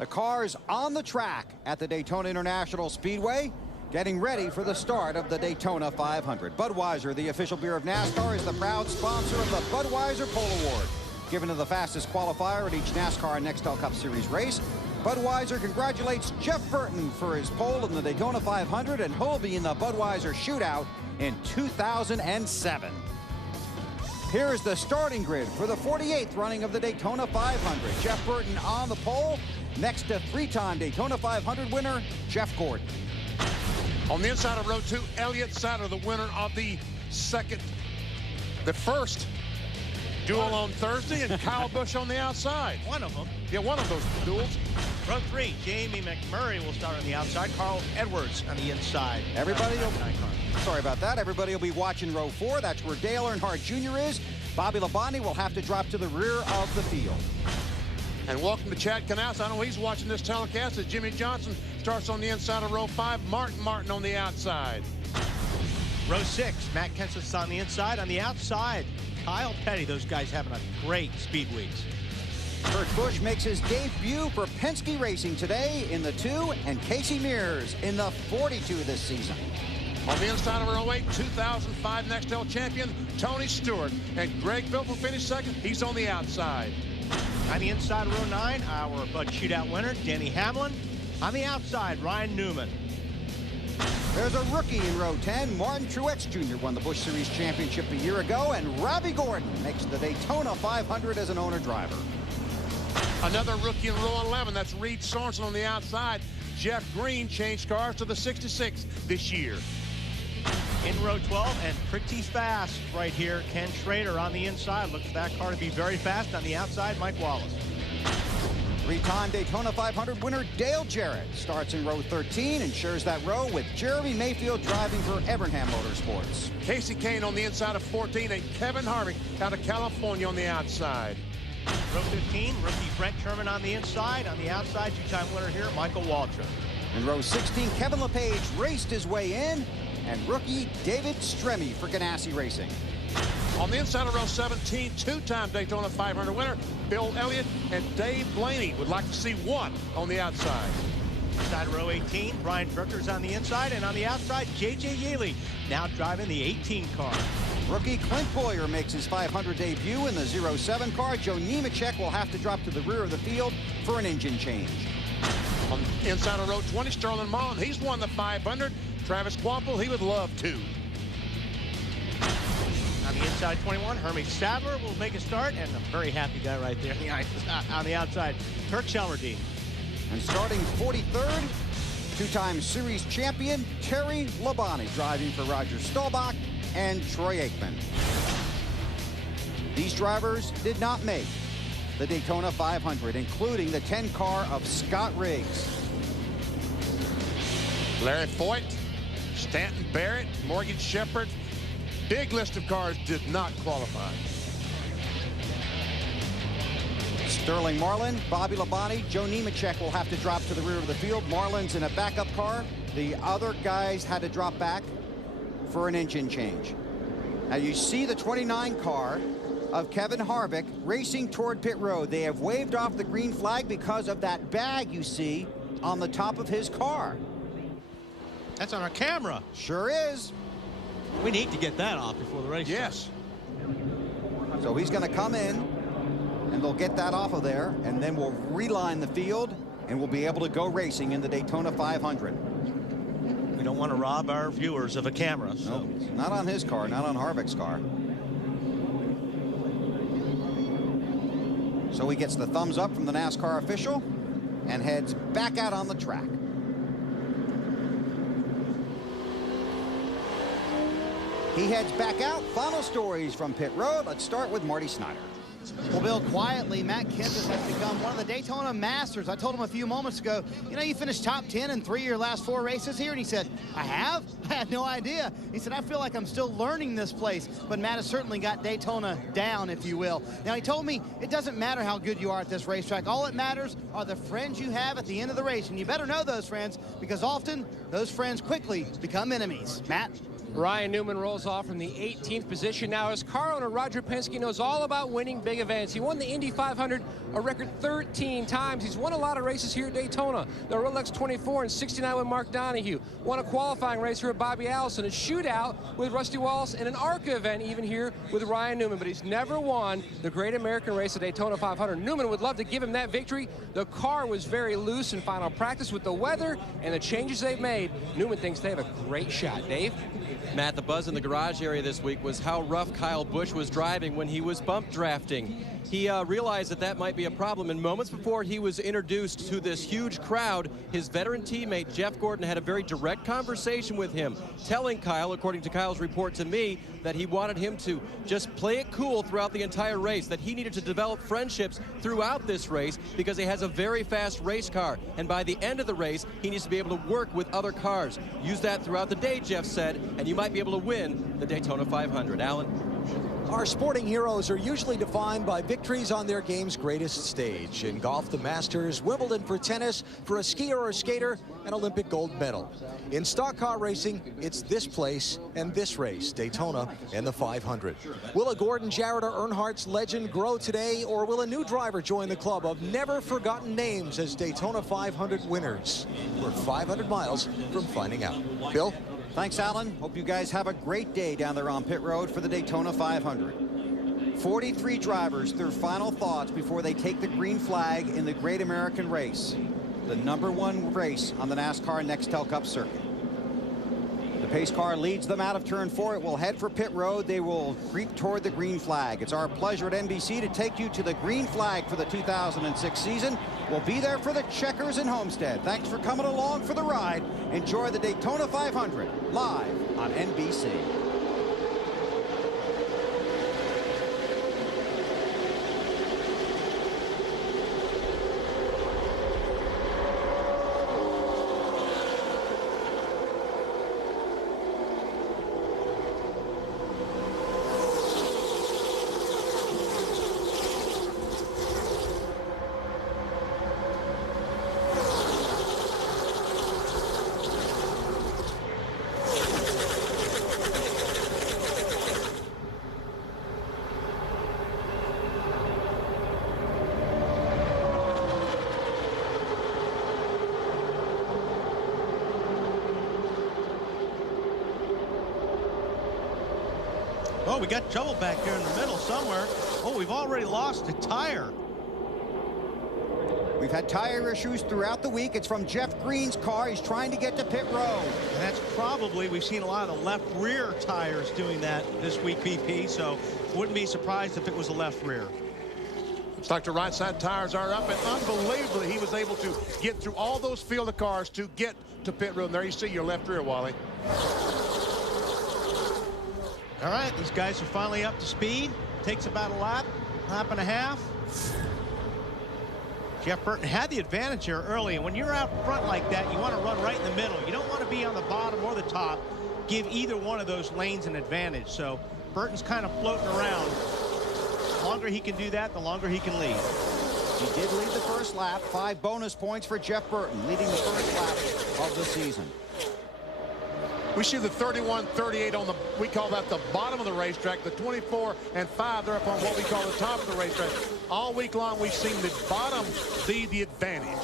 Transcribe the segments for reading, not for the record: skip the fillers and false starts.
The cars on the track at the Daytona International Speedway, getting ready for the start of the Daytona 500. Budweiser, the official beer of NASCAR, is the proud sponsor of the Budweiser Pole Award, given to the fastest qualifier at each NASCAR and Nextel Cup Series race. Budweiser congratulates Jeff Burton for his pole in the Daytona 500, and he'll be in the Budweiser Shootout in 2007. Here's the starting grid for the 48th running of the Daytona 500. Jeff Burton on the pole, next to three-time Daytona 500 winner, Jeff Gordon. On the inside of row 2, Elliott Sadler, the winner of the first duel on Thursday, and Kyle Busch on the outside. One of them. Yeah, one of those duels. Row 3, Jamie McMurray will start on the outside. Carl Edwards on the inside. Everybody sorry about that. Everybody will be watching row 4. That's where Dale Earnhardt Jr. is. Bobby Labonte will have to drop to the rear of the field. And welcome to Chad Canals. I know he's watching this telecast as Jimmy Johnson starts on the inside of row 5. Martin on the outside. Row 6, Matt Kenseth's on the inside. On the outside, Kyle Petty. Those guys having a great speed weeks. Kurt Busch makes his debut for Penske Racing today in the 2, and Casey Mears in the 42 this season. On the inside of row 8, 2005 Nextel champion Tony Stewart, and Greg Bill will finish second. He's on the outside. On the inside of row 9, our Bud Shootout winner, Denny Hamlin. On the outside, Ryan Newman. There's a rookie in row 10. Martin Truex Jr. won the Busch Series Championship a year ago, and Robbie Gordon makes the Daytona 500 as an owner-driver. Another rookie in row 11, that's Reed Sorensen on the outside. Jeff Green changed cars to the 66 this year. In row 12, and pretty fast right here, Ken Schrader on the inside. Looks for that car to be very fast. On the outside, Mike Wallace. Three-time Daytona 500 winner Dale Jarrett starts in row 13 and shares that row with Jeremy Mayfield driving for Evernham Motorsports. Casey Kane on the inside of 14, and Kevin Harvick out of California on the outside. Row 15, rookie Brent Sherman on the inside. On the outside, two-time winner here, Michael Waltrip. In row 16, Kevin LePage raced his way in, and rookie David Stremme for Ganassi Racing. On the inside of row 17, two-time Daytona 500 winner Bill Elliott, and Dave Blaney would like to see one on the outside. Inside row 18, Brian Brooker's on the inside, and on the outside, J.J. Yeley now driving the 18 car. Rookie Clint Boyer makes his 500 debut in the 07 car. Joe Nemechek will have to drop to the rear of the field for an engine change. On the inside of row 20, Sterling Marlin, he's won the 500. Travis Quample, he would love to. On the inside 21, Hermie Sadler will make a start, and a very happy guy right there on the outside, Kirk Shelmerdine. And starting 43rd, two-time series champion Terry Labonte driving for Roger Staubach and Troy Aikman. These drivers did not make the Daytona 500, including the 10 car of Scott Riggs. Larry Foyt, Stanton Barrett, Morgan Shepherd. Big list of cars did not qualify. Sterling Marlin, Bobby Labonte, Joe Nemechek will have to drop to the rear of the field. Marlin's in a backup car. The other guys had to drop back for an engine change. Now you see the 29 car of Kevin Harvick racing toward pit road. They have waved off the green flag because of that bag you see on the top of his car. That's on our camera. Sure is. We need to get that off before the race Yes. starts. So he's going to come in, and they'll get that off of there, and then we'll reline the field, and we'll be able to go racing in the Daytona 500. We don't want to rob our viewers of a camera. So. Nope, not on his car, not on Harvick's car. So he gets the thumbs up from the NASCAR official and heads back out on the track. He heads back out. Final stories from pit road. Let's start with Marty Snyder. Well, Bill, quietly, Matt Kenseth has become one of the Daytona Masters. I told him a few moments ago, you know, you finished top 10 in 3 of your last 4 races here. And he said, I have? I had no idea. He said, I feel like I'm still learning this place. But Matt has certainly got Daytona down, if you will. Now, he told me it doesn't matter how good you are at this racetrack. All that matters are the friends you have at the end of the race. And you better know those friends, because often those friends quickly become enemies. Matt? Ryan Newman rolls off from the 18th position. Now, his car owner, Roger Penske, knows all about winning big events. He won the Indy 500 a record 13 times. He's won a lot of races here at Daytona. The Rolex 24 and 69 with Mark Donohue. Won a qualifying race here with Bobby Allison. A shootout with Rusty Wallace and an ARCA event even here with Ryan Newman. But he's never won the Great American Race at Daytona 500. Newman would love to give him that victory. The car was very loose in final practice with the weather and the changes they've made. Newman thinks they have a great shot. Dave? Matt, the buzz in the garage area this week was how rough Kyle Busch was driving when he was bump drafting. He realized that might be a problem, and moments before he was introduced to this huge crowd, his veteran teammate Jeff Gordon had a very direct conversation with him, telling Kyle, according to Kyle's report to me, that he wanted him to just play it cool throughout the entire race, that he needed to develop friendships throughout this race because he has a very fast race car, and by the end of the race, he needs to be able to work with other cars. Use that throughout the day, Jeff said, and you might be able to win the Daytona 500. Alan? Our sporting heroes are usually defined by victories on their game's greatest stage. In golf, the Masters, Wimbledon for tennis, for a skier or a skater, an Olympic gold medal. In stock car racing, it's this place and this race, Daytona and the 500. Will a Gordon, Jarrett, or Earnhardt's legend grow today, or will a new driver join the club of never-forgotten names as Daytona 500 winners? We're 500 miles from finding out. Bill? Thanks, Alan. Hope you guys have a great day down there on pit road for the Daytona 500. 43 drivers, their final thoughts before they take the green flag in the Great American Race, the #1 race on the NASCAR Nextel Cup circuit. The pace car leads them out of turn 4. It will head for pit road. They will creep toward the green flag. It's our pleasure at NBC to take you to the green flag for the 2006 season. We'll be there for the checkers in Homestead. Thanks for coming along for the ride. Enjoy the Daytona 500 live on NBC. Oh, we got trouble back here in the middle somewhere. Oh, we've already lost a tire. We've had tire issues throughout the week. It's from Jeff Green's car. He's trying to get to pit road. And that's probably, we've seen a lot of the left rear tires doing that this week, BP, so wouldn't be surprised if it was the left rear. Looks like the right side tires are up, and unbelievably, he was able to get through all those field of cars to get to pit road. And there you see your left rear, Wally. All right, these guys are finally up to speed. Takes about a lap and a half. Jeff Burton had the advantage here early, and when you're out front like that, you want to run right in the middle. You don't want to be on the bottom or the top. Give either one of those lanes an advantage. So Burton's kind of floating around. The longer he can do that, the longer he can lead. He did lead the first lap. 5 bonus points for Jeff Burton, leading the first lap of the season. We see the 31-38 on the, we call that the bottom of the racetrack. The 24 and 5, they're up on what we call the top of the racetrack. All week long, we've seen the bottom be the advantage.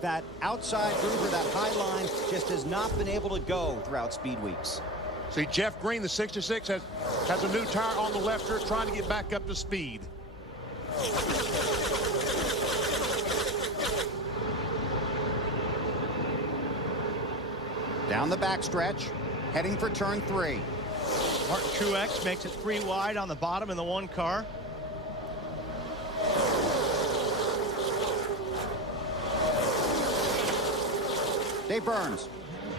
That outside groover, that high line, just has not been able to go throughout speed weeks. See, Jeff Green, the 66, has a new tire on the left rear, trying to get back up to speed. Down the backstretch, heading for turn 3. Martin Truex makes it 3 wide on the bottom in the 1 car. Dave Burns.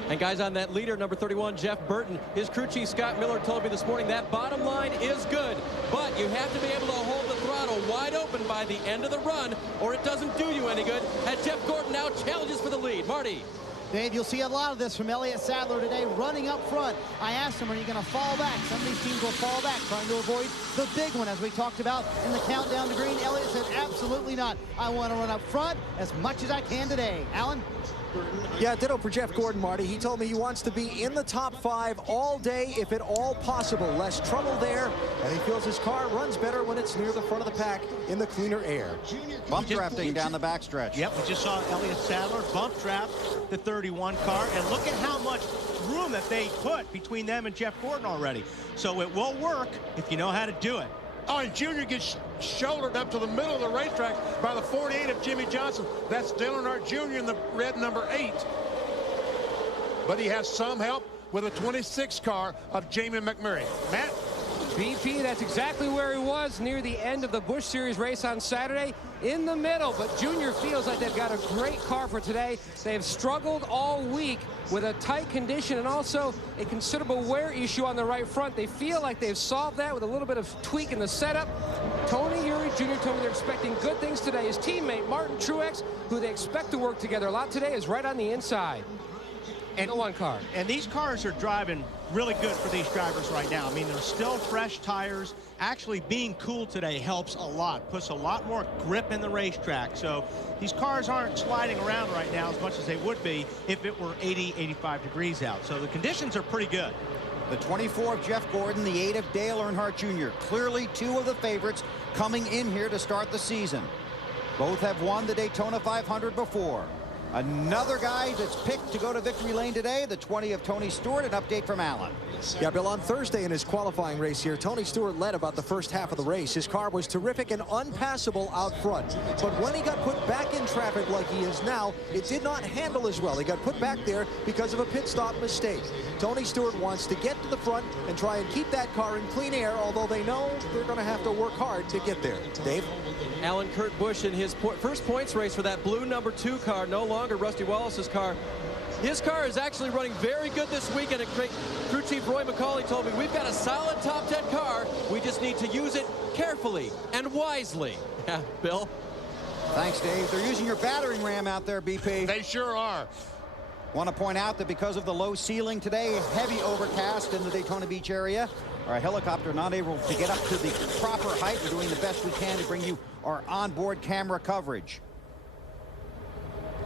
And guys, on that leader, number 31, Jeff Burton, his crew chief Scott Miller told me this morning that bottom line is good, but you have to be able to hold the throttle wide open by the end of the run, or it doesn't do you any good, as Jeff Gordon now challenges for the lead. Marty. Dave, you'll see a lot of this from Elliott Sadler today, running up front. I asked him, are you going to fall back? Some of these teams will fall back, trying to avoid the big one, as we talked about in the countdown to green. Elliott said, absolutely not. I want to run up front as much as I can today. Alan? Yeah, ditto for Jeff Gordon, Marty. He told me he wants to be in the top 5 all day, if at all possible. Less trouble there, and he feels his car runs better when it's near the front of the pack in the cleaner air. Bump drafting down the backstretch. Yep, we just saw Elliott Sadler bump draft the 31 car, and look at how much room that they put between them and Jeff Gordon already. So it will work if you know how to do it. Oh, and Junior gets shouldered up to the middle of the racetrack by the 48 of Jimmy Johnson. That's Dale Earnhardt Jr. in the red number 8. But he has some help with a 26 car of Jamie McMurray. Matt? BP, that's exactly where he was near the end of the Busch Series race on Saturday, in the middle. But Junior feels like they've got a great car for today. They've struggled all week with a tight condition and also a considerable wear issue on the right front. They feel like they've solved that with a little bit of tweak in the setup. Tony Eury Jr. told me they're expecting good things today. His teammate, Martin Truex, who they expect to work together a lot today, is right on the inside. And the one car. And these cars are driving really good for these drivers right now. I mean, they're still fresh tires. Actually, being cool today helps a lot. Puts a lot more grip in the racetrack. So these cars aren't sliding around right now as much as they would be if it were 80, 85 degrees out. So the conditions are pretty good. The 24 of Jeff Gordon, the 8 of Dale Earnhardt Jr. Clearly 2 of the favorites coming in here to start the season. Both have won the Daytona 500 before. Another guy that's picked to go to victory lane today, the 20 of Tony Stewart. An update from Alan. Yeah, Bill, on Thursday in his qualifying race here, Tony Stewart led about the first half of the race. His car was terrific and unpassable out front. But when he got put back in traffic like he is now, it did not handle as well. He got put back there because of a pit stop mistake. Tony Stewart wants to get to the front and try and keep that car in clean air, although they know they're going to have to work hard to get there. Dave? Alan, Kurt Busch in his first points race for that blue number 2 car, no longer Rusty Wallace's car. His car is actually running very good this weekend. Crew Chief Roy McCauley told me, we've got a solid top 10 car. We just need to use it carefully and wisely. Yeah, Bill? Thanks, Dave. They're using your battering ram out there, BP. They sure are. Want to point out that because of the low ceiling today, heavy overcast in the Daytona Beach area, our helicopter not able to get up to the proper height. We're doing the best we can to bring you our onboard camera coverage.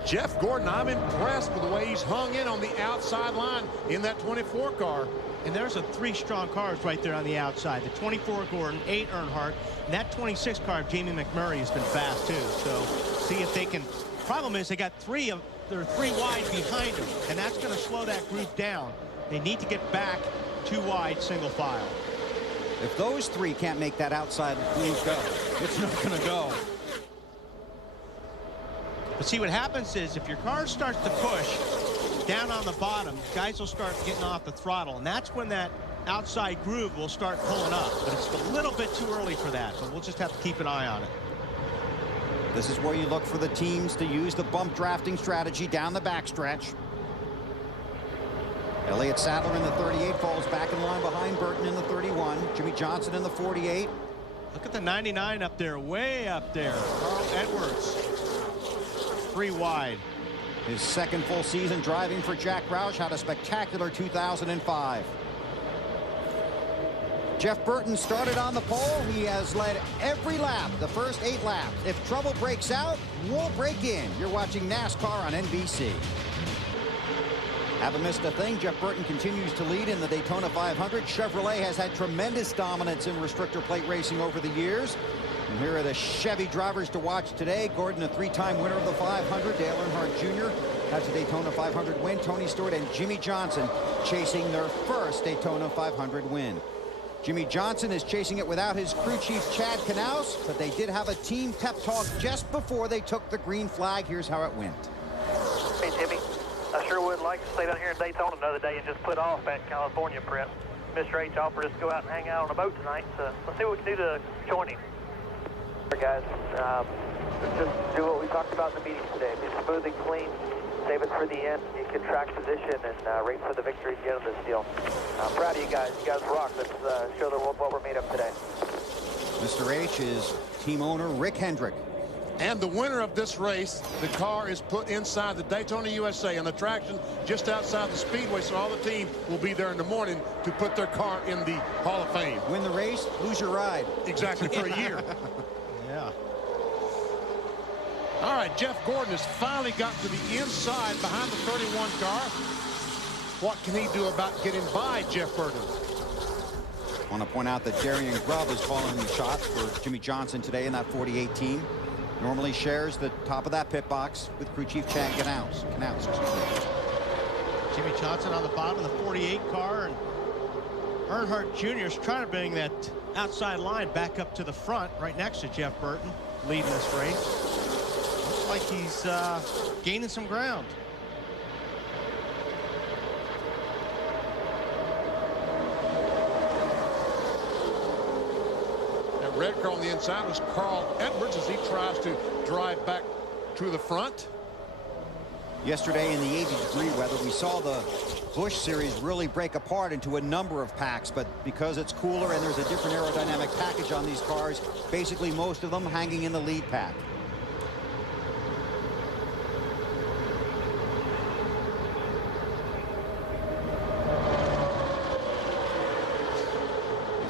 Jeff Gordon, I'm impressed with the way he's hung in on the outside line in that 24 car. And there's 3 strong cars right there on the outside. The 24 Gordon, 8 Earnhardt, and that 26 car of Jamie McMurray has been fast too. So see if they can. Problem is they got 3 wide behind them, and that's going to slow that group down. They need to get back 2 wide, single file. If those 3 can't make that outside group go, it's not going to go. But see, what happens is if your car starts to push down on the bottom, guys will start getting off the throttle, and that's when that outside groove will start pulling up. But it's a little bit too early for that, but we'll just have to keep an eye on it. This is where you look for the teams to use the bump drafting strategy down the backstretch. Elliott Sadler in the 38 falls back in line behind Burton in the 31. Jimmy Johnson in the 48. Look at the 99 up there, way up there. Carl Edwards. 3 wide. His second full season driving for Jack Roush had a spectacular 2005. Jeff Burton started on the pole. He has led every lap, the first 8 laps. If trouble breaks out, we'll break in. You're watching NASCAR on NBC. Haven't missed a thing. Jeff Burton continues to lead in the Daytona 500. Chevrolet has had tremendous dominance in restrictor plate racing over the years. And here are the Chevy drivers to watch today. Gordon, a 3-time winner of the 500. Dale Earnhardt Jr. has a Daytona 500 win. Tony Stewart and Jimmy Johnson chasing their first Daytona 500 win. Jimmy Johnson is chasing it without his crew chief Chad Knaus, but they did have a team pep talk just before they took the green flag. Here's how it went. Hey, Jimmy. I sure would like to stay down here in Daytona another day and just put off that California prep. Mr. H offered us to go out and hang out on a boat tonight, so let's see what we can do to join him. Guys, just do what we talked about in the meeting today. Be smooth and clean. Save it for the end. You can track position and race for the victory at the end of this deal. I'm proud of you guys. You guys rock. Let's show the world what we're made of today. Mr. H is team owner Rick Hendrick. And the winner of this race, the car is put inside the Daytona USA, an attraction just outside the Speedway, so all the team will be there in the morning to put their car in the Hall of Fame. Win the race, lose your ride. Exactly, for a year. Yeah. All right, Jeff Gordon has finally got to the inside behind the 31 car. What can he do about getting by Jeff Burton? I want to point out that Darian Grubb is following the shots for Jimmy Johnson today in that 48 team. Normally shares the top of that pit box with crew chief Chad Knaus. Jimmy Johnson on the bottom of the 48 car, and Earnhardt Jr. is trying to bring that outside line back up to the front right next to Jeff Burton leading this race. Looks like he's gaining some ground. Red car on the inside was Carl Edwards as he tries to drive back to the front. Yesterday in the 80-degree weather, we saw the Busch series really break apart into a number of packs, but because it's cooler and there's a different aerodynamic package on these cars, basically most of them hanging in the lead pack.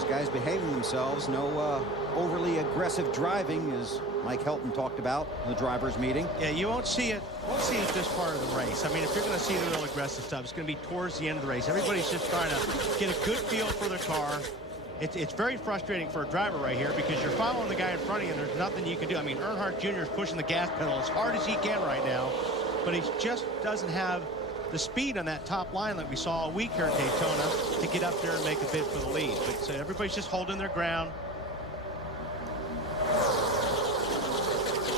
Guys behaving themselves, no overly aggressive driving, as Mike Helton talked about in the drivers meeting. Yeah, you won't see it this part of the race. I mean, if you're going to see the real aggressive stuff, it's going to be towards the end of the race. Everybody's just trying to get a good feel for their car. It's very frustrating for a driver right here because you're following the guy in front of you and there's nothing you can do. I mean, Earnhardt Jr. is pushing the gas pedal as hard as he can right now, but he just doesn't have the speed on that top line like we saw a week here at Daytona to get up there and make a bid for the lead. But so everybody's just holding their ground.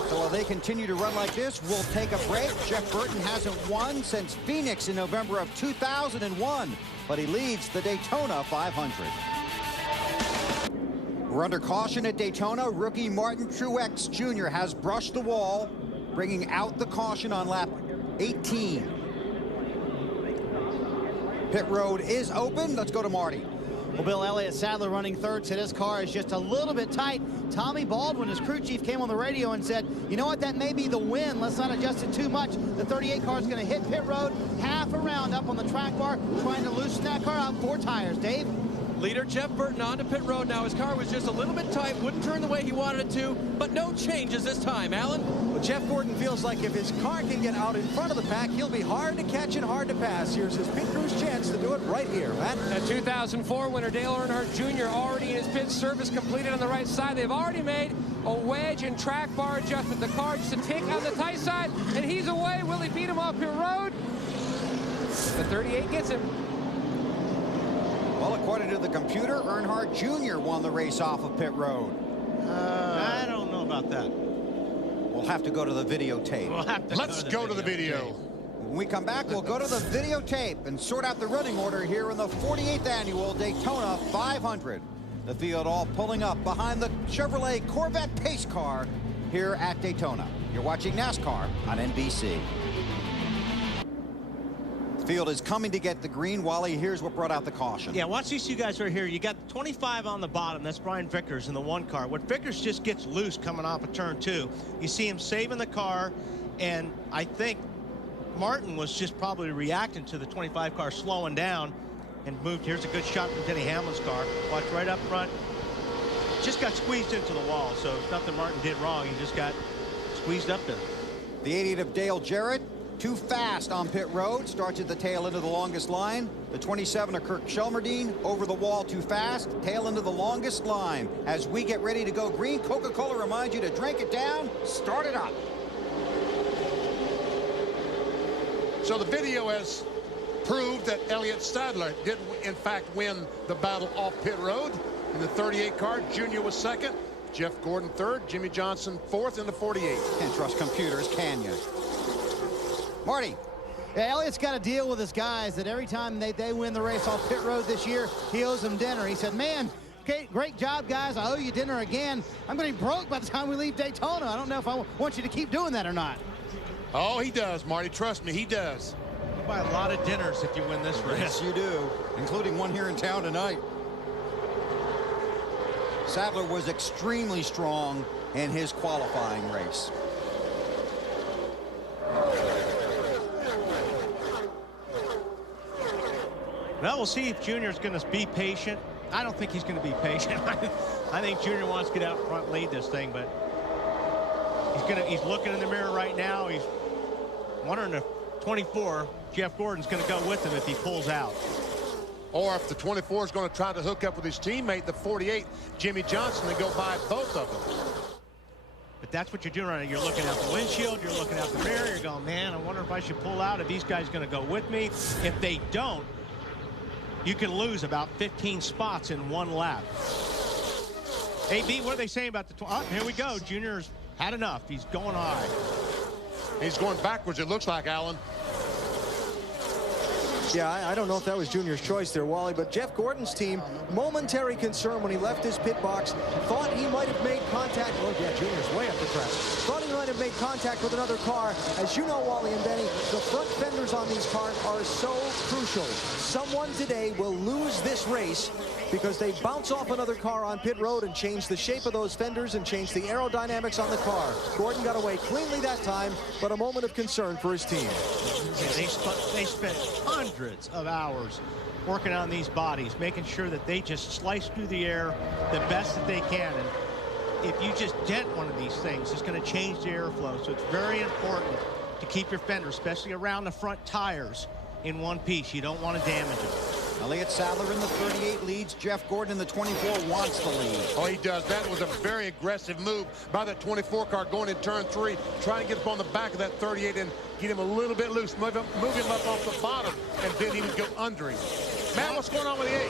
So while they continue to run like this, we'll take a break. Jeff Burton hasn't won since Phoenix in November of 2001, but he leads the Daytona 500. We're under caution at Daytona. Rookie Martin Truex Jr. has brushed the wall, bringing out the caution on lap 18. Pit road is open. Let's go to Marty. Well, Bill, Elliott Sadler running third, said his car is just a little bit tight. Tommy Baldwin, his crew chief, came on the radio and said, you know what, that may be the win. Let's not adjust it too much. The 38 car is going to hit pit road half a round up on the track bar, trying to loosen that car out. 4 tires. Dave? Leader Jeff Burton onto pit road now. His car was just a little bit tight, wouldn't turn the way he wanted it to, but no changes this time. Alan? Well, Jeff Gordon feels like if his car can get out in front of the pack, he'll be hard to catch and hard to pass. Here's his pit crew's chance to do it right here, Matt. The 2004 winner Dale Earnhardt Jr. already in his pit service completed on the right side. They've already made a wedge and track bar adjustment. The car just a tick on the tight side, and he's away. Will he beat him off pit road? The 38 gets him. Well, according to the computer, Earnhardt Jr. won the race off of pit road. I don't know about that. We'll have to go to the videotape. Let's go to the video. When we come back, we'll go to the videotape and sort out the running order here in the 48th annual Daytona 500. The field all pulling up behind the Chevrolet Corvette pace car here at Daytona. You're watching NASCAR on NBC. The field is coming to get the green. Wally, here's what brought out the caution. Yeah, watch these two guys right here. You got 25 on the bottom. That's Brian Vickers in the 1 car. When Vickers just gets loose coming off of turn 2, you see him saving the car, and I think Martin was just probably reacting to the 25 car slowing down and moved. Here's a good shot from Denny Hamlin's car. Watch right up front. Just got squeezed into the wall, so nothing Martin did wrong. He just got squeezed up there. The 88 of Dale Jarrett, too fast on pit road, starts at the tail end of the longest line. The 27 of Kirk Shelmerdine, over the wall too fast, tail end of the longest line. As we get ready to go green, Coca-Cola reminds you to drink it down, start it up. So the video has proved that Elliott Sadler did in fact win the battle off pit road. In the 38 car, Junior was second, Jeff Gordon third, Jimmy Johnson fourth in the 48. Can't trust computers, can you? Marty. Yeah, Elliott's got to deal with his guys that every time they win the race off pit road this year, he owes them dinner. He said, man, great job, guys. I owe you dinner again. I'm going to be broke by the time we leave Daytona. I don't know if I want you to keep doing that or not. Oh, he does, Marty. Trust me, he does. You buy a lot of dinners if you win this race. Yes, you do, including one here in town tonight. Sadler was extremely strong in his qualifying race. Well, we'll see if Junior's going to be patient. I don't think he's going to be patient. I think Junior wants to get out front and lead this thing, but he's looking in the mirror right now. He's wondering if 24, Jeff Gordon's going to go with him if he pulls out. Or if the 24 is going to try to hook up with his teammate, the 48, Jimmy Johnson, and go by both of them. But that's what you're doing right now. You're looking out the windshield, you're looking out the mirror, you're going, man, I wonder if I should pull out, if these guys are going to go with me. If they don't, you can lose about 15 spots in one lap. AB, what are they saying about the... Oh, here we go. Junior's had enough. He's going high. He's going backwards, it looks like, Alan. Yeah, I don't know if that was Junior's choice there, Wally, but Jeff Gordon's team, momentary concern when he left his pit box, thought he might have made contact. Oh, yeah, Junior's way up the track. Thought he might have made contact with another car. As you know, Wally and Benny, the front fenders on these cars are so crucial. Someone today will lose this race because they bounce off another car on pit road and change the shape of those fenders and change the aerodynamics on the car. Gordon got away cleanly that time, but a moment of concern for his team. Yeah, they spent hundreds of hours working on these bodies, making sure that they just slice through the air the best that they can. And if you just dent one of these things, it's going to change the airflow. So it's very important to keep your fender, especially around the front tires, in one piece. You don't want to damage them. Elliott Sadler in the 38 leads. Jeff Gordon in the 24 wants the lead. Oh, he does. That was a very aggressive move by that 24 car going in turn 3, trying to get up on the back of that 38 and get him a little bit loose, move him up off the bottom, and then he would go under him. Matt, what's going on with the 8?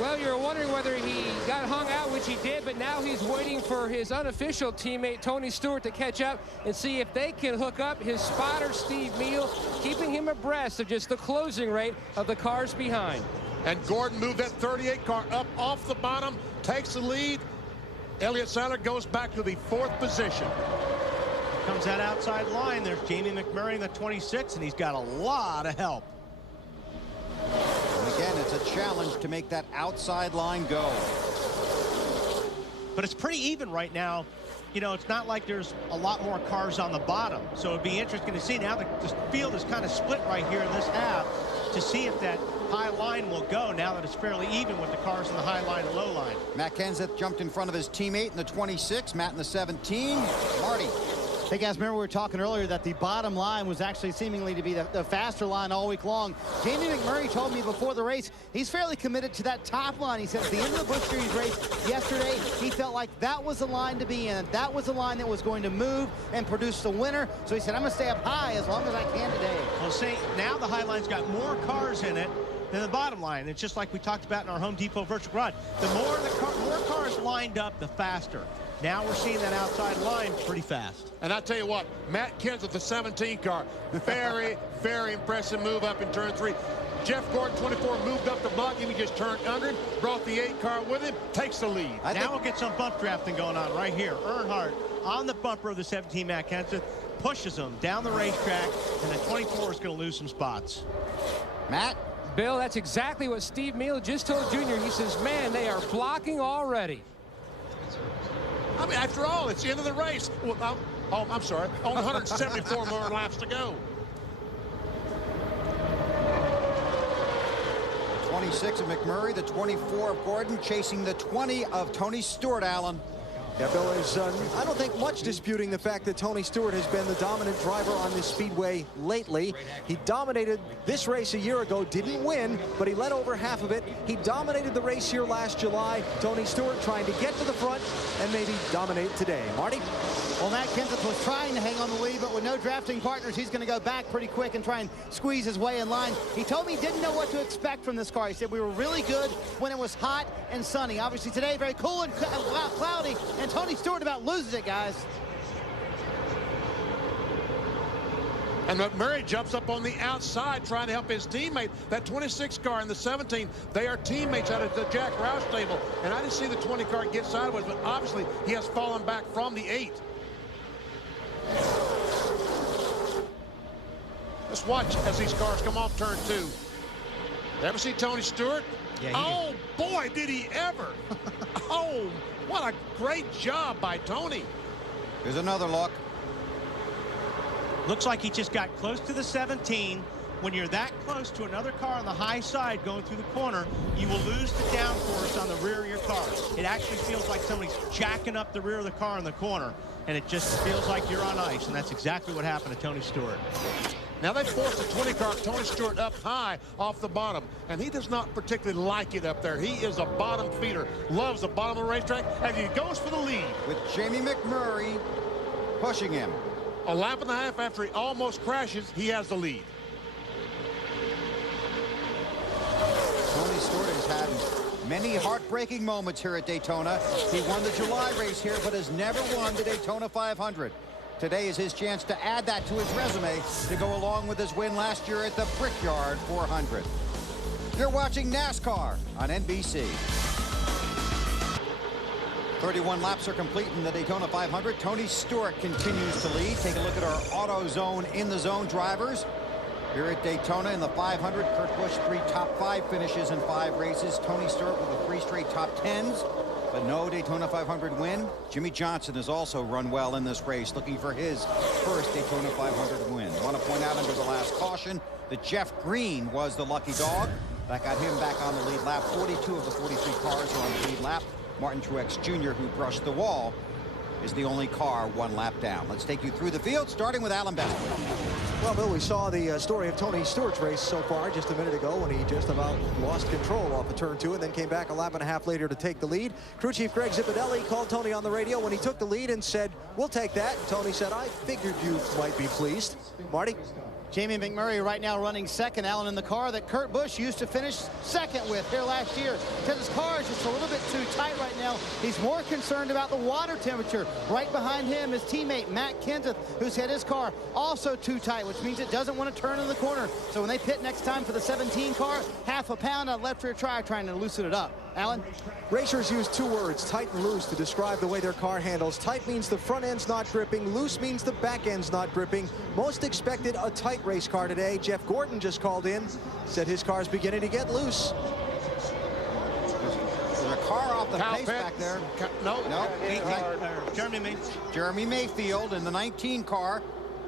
Well, you're wondering whether he got hung out, which he did, but now he's waiting for his unofficial teammate, Tony Stewart, to catch up and see if they can hook up his spotter, Steve Meal, keeping him abreast of just the closing rate of the cars behind. And Gordon moved that 38 car up off the bottom, takes the lead. Elliott Sadler goes back to the 4th position. Comes that outside line. There's Jamie McMurray in the 26, and he's got a lot of help. And again, it's a challenge to make that outside line go. But it's pretty even right now. You know, it's not like there's a lot more cars on the bottom. So it'd be interesting to see. Now the field is kind of split right here in this half to see if that high line will go now that it's fairly even with the cars in the high line and low line. Matt Kenseth jumped in front of his teammate in the 26, Matt in the 17. Marty. Hey guys, remember we were talking earlier that the bottom line was actually seemingly to be the faster line all week long. Jamie McMurray told me before the race he's fairly committed to that top line. He said at the end of the Busch Series race yesterday, he felt like that was the line to be in. That was the line that was going to move and produce the winner. So he said, I'm going to stay up high as long as I can today. Well, see, now the high line's got more cars in it than the bottom line. It's just like we talked about in our Home Depot virtual garage. The more cars lined up, the faster. Now we're seeing that outside line pretty fast. And I tell you what, Matt Kenseth, the 17 car, very, very impressive move up in turn 3. Jeff Gordon, 24, moved up the block. He just turned under him, brought the 8 car with him, takes the lead. Now we'll get some bump drafting going on right here. Earnhardt on the bumper of the 17, Matt Kenseth, pushes him down the racetrack, and the 24 is going to lose some spots. Matt? Bill, that's exactly what Steve Meal just told Junior. He says, man, they are blocking already. I mean, after all, it's the end of the race. Well, I'm sorry. Only 174 more laps to go. 26 of McMurray, the 24 of Gordon, chasing the 20 of Tony Stewart, Allen. Yeah, Bill, is I don't think much disputing the fact that Tony Stewart has been the dominant driver on this speedway lately. He dominated this race a year ago, didn't win, but he led over half of it. He dominated the race here last July. Tony Stewart trying to get to the front and maybe dominate today. Marty? Well, Matt Kenseth was trying to hang on the lead, but with no drafting partners, he's going to go back pretty quick and try and squeeze his way in line. He told me he didn't know what to expect from this car. He said we were really good when it was hot and sunny. Obviously today, very cool and cloudy, and Tony Stewart about loses it, guys. And McMurray jumps up on the outside trying to help his teammate. That 26 car and the 17, they are teammates out at the Jack Roush stable. And I didn't see the 20 car get sideways, but obviously he has fallen back from the 8. Let's watch as these cars come off turn 2. Ever see Tony Stewart? Yeah, oh, boy, did he ever. Oh, what a great job by Tony. Here's another look. Looks like he just got close to the 17. When you're that close to another car on the high side going through the corner, you will lose the downforce on the rear of your car. It actually feels like somebody's jacking up the rear of the car in the corner, and it just feels like you're on ice, and that's exactly what happened to Tony Stewart. Now they forced the 20 car, Tony Stewart, up high off the bottom, and he does not particularly like it up there. He is a bottom feeder, loves the bottom of the racetrack, and he goes for the lead. With Jamie McMurray pushing him. A lap and a half after he almost crashes, he has the lead. Tony Stewart has had many heartbreaking moments here at Daytona. He won the July race here, but has never won the Daytona 500. Today is his chance to add that to his resume to go along with his win last year at the Brickyard 400. You're watching NASCAR on NBC. 31 laps are complete in the Daytona 500. Tony Stewart continues to lead. Take a look at our AutoZone in the zone drivers. Here at Daytona in the 500, Kurt Busch 3 top 5 finishes in 5 races. Tony Stewart with the 3 straight top 10s, but no Daytona 500 win. Jimmy Johnson has also run well in this race, looking for his first Daytona 500 win. I want to point out under the last caution that Jeff Green was the lucky dog. That got him back on the lead lap. 42 of the 43 cars are on the lead lap. Martin Truex Jr., who brushed the wall, is the only car 1 lap down. Let's take you through the field, starting with Alan Best. Well, Bill, we saw the story of Tony Stewart's race so far just a minute ago when he just about lost control off of turn 2 and then came back a lap and a half later to take the lead. Crew chief Greg Zipadelli called Tony on the radio when he took the lead and said, "We'll take that." Tony said, "I figured you might be pleased." Marty? Jamie McMurray right now running second. Alan in the car that Kurt Busch used to finish second with here last year. Because his car is just a little bit too tight right now. He's more concerned about the water temperature. Right behind him, his teammate Matt Kenseth, who's had his car also too tight, which means it doesn't want to turn in the corner. So when they pit next time for the 17 car, half a pound on left rear tire trying to loosen it up. Alan? Racers use 2 words, tight and loose, to describe the way their car handles. Tight means the front end's not gripping. Loose means the back end's not gripping. Most expected a tight race car today. Jeff Gordon just called in, said his car's beginning to get loose. There's a car off the pace back there. No. Jeremy Mayfield in the 19 car.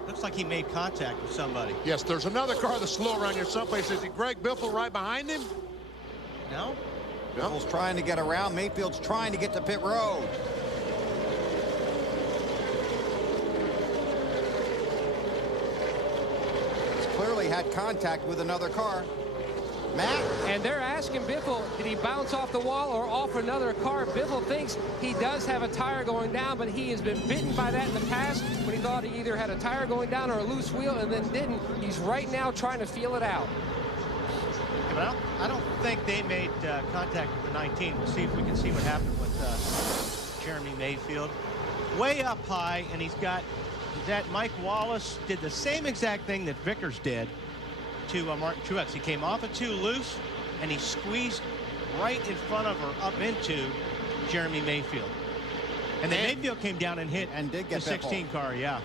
Looks like he made contact with somebody. Yes, there's another car that's slow around here someplace. Is it Greg Biffle right behind him? No. Biffle's trying to get around. Mayfield's trying to get to pit road. He's clearly had contact with another car. Matt? And they're asking Biffle, did he bounce off the wall or off another car? Biffle thinks he does have a tire going down, but he has been bitten by that in the past when he thought he either had a tire going down or a loose wheel and then didn't. He's right now trying to feel it out. Well, I don't think they made contact with the 19. We'll see if we can see what happened with Jeremy Mayfield. Way up high, and he's got that Mike Wallace did the same exact thing that Vickers did to Martin Truex. He came off of 2 loose, and he squeezed right in front of or up into Jeremy Mayfield. And then Mayfield came down and hit and did get the 16 car, yeah.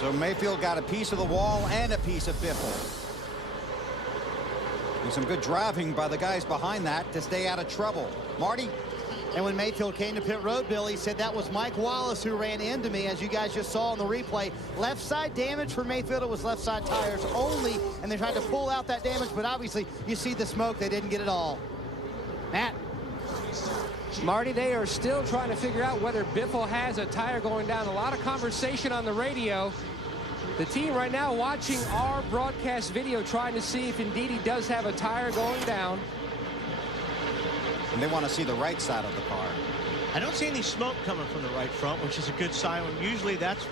So Mayfield got a piece of the wall and a piece of Biffle. And some good driving by the guys behind that to stay out of trouble. Marty? And when Mayfield came to pit road, Bill, he said that was Mike Wallace who ran into me, as you guys just saw on the replay. Left side damage for Mayfield. It was left side tires only, and they tried to pull out that damage, but obviously you see the smoke. They didn't get it all. Matt? Marty, they are still trying to figure out whether Biffle has a tire going down. A lot of conversation on the radio. The team right now watching our broadcast video, trying to see if indeed he does have a tire going down. And they want to see the right side of the car. I don't see any smoke coming from the right front, which is a good sign. Usually that's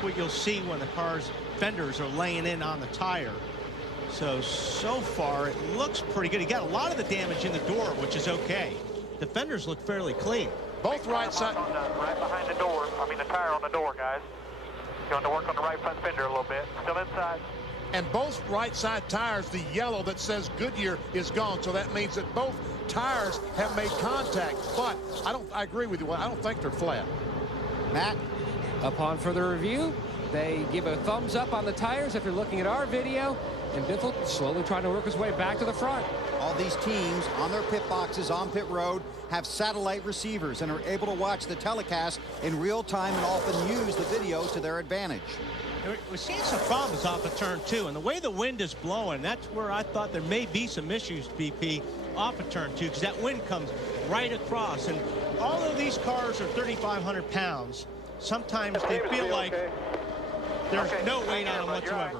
what you'll see when the car's fenders are laying in on the tire. So far it looks pretty good. He got a lot of the damage in the door, which is okay. The fenders look fairly clean. Both right side. Right behind the door. I mean the tire on the door, guys. Going to work on the right front fender a little bit. Still inside. And both right side tires, the yellow that says Goodyear is gone. So that means that both tires have made contact. But I agree with you. I don't think they're flat. Matt? Upon further review, they give a thumbs up on the tires if you're looking at our video. And Biffle slowly trying to work his way back to the front. All these teams on their pit boxes on pit road have satellite receivers and are able to watch the telecast in real time and often use the video to their advantage. We're seeing some problems off of turn 2, and the way the wind is blowing, that's where I thought there may be some issues, BP, off of turn 2, because that wind comes right across. And although these cars are 3,500 pounds, sometimes they feel like there's no weight on them whatsoever.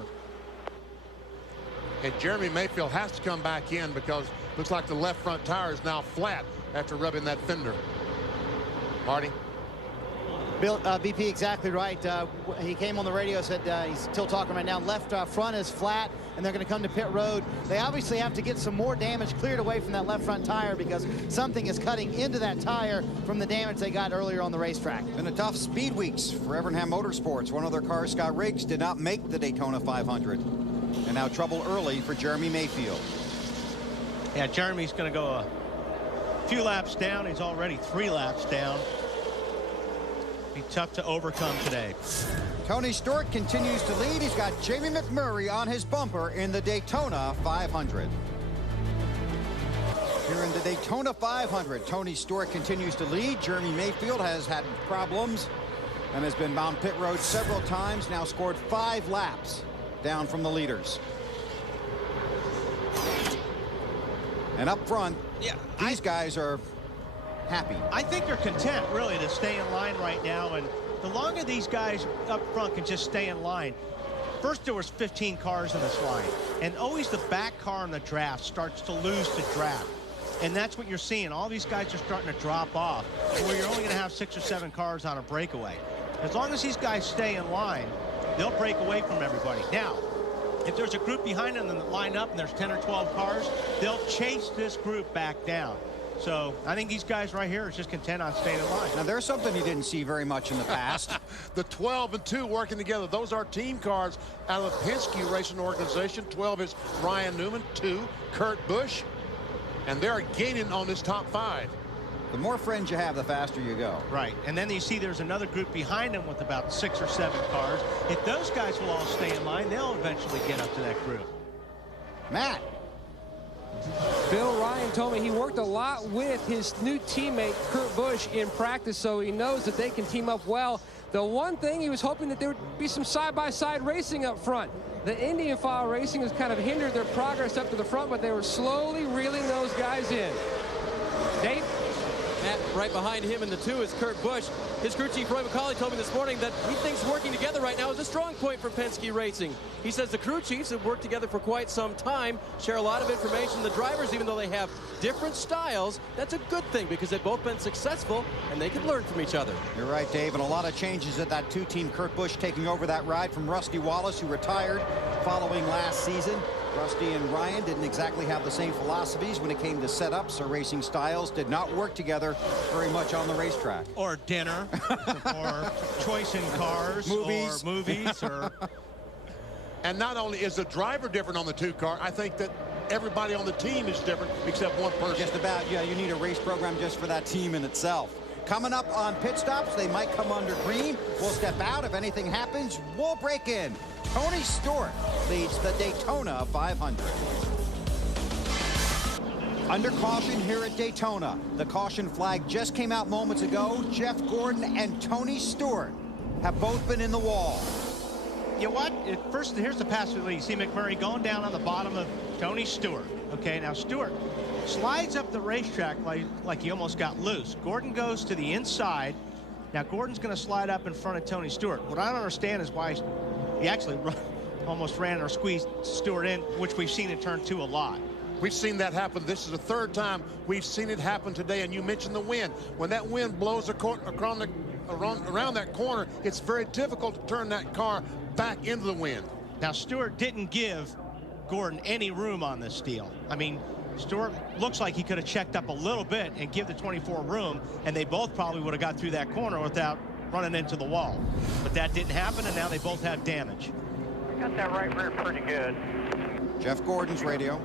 And Jeremy Mayfield has to come back in because it looks like the left front tire is now flat after rubbing that fender. Marty? Bill, BP, exactly right. He came on the radio, said he's still talking right now. Left front is flat, and they're going to come to pit road. They obviously have to get some more damage cleared away from that left front tire because something is cutting into that tire from the damage they got earlier on the racetrack. Been a tough speed weeks for Evernham Motorsports. One of their cars, Scott Riggs, did not make the Daytona 500. And now trouble early for Jeremy Mayfield. Yeah, Jeremy's going to go a few laps down. He's already 3 laps down. Be tough to overcome today. Tony Stewart continues to lead. He's got Jamie McMurray on his bumper in the Daytona 500. Here in the Daytona 500, Tony Stewart continues to lead. Jeremy Mayfield has had problems and has been on pit road several times. Now scored 5 laps down from the leaders. And up front, these guys are happy. I think they're content, really, to stay in line right now. And the longer these guys up front can just stay in line. First, there was 15 cars in this line. And always the back car in the draft starts to lose the draft. And that's what you're seeing. All these guys are starting to drop off, where you're only going to have 6 or 7 cars on a breakaway. As long as these guys stay in line, they'll break away from everybody. Now, if there's a group behind them that line up and there's 10 or 12 cars, they'll chase this group back down. So I think these guys right here are just content on staying in line. Now, there's something you didn't see very much in the past. The 12 and 2 working together. Those are team cars out of the Penske Racing Organization. 12 is Ryan Newman, 2, Kurt Busch. And they're gaining on this top 5. The more friends you have, the faster you go. Right. And then you see there's another group behind them with about 6 or 7 cars. If those guys will all stay in line, they'll eventually get up to that group. Matt. Bill Ryan told me he worked a lot with his new teammate Kurt Busch in practice, so he knows that they can team up well. The one thing he was hoping that there would be some side-by-side racing up front. The Indian file racing has kind of hindered their progress up to the front, but they were slowly reeling those guys in. Dave? Matt, right behind him in the 2 is Kurt Busch. His crew chief, Roy McCauley, told me this morning that he thinks working together right now is a strong point for Penske Racing. He says the crew chiefs have worked together for quite some time, share a lot of information. The drivers, even though they have different styles, that's a good thing because they've both been successful and they can learn from each other. You're right, Dave, and a lot of changes at that 2-team. Kurt Busch taking over that ride from Rusty Wallace, who retired following last season. Rusty and Ryan didn't exactly have the same philosophies when it came to setups or racing styles, did not work together very much on the racetrack. Or dinner, or choice in cars, movies. or movies, or... And not only is the driver different on the 2 car, I think that everybody on the team is different except one person. Just about, yeah, you need a race program just for that team in itself. Coming up on pit stops, they might come under green. We'll step out. If anything happens, we'll break in. Tony Stewart leads the Daytona 500. Under caution here at Daytona. The caution flag just came out moments ago. Jeff Gordon and Tony Stewart have both been in the wall. You know what? First, here's the pass lead. You see McMurray going down on the bottom of Tony Stewart. Okay, now Stewart slides up the racetrack like he almost got loose. Gordon goes to the inside. Now Gordon's going to slide up in front of Tony Stewart. What I don't understand is why he actually almost ran or squeezed Stewart in, which we've seen in turn 2 a lot. We've seen that happen. This is the 3rd time we've seen it happen today. And you mentioned the wind. When that wind blows around that corner, it's very difficult to turn that car back into the wind. Now Stewart didn't give Gordon any room on this deal. I mean, Stewart looks like he could have checked up a little bit and give the 24 room, and they both probably would have got through that corner without running into the wall. But that didn't happen, and now they both have damage. Got that right rear pretty good. Jeff Gordon's radio.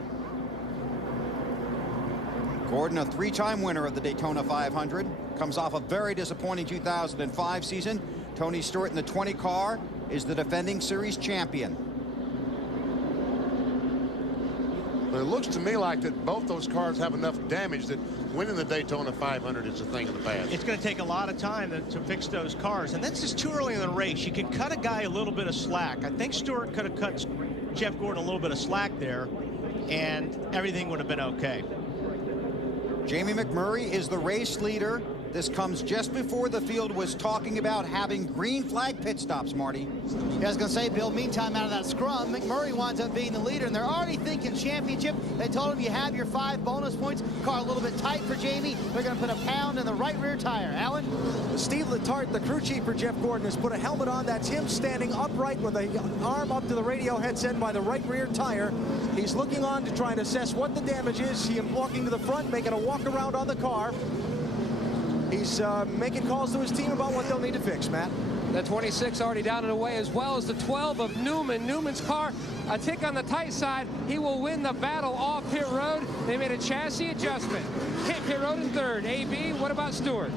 Gordon, a 3-time winner of the Daytona 500, comes off a very disappointing 2005 season. Tony Stewart in the 20 car is the defending series champion. But it looks to me like that both those cars have enough damage that winning the Daytona 500 is a thing of the past. It's going to take a lot of time to fix those cars, and that's just too early in the race. You can cut a guy a little bit of slack. I think Stewart could have cut Jeff Gordon a little bit of slack there, and everything would have been okay. Jamie McMurray is the race leader. This comes just before the field was talking about having green flag pit stops, Marty. I was going to say, Bill, meantime, out of that scrum, McMurray winds up being the leader, and they're already thinking championship. They told him you have your 5 bonus points. Car a little bit tight for Jamie. They're going to put a pound in the right rear tire. Alan? Steve Letarte, the crew chief for Jeff Gordon, has put a helmet on. That's him standing upright with an arm up to the radio headset by the right rear tire. He's looking on to try and assess what the damage is. See him walking to the front, making a walk around on the car. He's making calls to his team about what they'll need to fix, Matt. The 26 already down and away, as well as the 12 of Newman. Newman's car, a tick on the tight side. He will win the battle off pit road. They made a chassis adjustment. Hit pit road in third. AB, what about Stewart?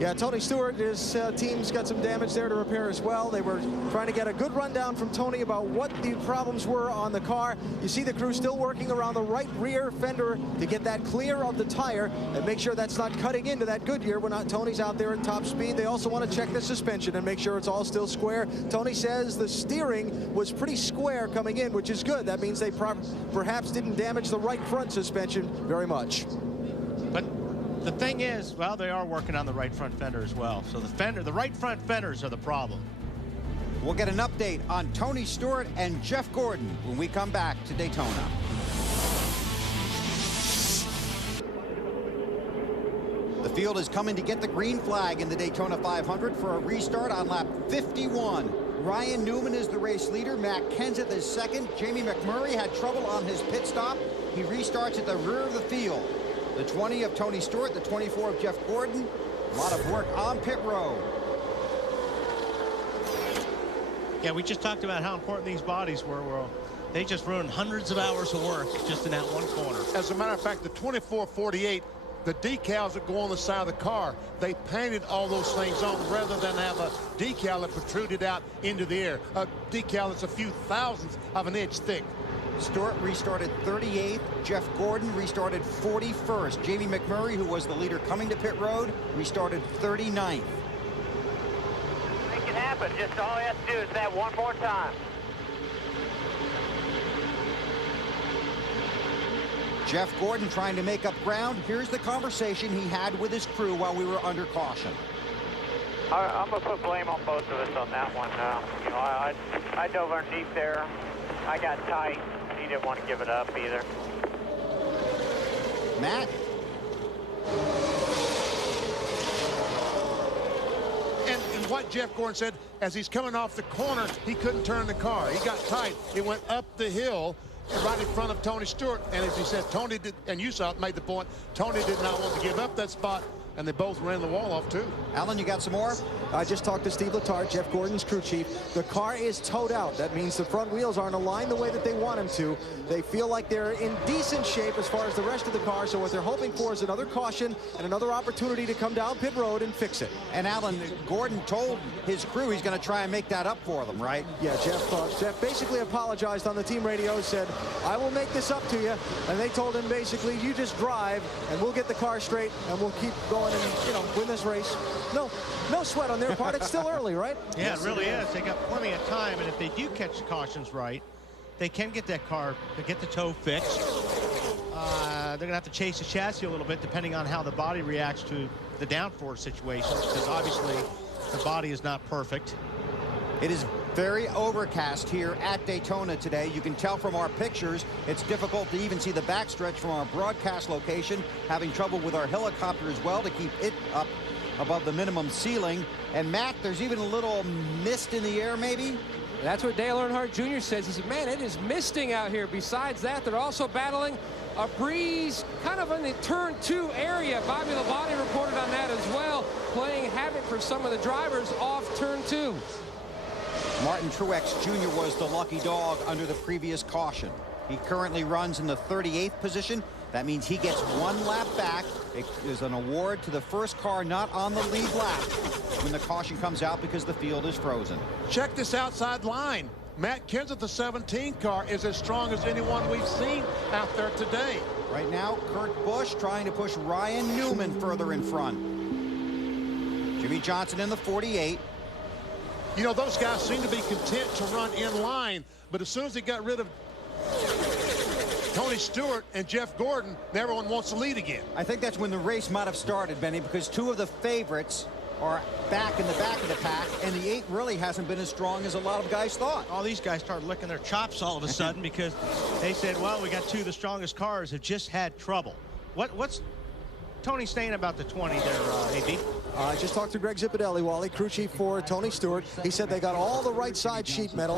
Yeah, Tony Stewart, his team's got some damage there to repair as well. They were trying to get a good rundown from Tony about what the problems were on the car. You see the crew still working around the right rear fender to get that clear of the tire and make sure that's not cutting into that Goodyear when Tony's out there at top speed. They also want to check the suspension and make sure it's all still square. Tony says the steering was pretty square coming in, which is good. That means they perhaps didn't damage the right front suspension very much. But the thing is, well, they are working on the right front fender as well. So the right front fenders are the problem. We'll get an update on Tony Stewart and Jeff Gordon when we come back to Daytona. The field is coming to get the green flag in the Daytona 500 for a restart on lap 51. Ryan Newman is the race leader. Matt Kenseth is second. Jamie McMurray had trouble on his pit stop. He restarts at the rear of the field. The 20 of Tony Stewart, the 24 of Jeff Gordon. A lot of work on pit road. Yeah, we just talked about how important these bodies were. They just ruined hundreds of hours of work just in that one corner. As a matter of fact, the 2448, the decals that go on the side of the car, they painted all those things on rather than have a decal that protruded out into the air. A decal that's a few thousandths of an inch thick. Stewart restarted 38th. Jeff Gordon restarted 41st. Jamie McMurray, who was the leader coming to pit road, restarted 39th. Make it happen. Just all you have to do is that one more time. Jeff Gordon trying to make up ground. Here's the conversation he had with his crew while we were under caution. I'm going to put blame on both of us on that one. You know, I dove underneath there. I got tight. He didn't want to give it up either. Matt? And what Jeff Gordon said, as he's coming off the corner, he couldn't turn the car. He got tight. It went up the hill right in front of Tony Stewart. And as he said, Tony did, and you saw it, made the point, Tony did not want to give up that spot. And they both ran the wall off, too. Alan, you got some more? I just talked to Steve Letarte, Jeff Gordon's crew chief. The car is towed out. That means the front wheels aren't aligned the way that they want them to. They feel like they're in decent shape as far as the rest of the car. So what they're hoping for is another caution and another opportunity to come down pit road and fix it. And Alan, Gordon told his crew he's going to try and make that up for them, right? Yeah, Jeff basically apologized on the team radio, said, I will make this up to you. And they told him basically, you just drive and we'll get the car straight and we'll keep going and, you know, win this race. No sweat on their part. It's still early, right? Yeah, yes, it really is. They got plenty of time, and if they do catch the cautions right, they can get that car, get the toe fixed. They're going to have to chase the chassis a little bit, depending on how the body reacts to the downforce situations, because obviously the body is not perfect. It is very overcast here at Daytona today. You can tell from our pictures, it's difficult to even see the backstretch from our broadcast location. Having trouble with our helicopter as well to keep it up above the minimum ceiling. And Matt, there's even a little mist in the air, maybe? That's what Dale Earnhardt Jr. says. He said, man, it is misting out here. Besides that, they're also battling a breeze kind of in the turn 2 area. Bobby Labonte reported on that as well, playing havoc for some of the drivers off turn 2. Martin Truex Jr. was the lucky dog under the previous caution. He currently runs in the 38th position. That means he gets 1 lap back. It is an award to the first car not on the lead lap when the caution comes out because the field is frozen. Check this outside line. Matt Kenseth, the 17 car, is as strong as anyone we've seen out there today. Right now, Kurt Busch trying to push Ryan Newman further in front. Jimmy Johnson in the 48. You know, those guys seem to be content to run in line, but as soon as they got rid of Tony Stewart and Jeff Gordon, everyone wants to lead again. I think that's when the race might have started, Benny, because two of the favorites are back in the back of the pack, and the 8 really hasn't been as strong as a lot of guys thought. All these guys started licking their chops all of a sudden because they said, well, we got two of the strongest cars have just had trouble. What's Tony saying about the 20 there, AB? I just talked to Greg Zipadelli, Wally, crew chief for Tony Stewart. He said they got all the right side sheet metal.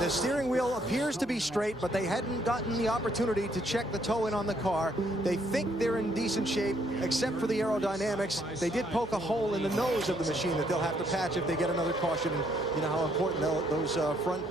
The steering wheel appears to be straight, but they hadn't gotten the opportunity to check the toe-in on the car. They think they're in decent shape, except for the aerodynamics. They did poke a hole in the nose of the machine that they'll have to patch if they get another caution. And you know how important those front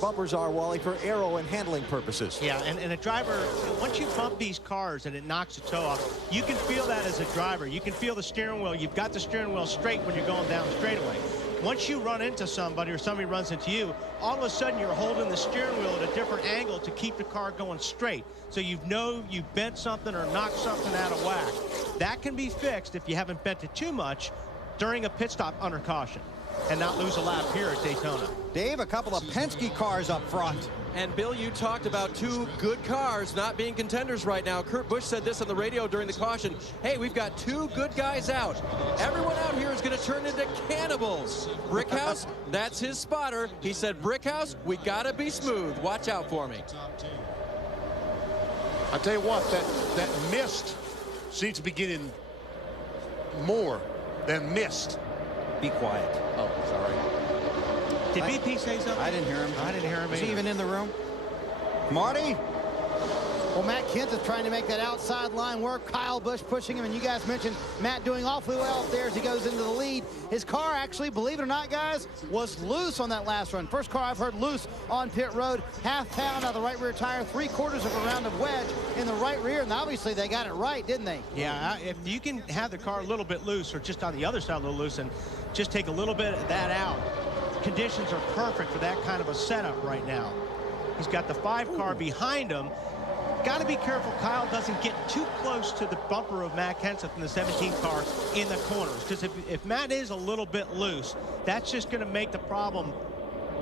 bumpers are, Wally, for aero and handling purposes. Yeah, and a driver, once you bump these cars and it knocks the toe off, you can feel that as a driver. You can feel the steering wheel. You've got the steering wheel straight when you're going down the straightaway. Once you run into somebody or somebody runs into you, all of a sudden you're holding the steering wheel at a different angle to keep the car going straight. So you know you bent something or knocked something out of whack. That can be fixed if you haven't bent it too much during a pit stop under caution and not lose a lap here at Daytona. Dave, a couple of Penske cars up front. And Bill, you talked about two good cars not being contenders right now. Kurt Busch said this on the radio during the caution. Hey, we've got two good guys out. Everyone out here is going to turn into cannibals. Brickhouse, that's his spotter. He said, Brickhouse, we got to be smooth. Watch out for me. I tell you what, that mist seems to be getting more than mist. Be quiet. Oh, sorry. Did BP say something? I didn't hear him. I didn't hear him Is he either. even in the room? Marty? Well, Matt Kenseth trying to make that outside line work. Kyle Busch pushing him, and you guys mentioned Matt doing awfully well up there as he goes into the lead. His car actually, believe it or not, guys, was loose on that last run. First car I've heard loose on pit road. Half pound out of the right rear tire, 3/4 of a round of wedge in the right rear, and obviously they got it right, didn't they? Yeah, if you can have the car a little bit loose or just on the other side a little loose and just take a little bit of that out, conditions are perfect for that kind of a setup right now. He's got the 5 car behind him. Got to be careful Kyle doesn't get too close to the bumper of Matt Kenseth in the 17 car in the corners, because if Matt is a little bit loose, that's just going to make the problem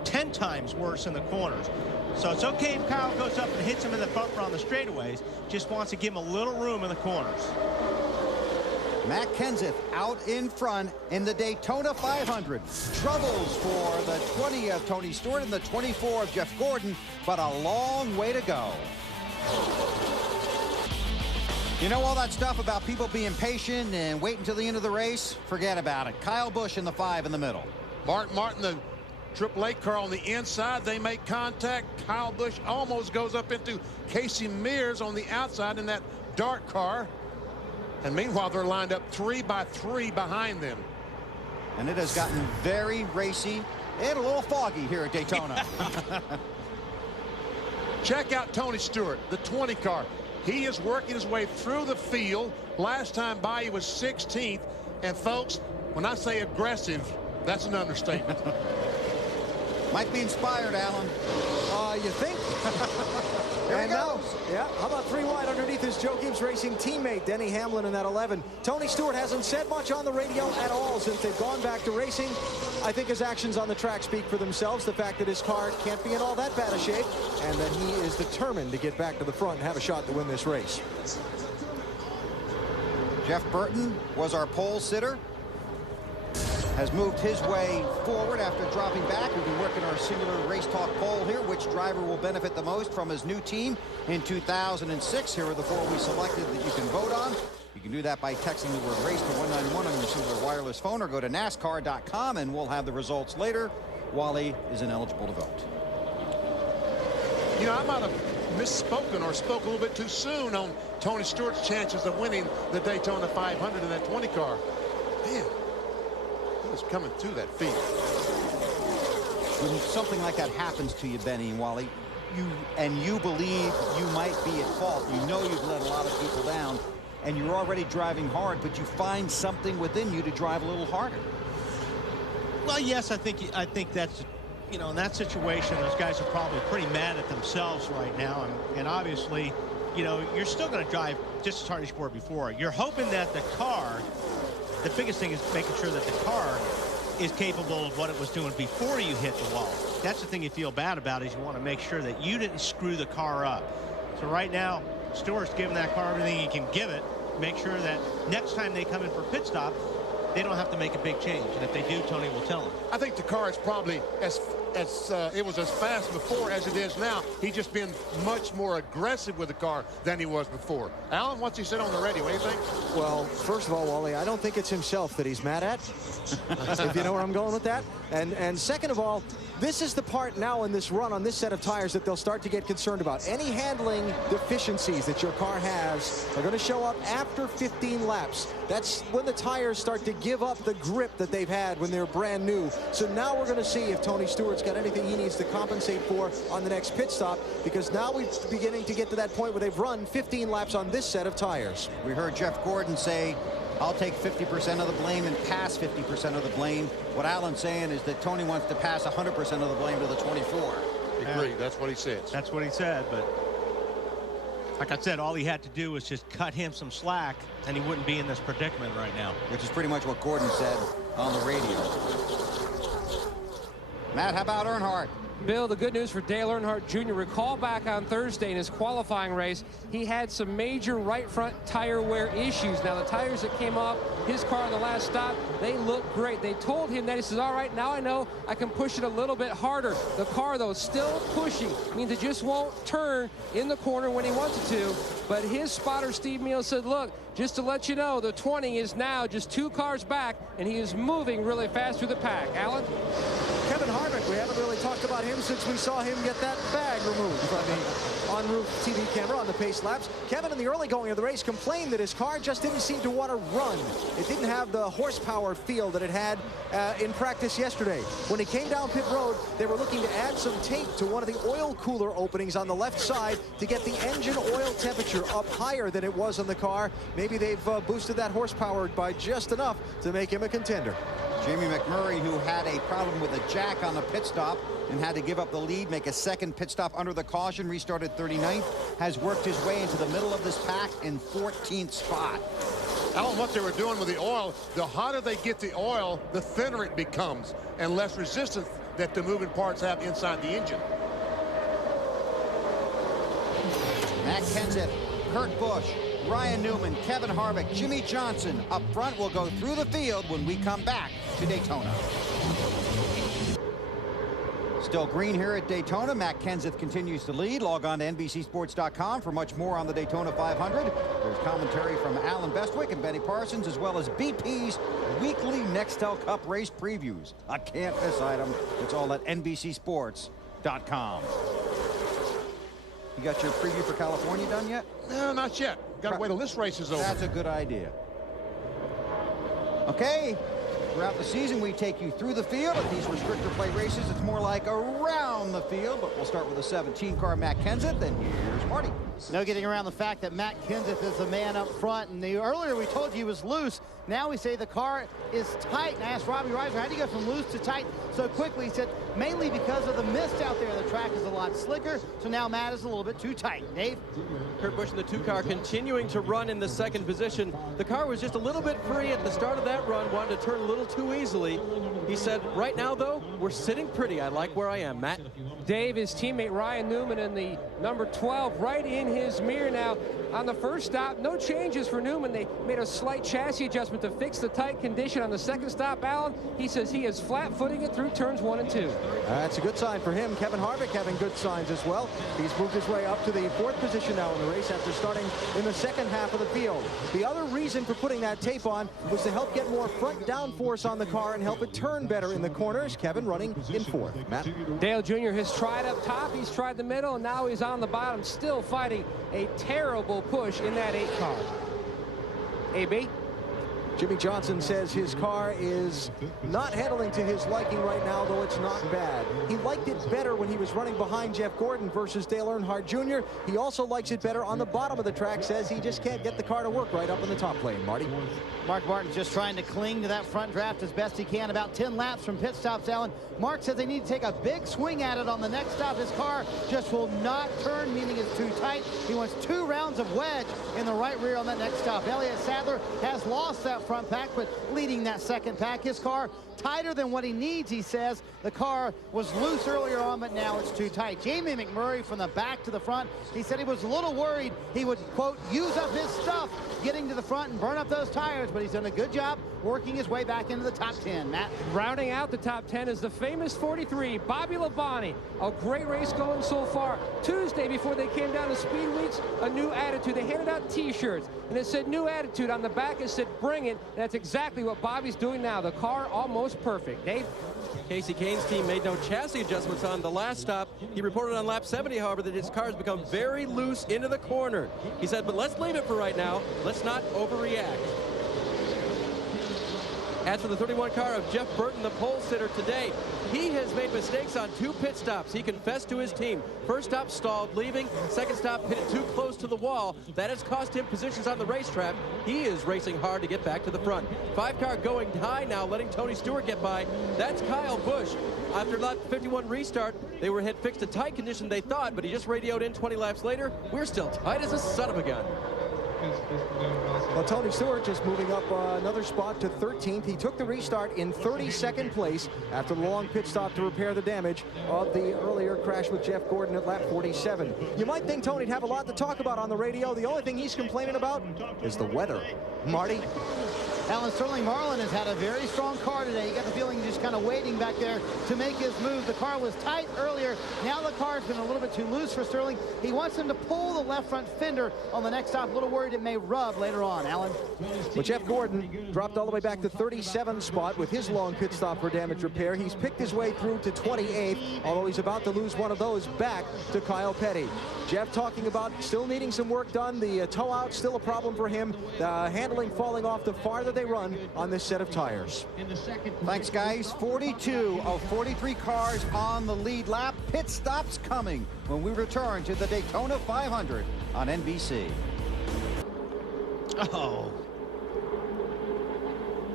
10 times worse in the corners. So it's okay if Kyle goes up and hits him in the bumper on the straightaways, just wants to give him a little room in the corners. Matt Kenseth out in front in the Daytona 500. Troubles for the 20 of Tony Stewart and the 24 of Jeff Gordon, but a long way to go. You know all that stuff about people being patient and wait until the end of the race? Forget about it. Kyle Busch in the 5 in the middle. Martin, the AAA car on the inside, they make contact. Kyle Busch almost goes up into Casey Mears on the outside in that dark car. And meanwhile, they're lined up 3 by 3 behind them. And it has gotten very racy and a little foggy here at Daytona. Check out Tony Stewart, the 20 car. He is working his way through the field. Last time by, he was 16th. And folks, when I say aggressive, that's an understatement. Might be inspired, Alan. You think? There he goes. Yeah, how about 3 wide underneath his Joe Gibbs Racing teammate, Denny Hamlin, in that 11. Tony Stewart hasn't said much on the radio at all since they've gone back to racing. I think his actions on the track speak for themselves. The fact that his car can't be in all that bad a shape, and that he is determined to get back to the front and have a shot to win this race. Jeff Burton was our pole sitter. Has moved his way forward after dropping back. We've been working our singular race talk poll here. Which driver will benefit the most from his new team in 2006? Here are the 4 we selected that you can vote on. You can do that by texting the word race to 191 on your singular wireless phone, or go to NASCAR.com and we'll have the results later. Wally is ineligible to vote. You know, I might have misspoken or spoke a little bit too soon on Tony Stewart's chances of winning the Daytona 500 in that 20 car. Man, he was coming through that field. When something like that happens to you, Benny and Wally, you believe you might be at fault. You know you've let a lot of people down, and you're already driving hard, but you find something within you to drive a little harder. Well, yes, I think that's you know, in that situation, those guys are probably pretty mad at themselves right now. And obviously, you know, you're still going to drive just as hard as you were before. You're hoping that the car, the biggest thing is making sure that the car is capable of what it was doing before you hit the wall. That's the thing you feel bad about, is you want to make sure that you didn't screw the car up. So right now, Stewart's giving that car everything he can give it. Make sure that next time they come in for pit stop, they don't have to make a big change. And if they do, Tony will tell them. I think the car is probably it was as fast before as it is now. He's just been much more aggressive with the car than he was before. Alan, what's he said on the radio? What do you think? Well, first of all, Wally, I don't think it's himself that he's mad at, if you know where I'm going with that. And second of all, this is the part now in this run on this set of tires that they'll start to get concerned about. Any handling deficiencies that your car has are going to show up after 15 laps. That's when the tires start to give up the grip that they've had when they're brand new. So now we're going to see if Tony Stewart's got anything he needs to compensate for on the next pit stop, because now we're beginning to get to that point where they've run 15 laps on this set of tires. We heard Jeff Gordon say, I'll take 50% of the blame and pass 50% of the blame. What Alan's saying is that Tony wants to pass 100% of the blame to the 24. Agreed. That's what he says. That's what he said, but like I said, all he had to do was just cut him some slack, and he wouldn't be in this predicament right now. Which is pretty much what Gordon said on the radio. Matt, how about Earnhardt? Bill, the good news for Dale Earnhardt Jr., recall back on Thursday in his qualifying race, he had some major right front tire wear issues. Now, the tires that came off his car on the last stop, they look great. They told him that. He says, all right, now I know I can push it a little bit harder. The car, though, still pushing. Means it just won't turn in the corner when he wants it to. But his spotter, Steve Meal, said, look, just to let you know, the 20 is now just 2 cars back, and he is moving really fast through the pack. Alan? Kevin Harvick, we haven't really talked about him since we saw him get that bag removed from the en route TV camera on the pace laps. Kevin, in the early going of the race, complained that his car just didn't seem to want to run. It didn't have the horsepower feel that it had in practice yesterday. When he came down pit road, they were looking to add some tape to one of the oil cooler openings on the left side to get the engine oil temperature up higher than it was on the car. Maybe they've boosted that horsepower by just enough to make him a contender. Jamie McMurray, who had a problem with a jack on the pit stop and had to give up the lead, make a second pit stop under the caution, restarted 39th, has worked his way into the middle of this pack in 14th spot. Alan, what they were doing with the oil, the hotter they get the oil, the thinner it becomes and less resistance that the moving parts have inside the engine. Matt Kenseth, Kurt Busch, Ryan Newman, Kevin Harvick, Jimmy Johnson up front will go through the field when we come back to Daytona. Still green here at Daytona. Matt Kenseth continues to lead. Log on to NBCSports.com for much more on the Daytona 500. There's commentary from Alan Bestwick and Benny Parsons, as well as BP's weekly Nextel Cup race previews. A can't miss item. It's all at NBCSports.com. You got your preview for California done yet? No, not yet. Got to wait till this race is over. That's a good idea. Okay. Throughout the season, we take you through the field. At these restrictor plate races, it's more like around the field. But we'll start with the 17-car Matt Kenseth, and here's Marty. No getting around the fact that Matt Kenseth is the man up front. And earlier we told you he was loose. Now we say the car is tight. And I asked Robbie Reiser, how do you go from loose to tight so quickly? He said, mainly because of the mist out there. The track is a lot slicker. So now Matt is a little bit too tight. Dave? Kurt Busch in the 2-car continuing to run in the second position. The car was just a little bit free at the start of that run, wanted to turn a little too easily. He said, right now, though, we're sitting pretty. I like where I am, Matt. Dave, his teammate Ryan Newman in the number 12 right in his mirror now. On the first stop, no changes for Newman. They made a slight chassis adjustment to fix the tight condition. On the second stop, Alan, he says he is flat-footing it through turns 1 and 2. That's a good sign for him. Kevin Harvick having good signs as well. He's moved his way up to the 4th position now in the race after starting in the second half of the field. The other reason for putting that tape on was to help get more front downforce on the car and help it turn better in the corners. Kevin running in 4th. Matt? Dale Jr. has tried up top, he's tried the middle, and now he's on the bottom, still fighting a terrible push in that 8 car. AB? Jimmy Johnson says his car is not handling to his liking right now, though it's not bad. He liked it better when he was running behind Jeff Gordon versus Dale Earnhardt Jr. He also likes it better on the bottom of the track, says he just can't get the car to work right up in the top lane. Marty? Mark Martin's just trying to cling to that front draft as best he can. About 10 laps from pit stops, Alan. Mark says they need to take a big swing at it on the next stop. His car just will not turn, meaning it's too tight. He wants 2 rounds of wedge in the right rear on that next stop. Elliott Sadler has lost that front pack, but leading that second pack. His car tighter than what he needs, he says. The car was loose earlier on, but now it's too tight. Jamie McMurray from the back to the front. He said he was a little worried he would, quote, use up his stuff getting to the front and burn up those tires, but he's done a good job working his way back into the top 10. Matt? Rounding out the top 10 is the famous 43, Bobby Labonte. A great race going so far. Tuesday, before they came down to Speed Weeks, a new attitude. They handed out T-shirts, and it said new attitude. On the back, it said bring it, and that's exactly what Bobby's doing now. The car almost perfect. Dave? Casey Kane's team made no chassis adjustments on the last stop. He reported on lap 70, however, that his car has become very loose into the corner. He said, but let's leave it for right now. Let's not overreact. As for the 31 car of Jeff Burton, the pole sitter today, he has made mistakes on 2 pit stops. He confessed to his team. First stop stalled, leaving. Second stop hit it too close to the wall. That has cost him positions on the racetrack. He is racing hard to get back to the front. 5 car going high now, letting Tony Stewart get by. That's Kyle Busch. After lap 51 restart, they had fixed a tight condition, they thought, but he just radioed in 20 laps later. We're still tight as a son of a gun. Well, Tony Stewart just moving up another spot to 13th. He took the restart in 32nd place after the long pit stop to repair the damage of the earlier crash with Jeff Gordon at lap 47. You might think Tony'd have a lot to talk about on the radio. The only thing he's complaining about is the weather. Marty? Alan, Sterling Marlin has had a very strong car today. You got the feeling he's just kind of waiting back there to make his move. The car was tight earlier. Now the car's been a little bit too loose for Sterling. He wants him to pull the left front fender on the next stop. A little worried it may rub later on. Alan? Well, Jeff Gordon dropped all the way back to 37th spot with his long pit stop for damage repair. He's picked his way through to 28th, although he's about to lose one of those back to Kyle Petty. Jeff talking about still needing some work done. The toe out still a problem for him. The handling falling off the farther they run on this set of tires. Thanks, guys. 42 of 43 cars on the lead lap. Pit stops coming when we return to the Daytona 500 on NBC. Oh.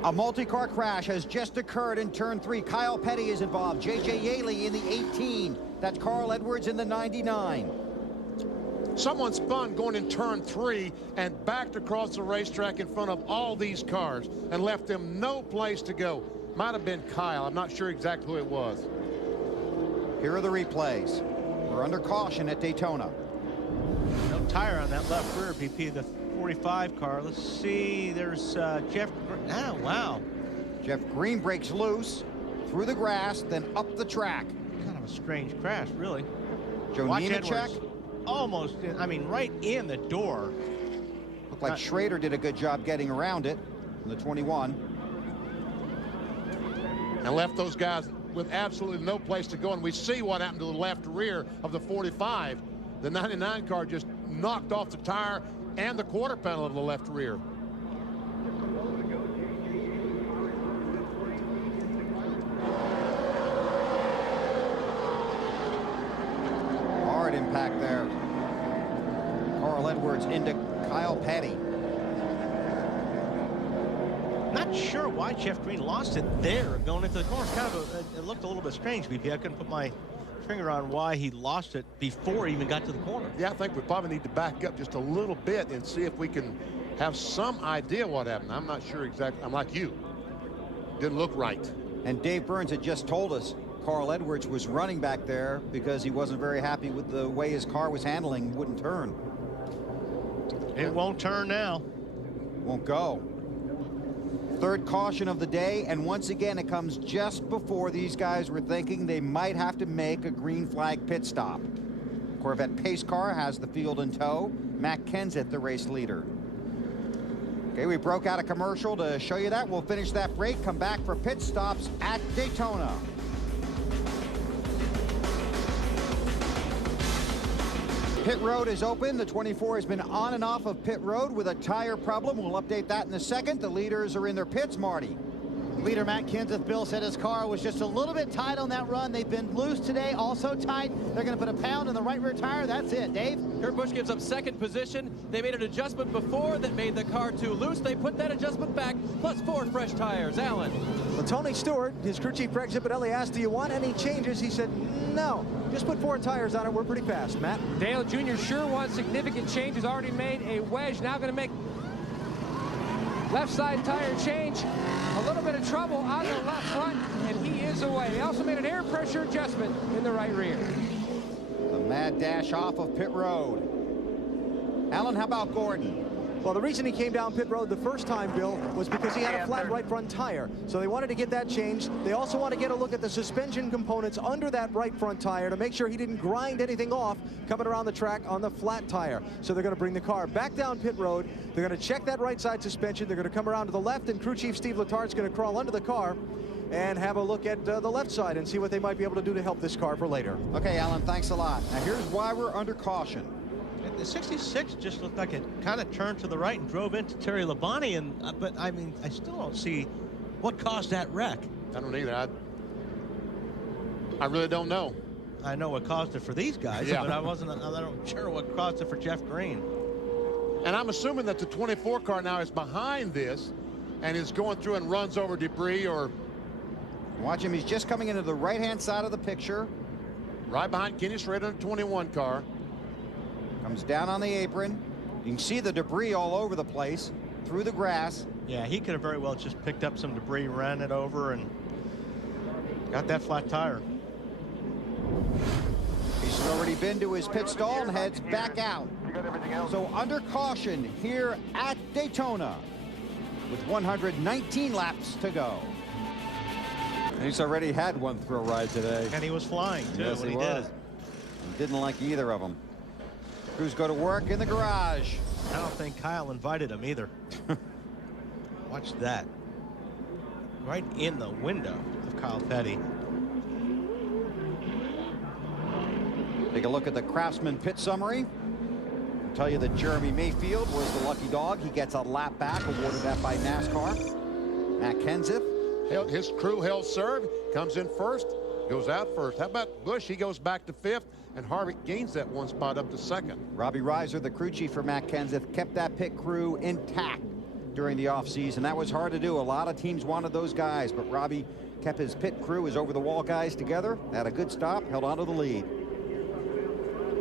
A multi-car crash has just occurred in turn 3. Kyle Petty is involved. J.J. Yaley in the 18. That's Carl Edwards in the 99. Someone spun going in turn 3 and backed across the racetrack in front of all these cars and left them no place to go. Might have been Kyle. I'm not sure exactly who it was. Here are the replays. We're under caution at Daytona. No tire on that left rear, BP, the 45 car. Let's see. There's Jeff. Oh, wow. Jeff Green breaks loose through the grass, then up the track. Kind of a strange crash, really. Joe Watch Nemechek. Edwards. Almost, I mean, right in the door. Looked like Schrader did a good job getting around it in the 21. And left those guys with absolutely no place to go. And we see what happened to the left rear of the 45. The 99 car just knocked off the tire and the quarter panel of the left rear. Hard impact there. Carl Edwards into Kyle Petty. Not sure why Jeff Green lost it there going into the corner. Kind of it looked a little bit strange, BP. I couldn't put my finger on why he lost it before he even got to the corner. Yeah, I think we probably need to back up just a little bit and see if we can have some idea what happened. I'm not sure exactly. I'm like you. Didn't look right. And Dave Burns had just told us Carl Edwards was running back there because he wasn't very happy with the way his car was handling, wouldn't turn. It won't turn now. Won't go. Third caution of the day, and once again it comes just before these guys were thinking they might have to make a green flag pit stop. Corvette pace car has the field in tow. Matt Kenseth, the race leader. Okay, we broke out a commercial to show you that. We'll finish that break, come back for pit stops at Daytona. Pit road is open. The 24 has been on and off of pit road with a tire problem. We'll update that in a second. The leaders are in their pits, Marty. Leader Matt Kenseth, Bill, said his car was just a little bit tight on that run. They've been loose today, also tight. They're going to put a pound in the right rear tire. That's it. Dave? Kurt Busch gives up second position. They made an adjustment before that made the car too loose. They put that adjustment back, plus 4 fresh tires. Alan. Well, Tony Stewart, his crew chief Greg Zipadelli, asked, do you want any changes? He said, no, just put 4 tires on it. We're pretty fast. Matt? Dale Jr. sure wants significant changes. Already made a wedge. Now going to make left side tire change. A little bit of trouble on the left front, and he is away. They also made an air pressure adjustment in the right rear. The mad dash off of pit road. Alan, how about Gordon? Well, the reason he came down pit road the first time, Bill, was because he had a flat right front tire. So they wanted to get that changed. They also want to get a look at the suspension components under that right front tire to make sure he didn't grind anything off coming around the track on the flat tire. So they're going to bring the car back down pit road. They're going to check that right side suspension. They're going to come around to the left, and crew chief Steve Letard's going to crawl under the car and have a look at the left side and see what they might be able to do to help this car for later. Okay, Alan, thanks a lot. Now here's why we're under caution. The 66 just looked like it kind of turned to the right and drove into Terry Labonte, and but I mean, I still don't see what caused that wreck. I don't either. I really don't know. I know what caused it for these guys, Yeah. but I'm not sure what caused it for Jeff Green. And I'm assuming that the 24 car now is behind this and is going through and runs over debris, or Watch him. He's just coming into the right-hand side of the picture. right behind Kenny Schrader in the 21 car. Comes down on the apron. You can see the debris all over the place through the grass. Yeah, he could have very well just picked up some debris, ran it over, and got that flat tire. He's already been to his pit stall and heads back out. So under caution here at Daytona with 119 laps to go. And he's already had one thrill ride today. And he was flying, too, Yes, when he was. did it. He didn't like either of them. Crews go to work in the garage. I don't think Kyle invited him either. Watch that. Right in the window of Kyle Petty. Take a look at the Craftsman pit summary. I'll tell you that Jeremy Mayfield was the lucky dog. He gets a lap back, awarded that by NASCAR. Matt Kenseth. His crew held serve, comes in first, goes out first. How about Busch? He goes back to 5th, and Harvick gains that 1 spot up to 2nd. Robbie Reiser, the crew chief for Matt Kenseth, kept that pit crew intact during the offseason. That was hard to do. A lot of teams wanted those guys, but Robbie kept his pit crew, his over-the-wall guys together. Had a good stop, held on to the lead.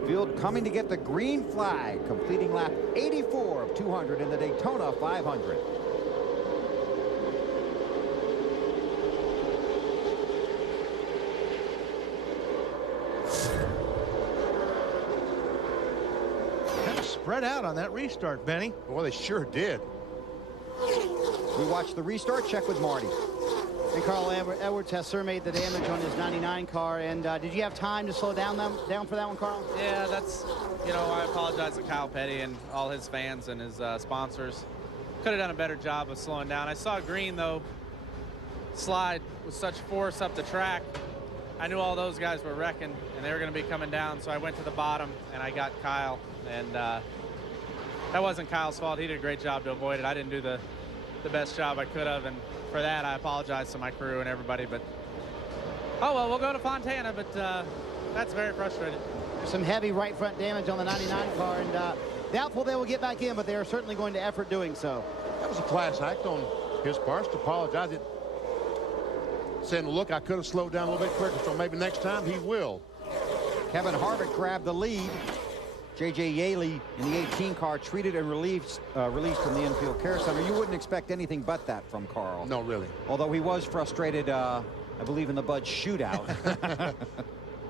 Field coming to get the green flag, completing lap 84 of 200 in the Daytona 500. Kind of spread out on that restart, Benny. Well, they sure did. We watch the restart. Check with Marty. And Carl Edwards has surveyed the damage on his 99 car. And did you have time to slow down for that one, Carl? Yeah, that's, I apologize to Kyle Petty and all his fans and his sponsors. Could have done a better job of slowing down. I saw Green, though, slide with such force up the track. I knew all those guys were wrecking, and they were going to be coming down, so I went to the bottom, and I got Kyle. And that wasn't Kyle's fault. He did a great job to avoid it. I didn't do the best job I could have, and for that, I apologize to my crew and everybody. But, oh, well, we'll go to Fontana, but that's very frustrating. There's some heavy right front damage on the 99 car, and doubtful they will get back in, but they are certainly going to effort doing so. That was a class act on his part to apologize. Saying, look, I could have slowed down a little bit quicker, so maybe next time he will. Kevin Harvick grabbed the lead. J.J. Yaley in the 18 car treated and released from the infield care center. You wouldn't expect anything but that from Carl. No, really. Although he was frustrated, I believe, in the Bud shootout.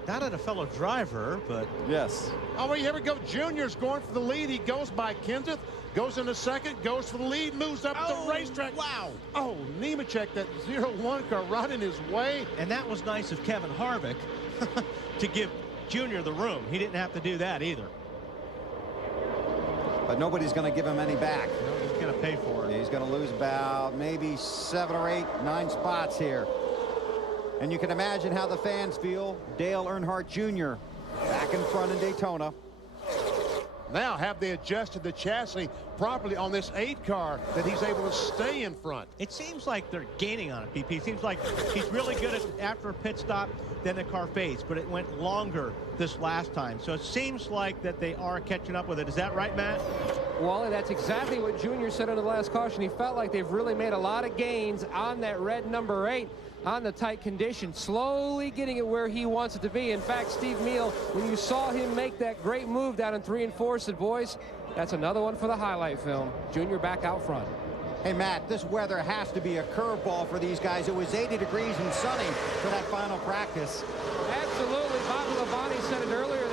Not at a fellow driver, but Yes. Oh, well, here we go. Junior's going for the lead. He goes by Kenseth, goes into 2nd, goes for the lead, moves up the racetrack. Wow. Oh, Nemechek, that 0-1 car right in his way. And that was nice of Kevin Harvick to give Junior the room. He didn't have to do that either. But nobody's going to give him any back. He's going to pay for it. He's going to lose about maybe 7 or 8, 9 spots here. And you can imagine how the fans feel. Dale Earnhardt Jr. back in front in Daytona. Now, have they adjusted the chassis properly on this 8 car that he's able to stay in front? It seems like they're gaining on it, BP. It seems like he's really good at after a pit stop, then the car fades, but it went longer this last time. So it seems like that they are catching up with it. Is that right, Matt? Wally, that's exactly what Junior said on the last caution. He felt like they've really made a lot of gains on that red number 8 on the tight condition, slowly getting it where he wants it to be. In fact, Steve Meal, when you saw him make that great move down in 3 and 4, said, boys, that's another one for the highlight film. Junior back out front. Hey, Matt, this weather has to be a curveball for these guys. It was 80 degrees and sunny for that final practice. Absolutely. Bobby Labonte said it earlier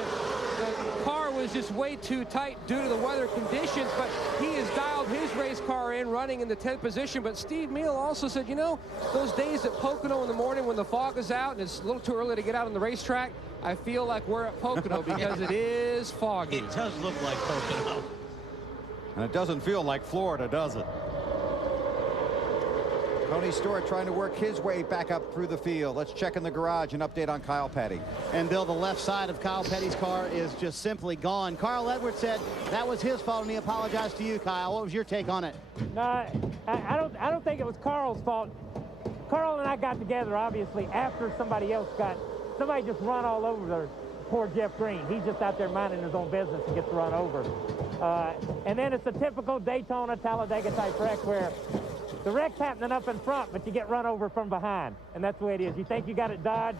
that the car was just way too tight due to the weather conditions, but he has dialed his race car in, running in the 10th position. But Steve Meal also said, you know, those days at Pocono in the morning when the fog is out and it's a little too early to get out on the racetrack, I feel like we're at Pocono because it is foggy. It does look like Pocono. And it doesn't feel like Florida, does it? Tony Stewart trying to work his way back up through the field. Let's check in the garage and update on Kyle Petty. And Bill, the left side of Kyle Petty's car is just simply gone. Carl Edwards said that was his fault, and he apologized to you, Kyle. What was your take on it? No, I don't think it was Carl's fault. Carl and I got together, obviously, after somebody just run all over poor Jeff Green. He's just out there minding his own business and gets run over. And then it's a typical Daytona, Talladega type wreck where the wreck's happening up in front, but you get run over from behind. And that's the way it is. You think you got it dodged.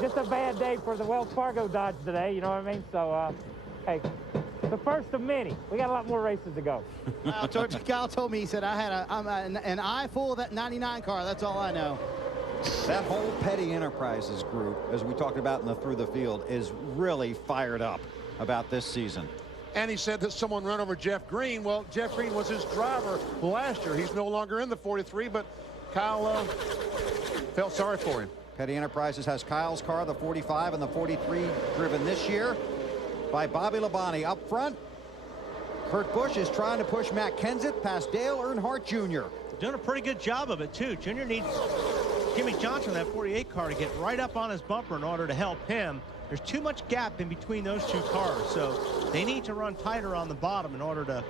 Just a bad day for the Wells Fargo Dodge today, you know what I mean? So, hey, the first of many. We got a lot more races to go. Kyle told me, he said, I'm an eye full of that 99 car. That's all I know. That whole Petty Enterprises group, as we talked about in the Through the Field, is really fired up about this season. And he said that someone ran over Jeff Green. Well, Jeff Green was his driver last year. He's no longer in the 43, but Kyle felt sorry for him. Petty Enterprises has Kyle's car, the 45 and the 43, driven this year by Bobby Labonte. Up front, Kurt Busch is trying to push Matt Kenseth past Dale Earnhardt Jr. Doing a pretty good job of it, too. Junior needs Jimmy Johnson, that 48 car, to get right up on his bumper in order to help him. There's too much gap in between those two cars, so they need to run tighter on the bottom in order to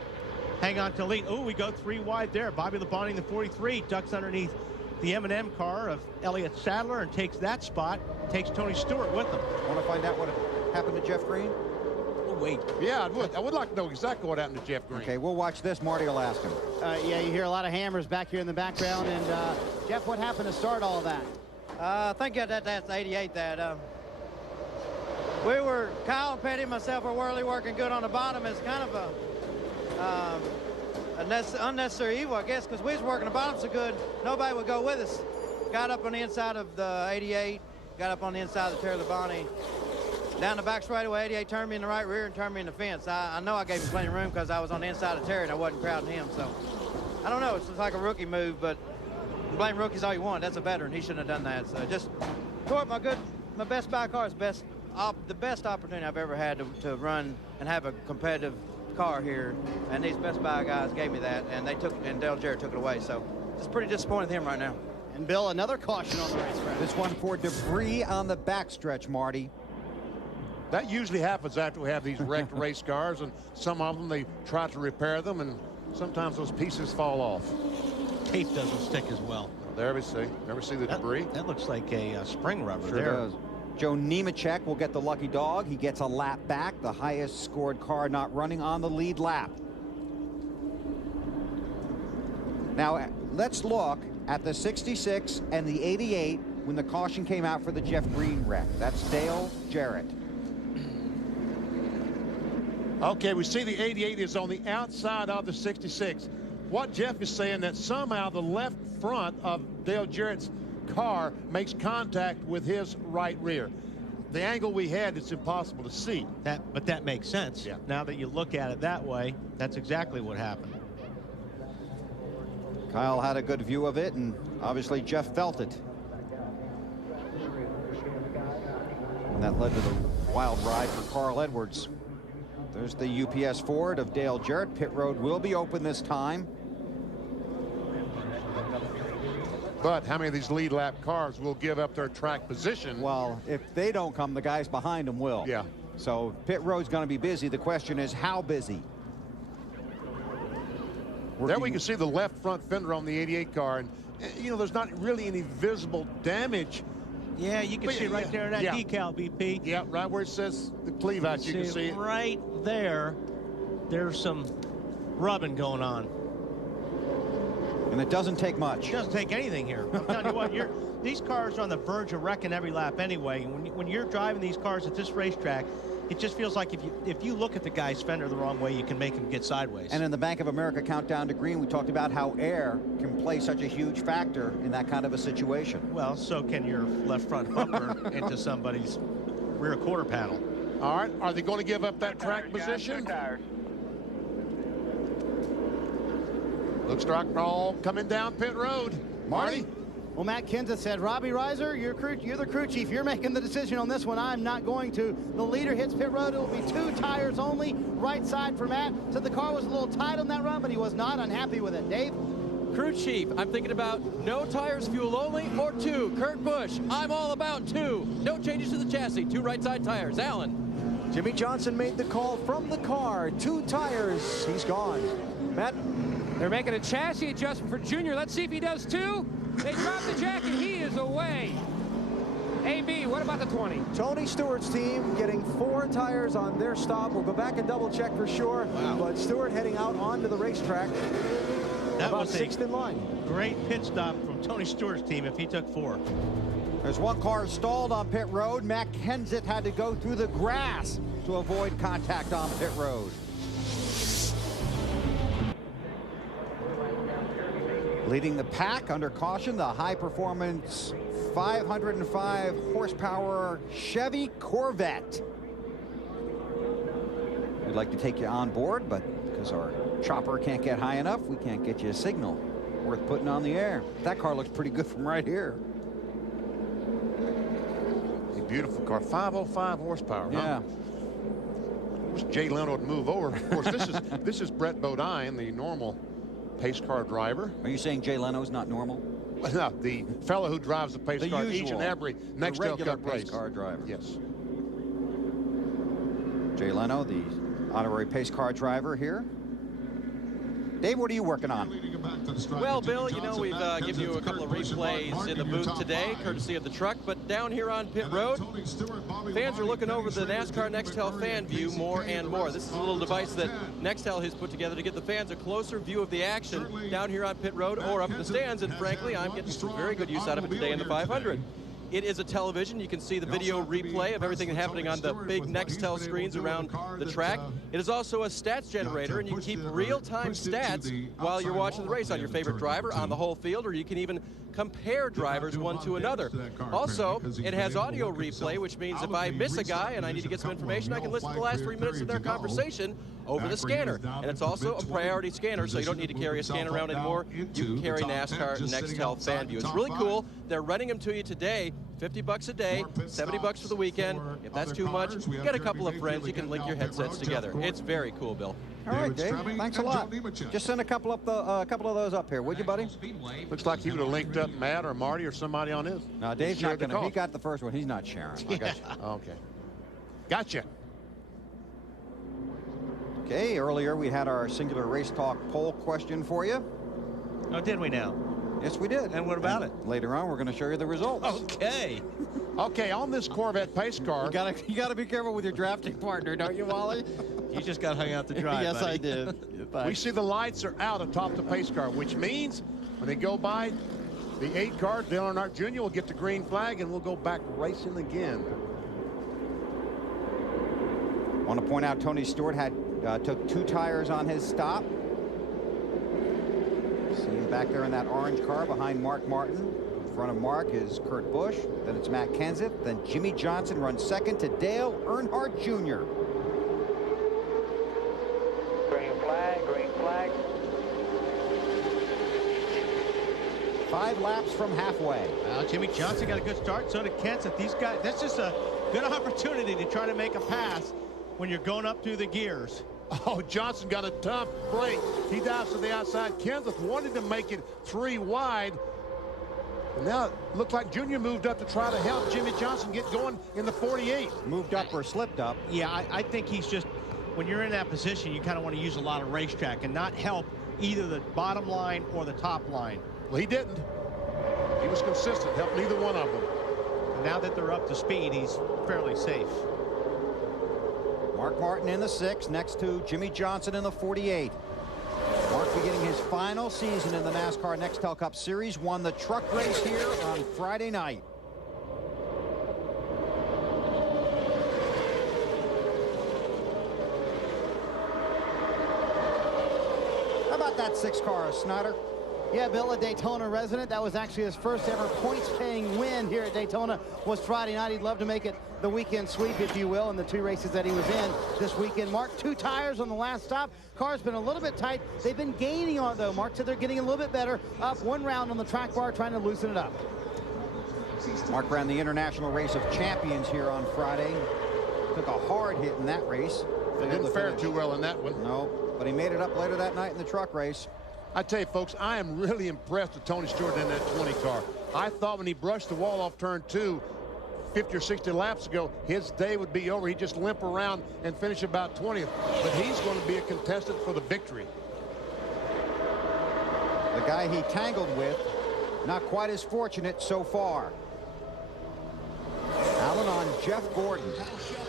hang on to the lead. Oh, we go 3 wide there. Bobby Labonte in the 43 ducks underneath the M&M car of Elliott Sadler and takes that spot, takes Tony Stewart with him. Want to find out what happened to Jeff Green? Oh, wait. Yeah, I would like to know exactly what happened to Jeff Green. Okay, we'll watch this. Marty will ask him. Yeah, you hear a lot of hammers back here in the background. And, Jeff, what happened to start all of that? I think that's 88 that we were, Kyle and Petty and myself were really working good on the bottom. It's kind of a unnecessary evil, I guess, because we was working the bottom so good, nobody would go with us. Got up on the inside of the 88, got up on the inside of the Terry Labonte. Down the back straightaway, 88 turned me in the right rear and turned me in the fence. I know I gave him plenty of room because I was on the inside of Terry and I wasn't crowding him. So I don't know, it's like a rookie move, but blame rookies all you want. That's a veteran. He shouldn't have done that. So just toward my best back car is the best opportunity I've ever had to run and have a competitive car here, and these Best Buy guys gave me that, and Dale Jarrett took it away. So it's pretty disappointed with him right now. And Bill, another caution on the racetrack. This one for debris on the backstretch, Marty. That usually happens after we have these wrecked race cars, and some of them they try to repair them, and sometimes those pieces fall off. Tape doesn't stick as well. There we see the debris. That looks like a spring rubber Sure there. does. Joe Nemechek will get the lucky dog. He gets a lap back, the highest scored car not running on the lead lap. Now, let's look at the 66 and the 88 when the caution came out for the Jeff Green wreck. That's Dale Jarrett. Okay, we see the 88 is on the outside of the 66. What Jeff is saying that somehow the left front of Dale Jarrett's car makes contact with his right rear. The angle we had, it's impossible to see. But that makes sense. Yeah. Now that you look at it that way, that's exactly what happened. Kyle had a good view of it, and obviously Jeff felt it. And that led to the wild ride for Carl Edwards. There's the UPS Ford of Dale Jarrett. Pit road will be open this time. But how many of these lead lap cars will give up their track position? Well, if they don't come, the guys behind them will. Yeah. So pit road's going to be busy. The question is how busy. There we can see the left front fender on the 88 car, and you know, there's not really any visible damage. Yeah, you can see right there that decal, BP. Yeah, right where it says the cleave out, you can see it. Right there, there's some rubbing going on. And it doesn't take much. It doesn't take anything here. I'm telling you what, these cars are on the verge of wrecking every lap anyway. And when you're driving these cars at this racetrack, it just feels like if you look at the guy's fender the wrong way, you can make him get sideways. And in the Bank of America Countdown to Green, we talked about how air can play such a huge factor in that kind of a situation. Well, so can your left front bumper into somebody's rear quarter panel. All right, are they going to give up that track position? Looks like they're all coming down pit road. Marty? Well, Matt Kenseth said, Robbie Reiser, you're the crew chief. You're making the decision on this one. I'm not going to. The leader hits pit road. It will be 2 tires only. Right side for Matt. Said the car was a little tight on that run, but he was not unhappy with it. Dave? Crew chief, I'm thinking about no tires, fuel only, or 2. Kurt Busch, I'm all about 2. No changes to the chassis. 2 right side tires. Alan? Jimmy Johnson made the call from the car. 2 tires. He's gone. Matt? They're making a chassis adjustment for Junior. Let's see if he does too. They drop the jacket. He is away. AB, what about the 20? Tony Stewart's team getting 4 tires on their stop. We'll go back and double check for sure. Wow. But Stewart heading out onto the racetrack. That about was 6th in line. Great pit stop from Tony Stewart's team if he took 4. There's one car stalled on pit road. Matt Kenseth had to go through the grass to avoid contact on pit road. Leading the pack under caution, the high-performance 505 horsepower Chevy Corvette. We'd like to take you on board, but because our chopper can't get high enough, we can't get you a signal worth putting on the air. That car looks pretty good from right here. A beautiful car, 505 horsepower. Yeah. Huh? I wish Jay Leno would move over. Of course, this is Brett Bodine, the normal pace car driver. Are you saying Jay Leno's not normal? No, the fellow who drives the pace car usual, each and every Nextel Cup race. pace car driver. Yes. Jay Leno, the honorary pace car driver here. Dave, what are you working on? Well, Bill, you know, we've given you a couple of replays in the booth today, courtesy of the truck, but down here on pit road, fans are looking over the NASCAR Nextel fan view more and more. This is a little device that Nextel has put together to give the fans a closer view of the action down here on pit road or up in the stands, and frankly, I'm getting some very good use out of it today in the 500. It is a television. You can see the video replay of everything happening on the big Nextel screens around the track. It is also a stats generator, and you can keep real-time stats while you're watching the race on your favorite driver on the whole field, or you can even compare drivers one to another. Also, it has audio replay, which means if I miss a guy and I need to get some information, I can listen to the last 3 minutes of their conversation over the scanner. And it's also a priority scanner, so you don't need to carry a scanner around anymore. You can carry NASCAR Nextel Fan View. It's really cool. They're renting them to you today. 50 bucks a day, 70 bucks for the weekend. If that's too much, get a couple of friends. You can link your headsets together. It's very cool, Bill. All right, Dave. Thanks a lot. Just send a couple of those up here, would you, buddy? Looks like he would have linked up Matt or Marty or somebody on his. No, Dave's not going to. He got the first one. He's not sharing. I got you. Okay. Gotcha. Okay, earlier we had our Singular Race Talk poll question for you. Oh, did we now? Yes, we did. And what about it? Later on, we're going to show you the results. Okay. Okay, on this Corvette pace car. You gotta be careful with your drafting partner, don't you, Wally? You just got hung out to dry. Yes, buddy. I did. We see the lights are out atop the pace car, which means when they go by the 8 car, Dale Earnhardt Jr. will get the green flag, and we'll go back racing again. I want to point out Tony Stewart took 2 tires on his stop. See him back there in that orange car behind Mark Martin. In front of Mark is Kurt Busch. Then it's Matt Kenseth. Then Jimmy Johnson runs second to Dale Earnhardt Jr. Green flag, green flag. 5 laps from halfway. Well, Jimmy Johnson got a good start. So did Kenseth. These guys, that's just a good opportunity to try to make a pass when you're going up through the gears. Oh, Johnson got a tough break. He dives to the outside. Kenseth wanted to make it 3 wide. And now it looked like Junior moved up to try to help Jimmy Johnson get going in the 48. Moved up or slipped up. Yeah, I think he's just, when you're in that position, you kind of want to use a lot of racetrack and not help either the bottom line or the top line. Well, he didn't. He was consistent, helped neither one of them. And now that they're up to speed, he's fairly safe. Mark Martin in the 6, next to Jimmy Johnson in the 48. Mark beginning his final season in the NASCAR Nextel Cup Series, won the truck race here on Friday night. How about that 6 car, Snyder? Yeah, Bill, a Daytona resident. That was actually his first ever points-paying win here at Daytona was Friday night. He'd love to make it the weekend sweep, if you will, in the 2 races that he was in this weekend. Mark, 2 tires on the last stop. Car's been a little bit tight. They've been gaining on it, though. Mark said they're getting a little bit better. Up 1 round on the track bar, trying to loosen it up. Mark ran the International Race of Champions here on Friday. Took a hard hit in that race. They didn't fare too well in that one. No, but he made it up later that night in the truck race. I tell you, folks, I am really impressed with Tony Stewart in that 20 car. I thought when he brushed the wall off turn 2 50 or 60 laps ago, his day would be over. He'd just limp around and finish about 20th. But he's going to be a contestant for the victory. The guy he tangled with, not quite as fortunate so far. Allen on Jeff Gordon.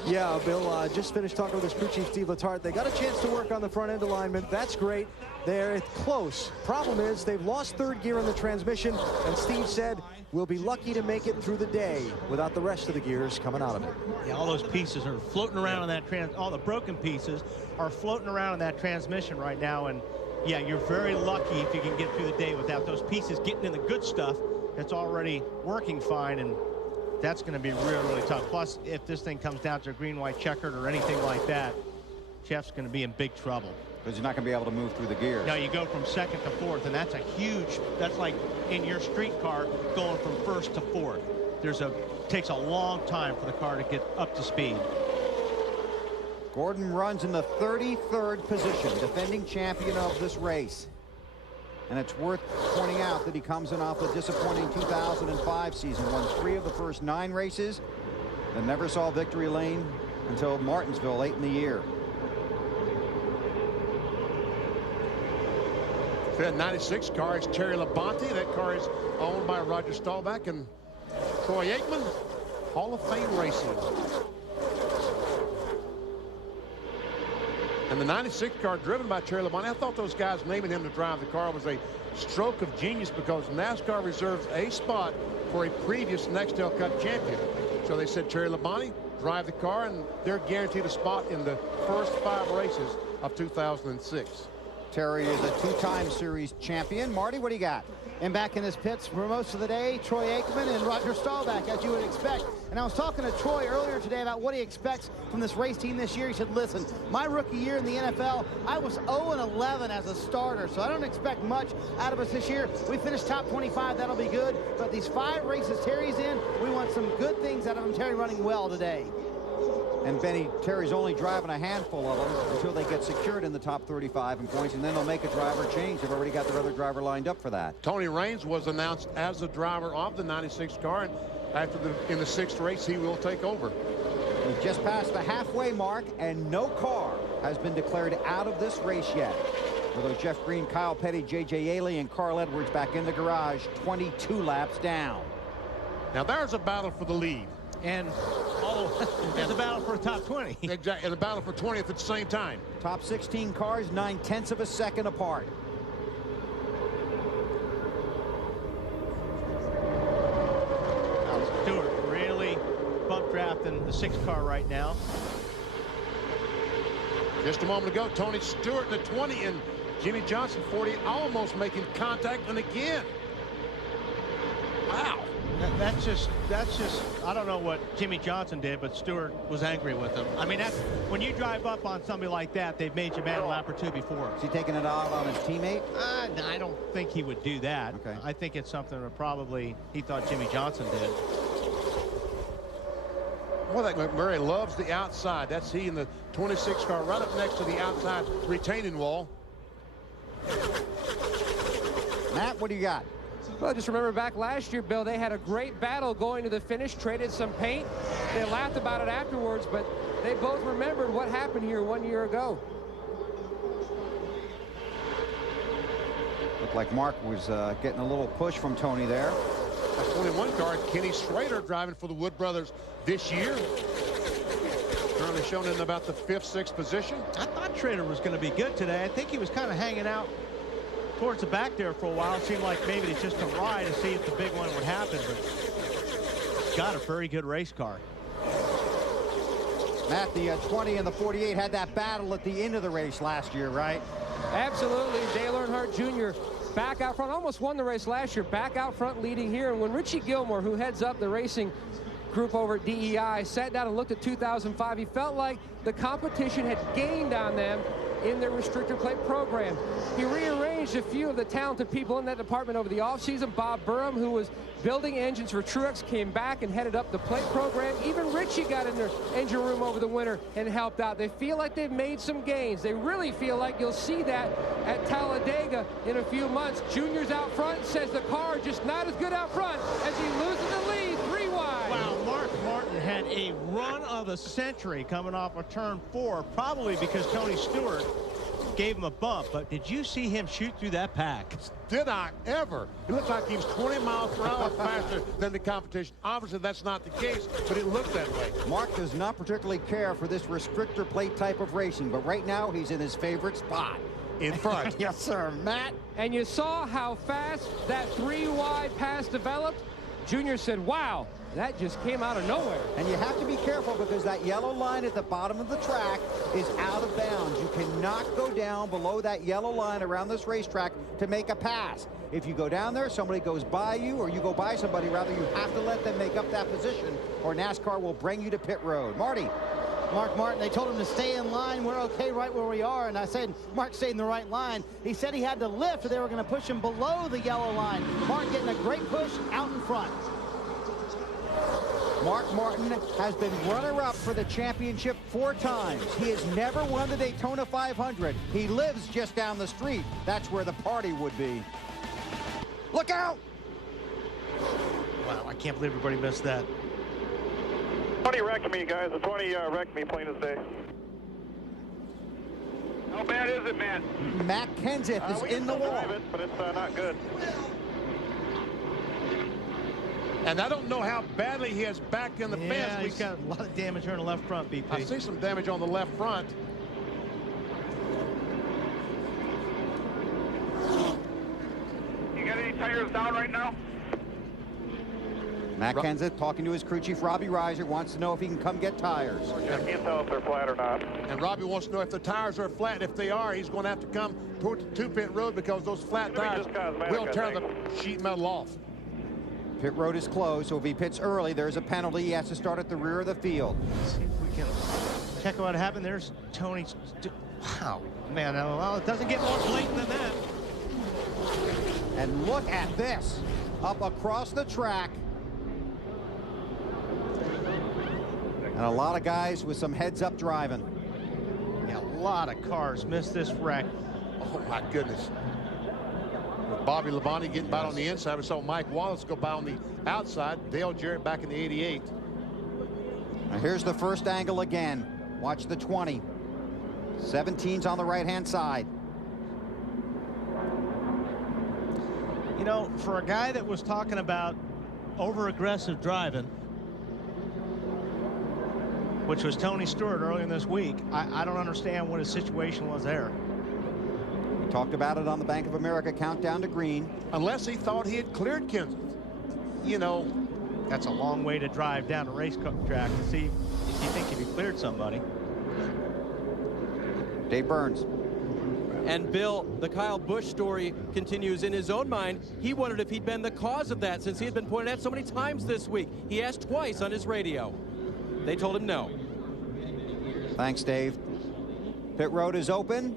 Yeah, Bill, just finished talking with his crew chief, Steve Letarte. They got a chance to work on the front end alignment. That's great. They're close. Problem is, they've lost 3rd gear in the transmission, and Steve said, we'll be lucky to make it through the day without the rest of the gears coming out of it. Yeah, all those pieces are floating around in that all the broken pieces are floating around in that transmission right now, and yeah, you're very lucky if you can get through the day without those pieces getting in the good stuff that's already working fine, and that's going to be really, really tough. Plus, if this thing comes down to a green, white checkered or anything like that, Jeff's going to be in big trouble. Because you're not going to be able to move through the gears. No, you go from 2nd to 4th, and that's a huge, that's like in your street car going from 1st to 4th. Takes a long time for the car to get up to speed. Gordon runs in the 33rd position, defending champion of this race. And it's worth pointing out that he comes in off a disappointing 2005 season, won 3 of the first 9 races, and never saw victory lane until Martinsville late in the year. That 96 car is Terry Labonte. That car is owned by Roger Staubach and Troy Aikman. Hall of Fame Racing. And the 96 car driven by Terry Labonte. I thought those guys naming him to drive the car was a stroke of genius, because NASCAR reserves a spot for a previous Nextel Cup champion. So they said, Terry Labonte, drive the car, and they're guaranteed a spot in the first 5 races of 2006. Terry is a 2-time series champion. Marty, what do you got? And back in his pits for most of the day, Troy Aikman and Roger Staubach, as you would expect. And I was talking to Troy earlier today about what he expects from this race team this year. He said, listen, my rookie year in the NFL, I was 0-11 as a starter, so I don't expect much out of us this year. We finished top 25, that'll be good. But these 5 races Terry's in, we want some good things out of him. Terry running well today. And Benny, Terry's only driving a handful of them until they get secured in the top 35 in points, and then they'll make a driver change. They've already got their other driver lined up for that. Tony Raines was announced as the driver of the 96 car, and after in the 6th race, he will take over. We've just passed the halfway mark, and no car has been declared out of this race yet. Although Jeff Green, Kyle Petty, J.J. Ailey, and Carl Edwards back in the garage, 22 laps down. Now there's a battle for the lead. And there's a battle for a top 20. Exactly, and a battle for 20th at the same time. Top 16 cars, 9/10 of a second apart. Now Stewart really bump drafting the 6 car right now. Just a moment ago, Tony Stewart in the 20 and Jimmy Johnson 40, almost making contact, and again. Wow. That's just, I don't know what Jimmy Johnson did, but Stewart was angry with him. I mean, that's, when you drive up on somebody like that, they've made you mad a lap or 2 before. Is he taking it out on his teammate? No, I don't think he would do that. Okay. I think it's something that probably he thought Jimmy Johnson did. Well, that McMurray loves the outside. That's he in the 26 car right up next to the outside retaining wall. Matt, what do you got? Well, just remember back last year, Bill, they had a great battle going to the finish, traded some paint. They laughed about it afterwards, but they both remembered what happened here 1 year ago. Looked like Mark was getting a little push from Tony there. A 21 car, Kenny Schrader driving for the Wood Brothers this year. Currently shown in about the 5th, 6th position. I thought Schrader was going to be good today. I think he was kind of hanging out towards the back there for a while. It seemed like maybe it's just a ride to see if the big one would happen, but he's got a very good race car. Matt, the 20 and the 48 had that battle at the end of the race last year, right? Absolutely. Dale Earnhardt Jr. back out front, almost won the race last year, back out front leading here. And when Richie Gilmore, who heads up the racing group over at DEI, sat down and looked at 2005, he felt like the competition had gained on them in their restrictor plate program. He rearranged a few of the talented people in that department over the offseason. Bob Burham, who was building engines for Truex, came back and headed up the plate program. Even Richie got in their engine room over the winter and helped out. They feel like they've made some gains. They really feel like you'll see that at Talladega in a few months. Junior's out front, says the car just not as good out front as he loses the lead 3 wide. Wow, Mark Martin had a run of the century coming off of turn 4, probably because Tony Stewart gave him a bump. But did you see him shoot through that pack? Did I ever? It looks like he was 20 miles per hour faster than the competition. Obviously, that's not the case, but it looked that way. Mark does not particularly care for this restrictor plate type of racing, but right now he's in his favorite spot. In front. Yes, sir, Matt. And you saw how fast that 3 wide pass developed. Junior said, wow, that just came out of nowhere. And you have to be careful because that yellow line at the bottom of the track is out of bounds. You cannot go down below that yellow line around this racetrack to make a pass. If you go down there, somebody goes by you, or you go by somebody, rather, you have to let them make up that position, or NASCAR will bring you to pit road. Marty. Mark Martin, they told him to stay in line. We're okay right where we are. And I said, Mark stayed in the right line. He said he had to lift or they were going to push him below the yellow line. Mark getting a great push out in front. Mark Martin has been runner-up for the championship 4 times. He has never won the Daytona 500. He lives just down the street. That's where the party would be. Look out! Wow, I can't believe everybody missed that. 20 wrecked me, guys. The 20 wrecked me plain as day. How bad is it, man? Matt Kenseth is in the wall. Drive it, but it's not good. And I don't know how badly he has back in the fence. Yeah, he's got a lot of damage here on the left front, BP. I see some damage on the left front. You got any tires down right now? Matt Kenseth talking to his crew chief, Robbie Reiser, wants to know if he can come get tires. I can't tell if they're flat or not. And Robbie wants to know if the tires are flat. If they are, he's going to have to come toward the 2-pit road because those flat tires will tear the sheet metal off. Pit road is closed, so if he pits early, there's a penalty. He has to start at the rear of the field. Let's see if we can check what happened. There's Tony. Wow, man, well, it doesn't get more blatant than that. And look at this, up across the track. And a lot of guys with some heads-up driving. Yeah, a lot of cars missed this wreck. Oh, my goodness. With Bobby Labonte getting by on the inside, we saw Mike Wallace go by on the outside. Dale Jarrett back in the 88. Now here's the first angle again. Watch the 20. 17's on the right-hand side. You know, for a guy that was talking about over-aggressive driving, which was Tony Stewart earlier this week, I don't understand what his situation was there. We talked about it on the Bank of America countdown to green. Unless he thought he had cleared Kenseth. You know, that's a long way to drive down a race track to see if you think if you cleared somebody. Dave Burns. And Bill, the Kyle Busch story continues in his own mind. He wondered if he'd been the cause of that since he had been pointed at so many times this week. He asked twice on his radio. They told him no. Thanks, Dave. Pit road is open.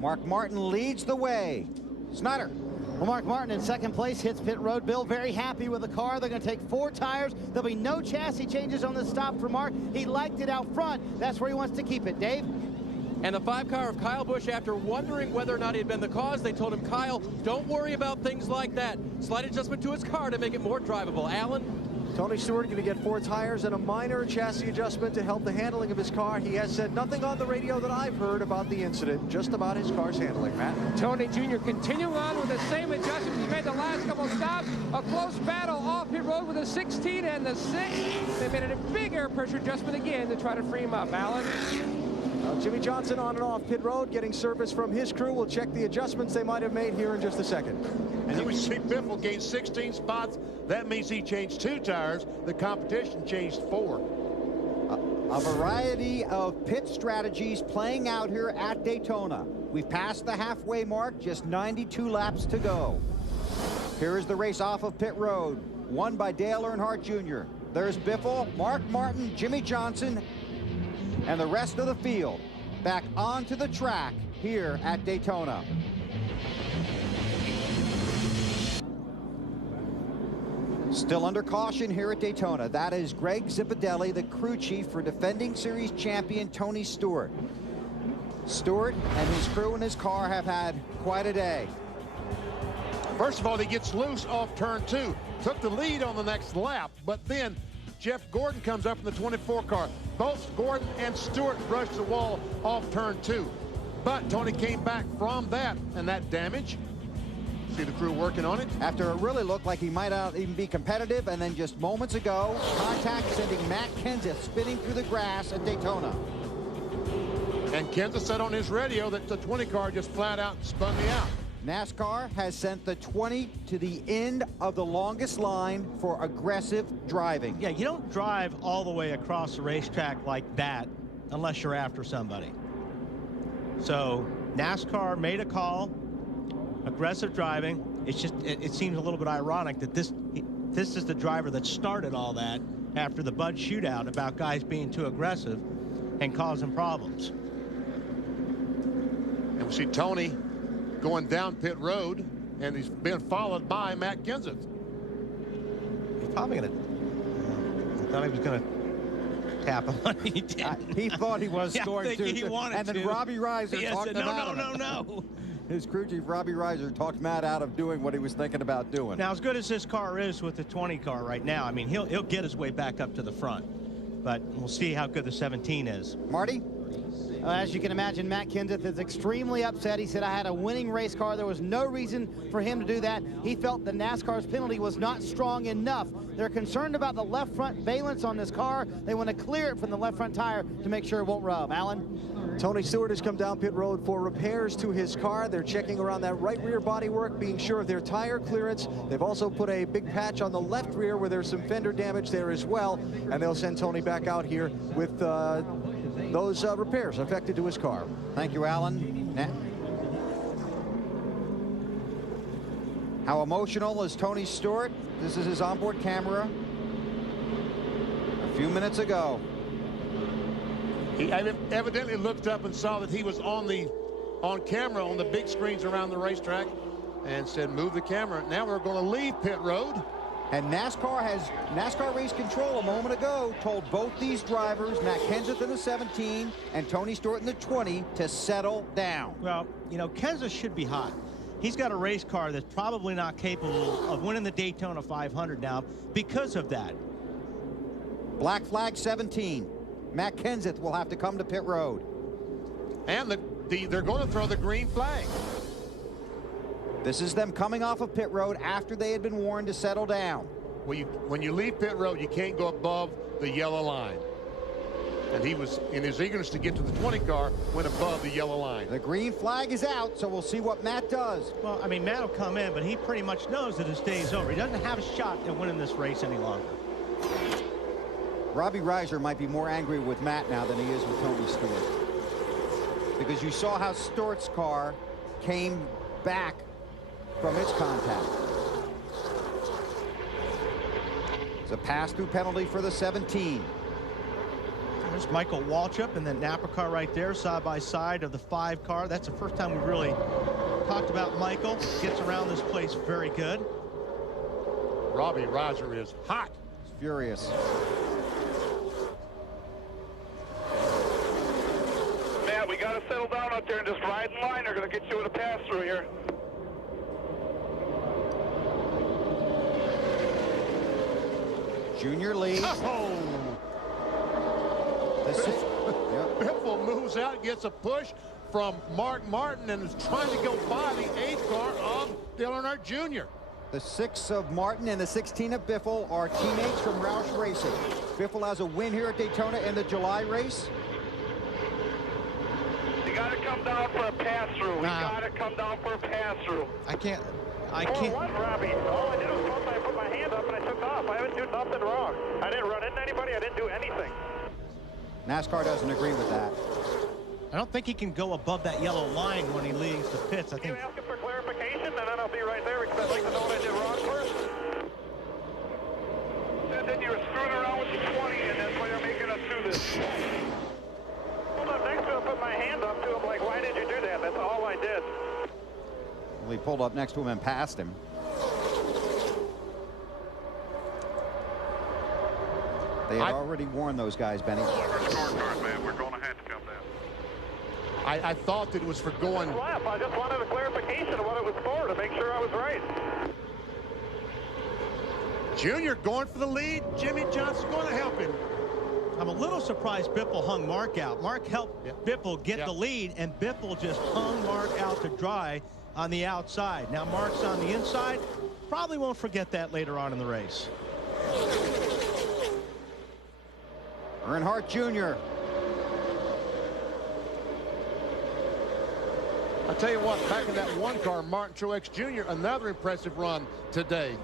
Mark Martin leads the way. Snyder. Well, Mark Martin in second place hits pit road. Bill very happy with the car. They're going to take 4 tires. There'll be no chassis changes on the stop for Mark. He liked it out front. That's where he wants to keep it. Dave? And the 5 car of Kyle Busch, after wondering whether or not he had been the cause, they told him, Kyle, don't worry about things like that. Slight adjustment to his car to make it more drivable. Alan? Tony Stewart going to get 4 tires and a minor chassis adjustment to help the handling of his car. He has said nothing on the radio that I've heard about the incident, just about his car's handling, Matt. Tony Jr. continuing on with the same adjustments he made the last couple of stops. A close battle off pit road with a 16 and the 6. They made it a big air pressure adjustment again to try to free him up. Alan? Jimmy Johnson on and off pit road, getting service from his crew. We'll check the adjustments they might have made here in just a second. And we see Biffle gain 16 spots. That means he changed 2 tires. The competition changed 4. A variety of pit strategies playing out here at Daytona. We've passed the halfway mark, just 92 laps to go. Here is the race off of pit road, won by Dale Earnhardt Jr. There's Biffle, Mark Martin, Jimmy Johnson, and the rest of the field back onto the track here at Daytona. Still under caution here at Daytona. That is Greg Zipadelli, the crew chief for defending series champion Tony Stewart. Stewart and his crew and his car have had quite a day. First of all, he gets loose off turn 2. Took the lead on the next lap, but then Jeff Gordon comes up in the 24 car. Both Gordon and Stewart brushed the wall off turn 2. But Tony came back from that, and that damage. See the crew working on it. After it really looked like he might not even be competitive, and then just moments ago, contact sending Matt Kenseth spinning through the grass at Daytona. And Kenseth said on his radio that the 20 car just flat out spun me out. NASCAR has sent the 20 to the end of the longest line for aggressive driving. Yeah, you don't drive all the way across the racetrack like that unless you're after somebody. So NASCAR made a call, aggressive driving. It's just, it seems a little bit ironic that this is the driver that started all that after the Bud shootout about guys being too aggressive and causing problems. And we see Tony going down pit road, and he's been followed by Matt Kenseth. He's probably going to, I thought he was going to tap him. He didn't. He thought he was going to. He wanted and then to. Robbie Reiser talked him out of it. No. His crew chief, Robbie Reiser, talked Matt out of doing what he was thinking about doing. Now, as good as this car is with the 20 car right now, I mean, he'll get his way back up to the front. But we'll see how good the 17 is. Marty? As you can imagine, Matt Kenseth is extremely upset. He said, I had a winning race car. There was no reason for him to do that. He felt the NASCAR's penalty was not strong enough. They're concerned about the left front valence on this car. They want to clear it from the left front tire to make sure it won't rub. Alan? Tony Stewart has come down pit road for repairs to his car. They're checking around that right rear bodywork, being sure of their tire clearance. They've also put a big patch on the left rear where there's some fender damage there as well. And they'll send Tony back out here with those repairs affected to his car. Thank you, Alan. How emotional is Tony Stewart? This is his onboard camera a few minutes ago. He evidently looked up and saw that he was on camera on the big screens around the racetrack and said, move the camera. Now we're going to leave pit road. And NASCAR Race Control a moment ago told both these drivers, Matt Kenseth in the 17 and Tony Stewart in the 20, to settle down. Well, you know, Kenseth should be hot. He's got a race car that's probably not capable of winning the Daytona 500 now because of that. Black flag 17. Matt Kenseth will have to come to pit road. And they're going to throw the green flag. This is them coming off of pit road after they had been warned to settle down. When you leave pit road, you can't go above the yellow line. And he was, in his eagerness to get to the 20 car, went above the yellow line. The green flag is out, so we'll see what Matt does. Well, I mean, Matt will come in, but he pretty much knows that his day is over. He doesn't have a shot at winning this race any longer. Robbie Reiser might be more angry with Matt now than he is with Tony Stewart. Because you saw how Stewart's car came back from its contact. It's a pass-through penalty for the 17. There's Michael Waltrip and then Napa car right there, side by side of the 5 car. That's the first time we've really talked about Michael. Gets around this place very good. Robbie Reiser is hot. He's furious. Matt, we got to settle down out there and just ride in line. They're going to get you with a pass-through here. Junior leads. Oh! Biffle moves out, gets a push from Mark Martin, and is trying to go by the 8th car of Dale Earnhardt Jr. The 6 of Martin and the 16 of Biffle are teammates from Roush Racing. Biffle has a win here at Daytona in the July race. You got to come down for a pass-through. We got to come down for a pass-through. I can't. For what, Robbie? All I did was put my hand up and I took off. I haven't done nothing wrong. I didn't run into anybody. I didn't do anything. NASCAR doesn't agree with that. I don't think he can go above that yellow line when he leaves the pits. I think. You asking for clarification, and then I'll be right there because I'd like to know what I did wrong first. And then you were screwing around with the 20, and that's why you're making us do this. Pulled up next to him, put my hand up to him, like, why did you do that? That's all I did. Well, he pulled up next to him and passed him. They had already warned those guys, Benny. Scorecard, man. We're going to have to come down. I thought that it was for going. I just wanted a clarification of what it was for to make sure I was right. Junior going for the lead. Jimmy Johnson going to help him. I'm a little surprised Biffle hung Mark out. Mark helped Biffle get the lead, and Biffle just hung Mark out to dry on the outside. Now Mark's on the inside. Probably won't forget that later on in the race. Earnhardt Jr. I'll tell you what, back in that 1 car, Martin Truex Jr., another impressive run today.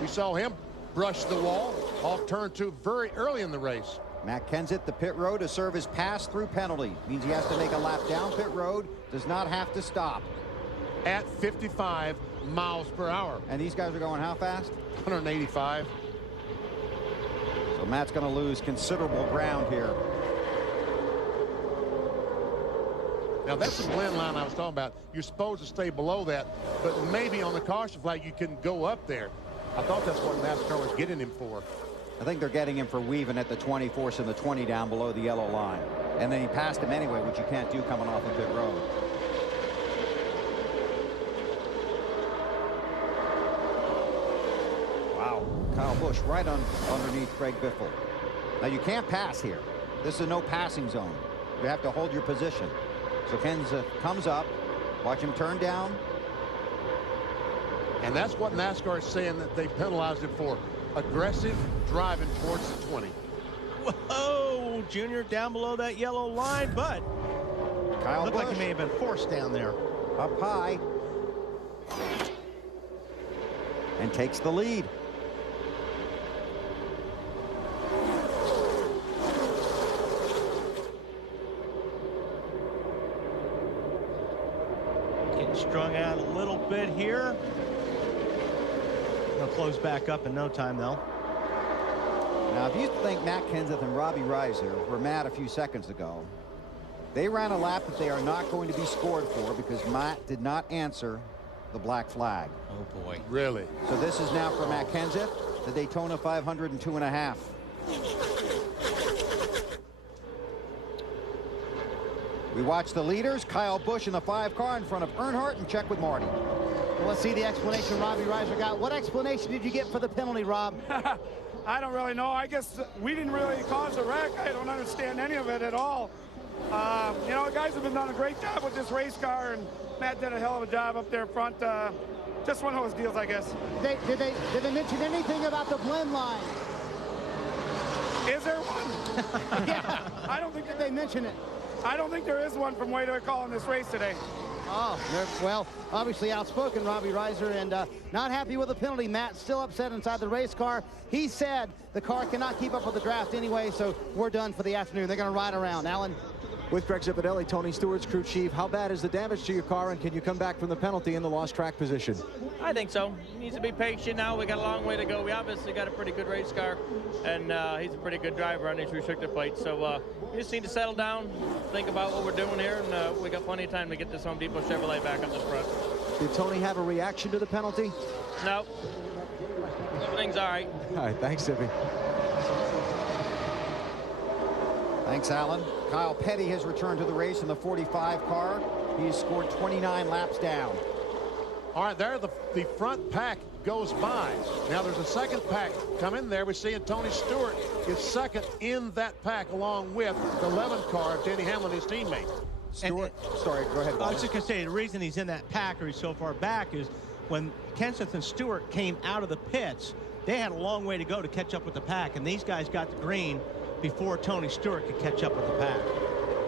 We saw him brush the wall off turn 2 very early in the race. Matt Kenseth, the pit road to serve his pass-through penalty. Means he has to make a lap down pit road, does not have to stop. At 55 miles per hour. And these guys are going how fast? 185. So Matt's going to lose considerable ground here. Now that's the blend line I was talking about. You're supposed to stay below that, but maybe on the caution flag you can go up there. I thought that's what NASCAR was getting him for. I think they're getting him for weaving at the 20, forcing the 20 down below the yellow line. And then he passed him anyway, which you can't do coming off of pit road. Wow. Kyle Busch right underneath Craig Biffle. Now you can't pass here. This is a no passing zone. You have to hold your position. So Kenseth comes up. Watch him turn down. And that's what NASCAR is saying that they penalized him for. Aggressive driving towards the 20. Whoa, Junior down below that yellow line, but Kyle looked Busch like he may have been forced down there. Up high. And takes the lead. Getting strung out a little bit here. He'll close back up in no time, though. Now, if you think Matt Kenseth and Robbie Reiser were mad a few seconds ago, they ran a lap that they are not going to be scored for because Matt did not answer the black flag. Oh, boy. Really? So this is now for Matt Kenseth, the Daytona 500 and 2.5. We watch the leaders, Kyle Busch in the 5 car in front of Earnhardt, and check with Marty. Well, let's see the explanation Robbie Reiser got. What explanation did you get for the penalty, Rob? I don't really know. I guess we didn't really cause a wreck. I don't understand any of it at all. You know, the guys have been doing a great job with this race car, and Matt did a hell of a job up there front. Just one of those deals, I guess. Did they mention anything about the blend line? Is there one? Yeah, I don't think that they mention it. I don't think there is one from way to call in this race today. Oh, well, obviously outspoken, Robbie Reiser, and not happy with the penalty. Matt still upset inside the race car. He said the car cannot keep up with the draft anyway, so we're done for the afternoon. They're going to ride around. Alan? With Greg Zipadelli, Tony Stewart's crew chief, how bad is the damage to your car, and can you come back from the penalty in the lost track position? I think so. He needs to be patient now. We got a long way to go. We obviously got a pretty good race car, and he's a pretty good driver on these restricted plates. So we just need to settle down, think about what we're doing here, and we got plenty of time to get this Home Depot Chevrolet back up this front. Did Tony have a reaction to the penalty? No. Everything's all right. All right, thanks, Zippy. Thanks, Alan. Kyle Petty has returned to the race in the 45 car. He's scored 29 laps down. All right, there the front pack goes by. Now there's a second pack come in there. We're seeing Tony Stewart is second in that pack along with the 11 car of Denny Hamlin, his teammate. Stewart, sorry, go ahead. I was just going to say, the reason he's in that pack or he's so far back is when Kenseth and Stewart came out of the pits, they had a long way to go to catch up with the pack, and these guys got the green before Tony Stewart could catch up with the pack.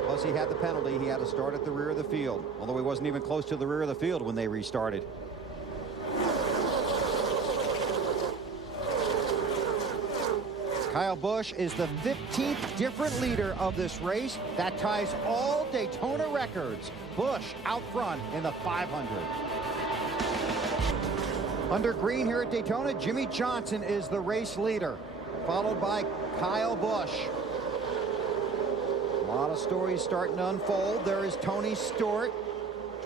Plus, he had the penalty. He had to start at the rear of the field, although he wasn't even close to the rear of the field when they restarted. Kyle Busch is the 15th different leader of this race. That ties all Daytona records. Busch out front in the 500. Under green here at Daytona, Jimmy Johnson is the race leader, followed by Kyle Busch. A lot of stories starting to unfold. There is Tony Stewart,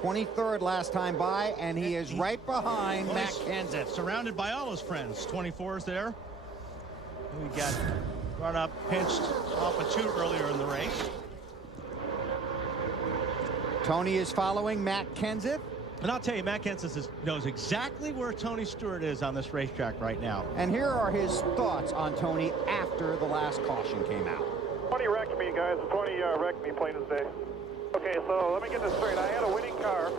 23rd last time by, and he is right behind Matt Kenseth. Surrounded by all his friends. 24's there. We got run up, pinched off a 2 earlier in the race. Tony is following Matt Kenseth. And I'll tell you, Matt Kenseth knows exactly where Tony Stewart is on this racetrack right now. And here are his thoughts on Tony after the last caution came out. Tony wrecked me, guys. Tony wrecked me plain as day. Okay, so let me get this straight. I had a winning car,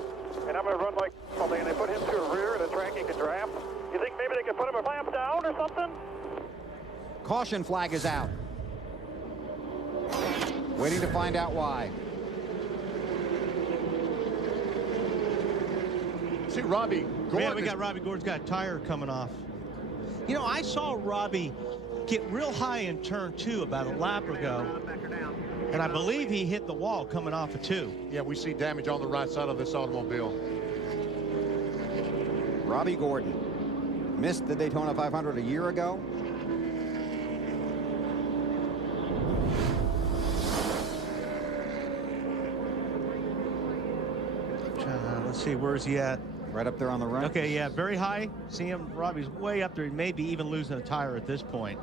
and I'm going to run like all day, and they put him to a rear at a track he could draft. You think maybe they could put him a clamp down or something? Caution flag is out. Waiting to find out why. See Robbie Gordon. Yeah, we got Robbie Gordon's got a tire coming off. You know, I saw Robbie get real high in turn 2 about a lap ago, and I believe he hit the wall coming off of 2. Yeah, we see damage on the right side of this automobile. Robbie Gordon missed the Daytona 500 a year ago. Let's see, where's he at? Right up there on the right. Okay, yeah, very high. See him, Robbie's way up there, maybe even losing a tire at this point.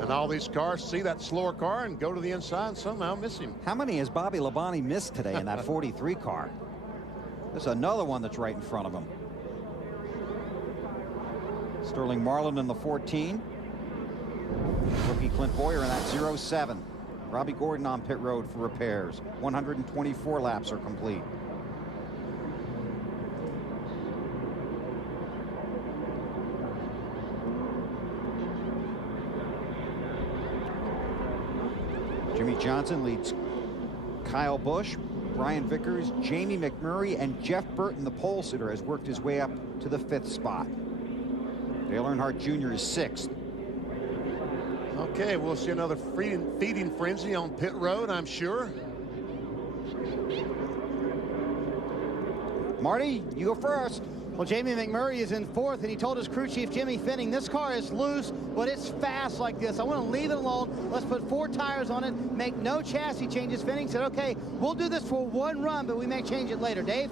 And all these cars see that slower car and go to the inside and somehow miss him. How many has Bobby Labonte missed today in that 43 car? There's another one that's right in front of him. Sterling Marlin in the 14. Rookie Clint Boyer in that 07. Robbie Gordon on pit road for repairs. 124 laps are complete. Jimmy Johnson leads Kyle Busch. Brian Vickers, Jamie McMurray, and Jeff Burton, the pole sitter, has worked his way up to the 5th spot. Dale Earnhardt Jr. is 6th. Okay, we'll see another feeding frenzy on pit road, I'm sure. Marty, you go first. Well, Jamie McMurray is in 4th, and he told his crew chief, Jimmy Finning, this car is loose, but it's fast like this. I want to leave it alone. Let's put 4 tires on it, make no chassis changes. Finning said, okay, we'll do this for 1 run, but we may change it later. Dave?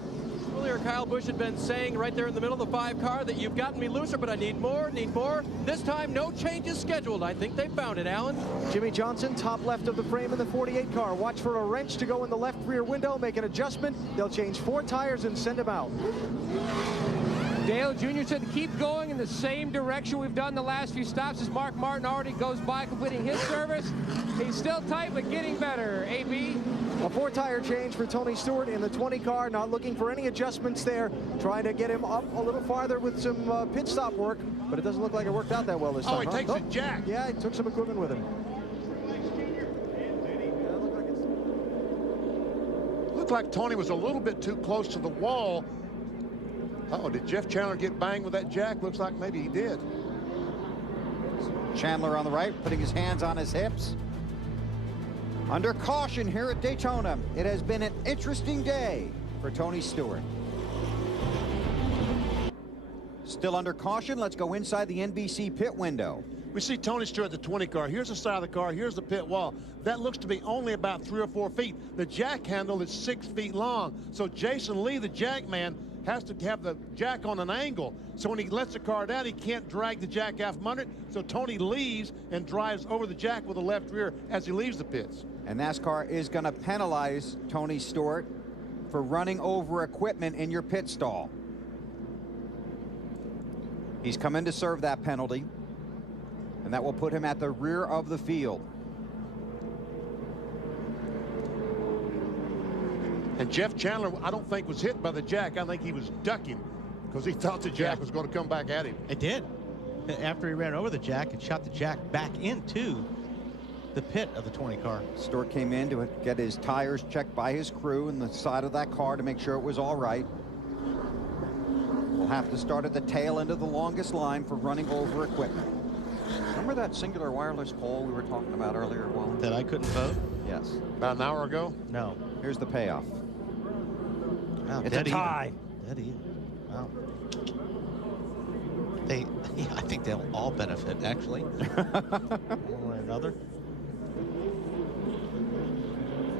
Earlier, Kyle Busch had been saying right there in the middle of the 5 car that you've gotten me looser, but I need more, need more. This time, no changes scheduled. I think they found it, Alan. Jimmy Johnson, top left of the frame in the 48 car. Watch for a wrench to go in the left rear window, make an adjustment. They'll change 4 tires and send him out. Dale Jr. said to keep going in the same direction we've done the last few stops as Mark Martin already goes by completing his service. He's still tight, but getting better. AB? A 4-tire change for Tony Stewart in the 20 car, not looking for any adjustments there, trying to get him up a little farther with some pit stop work, but it doesn't look like it worked out that well this time. Oh, he takes a jack. Yeah, he took some equipment with him. Looked like Tony was a little bit too close to the wall. Uh-oh, did Jeff Chandler get banged with that jack? Looks like maybe he did. Chandler on the right, putting his hands on his hips. Under caution here at Daytona. It has been an interesting day for Tony Stewart. Still under caution. Let's go inside the NBC pit window. We see Tony Stewart, the 20 car. Here's the side of the car. Here's the pit wall. That looks to be only about 3 or 4 feet. The jack handle is 6 feet long. So Jason Lee, the jack man, has to have the jack on an angle. So when he lets the car down, he can't drag the jack out from under it. So Tony leaves and drives over the jack with the left rear as he leaves the pits. And NASCAR is going to penalize Tony Stewart for running over equipment in your pit stall. He's come in to serve that penalty, and that will put him at the rear of the field. And Jeff Chandler, I don't think was hit by the jack. I think he was ducking because he thought the jack was going to come back at him. It did. After he ran over the jack and shot the jack back into the pit of the 20 car. Stewart came in to get his tires checked by his crew in the side of that car to make sure it was all right. We'll have to start at the tail end of the longest line for running over equipment. Remember that singular wireless poll we were talking about earlier, Wallen? That I couldn't vote? Yes. About an hour ago? No. Here's the payoff. Wow, It's a tie. Dead even. Wow. I think they'll all benefit, actually. One way or another.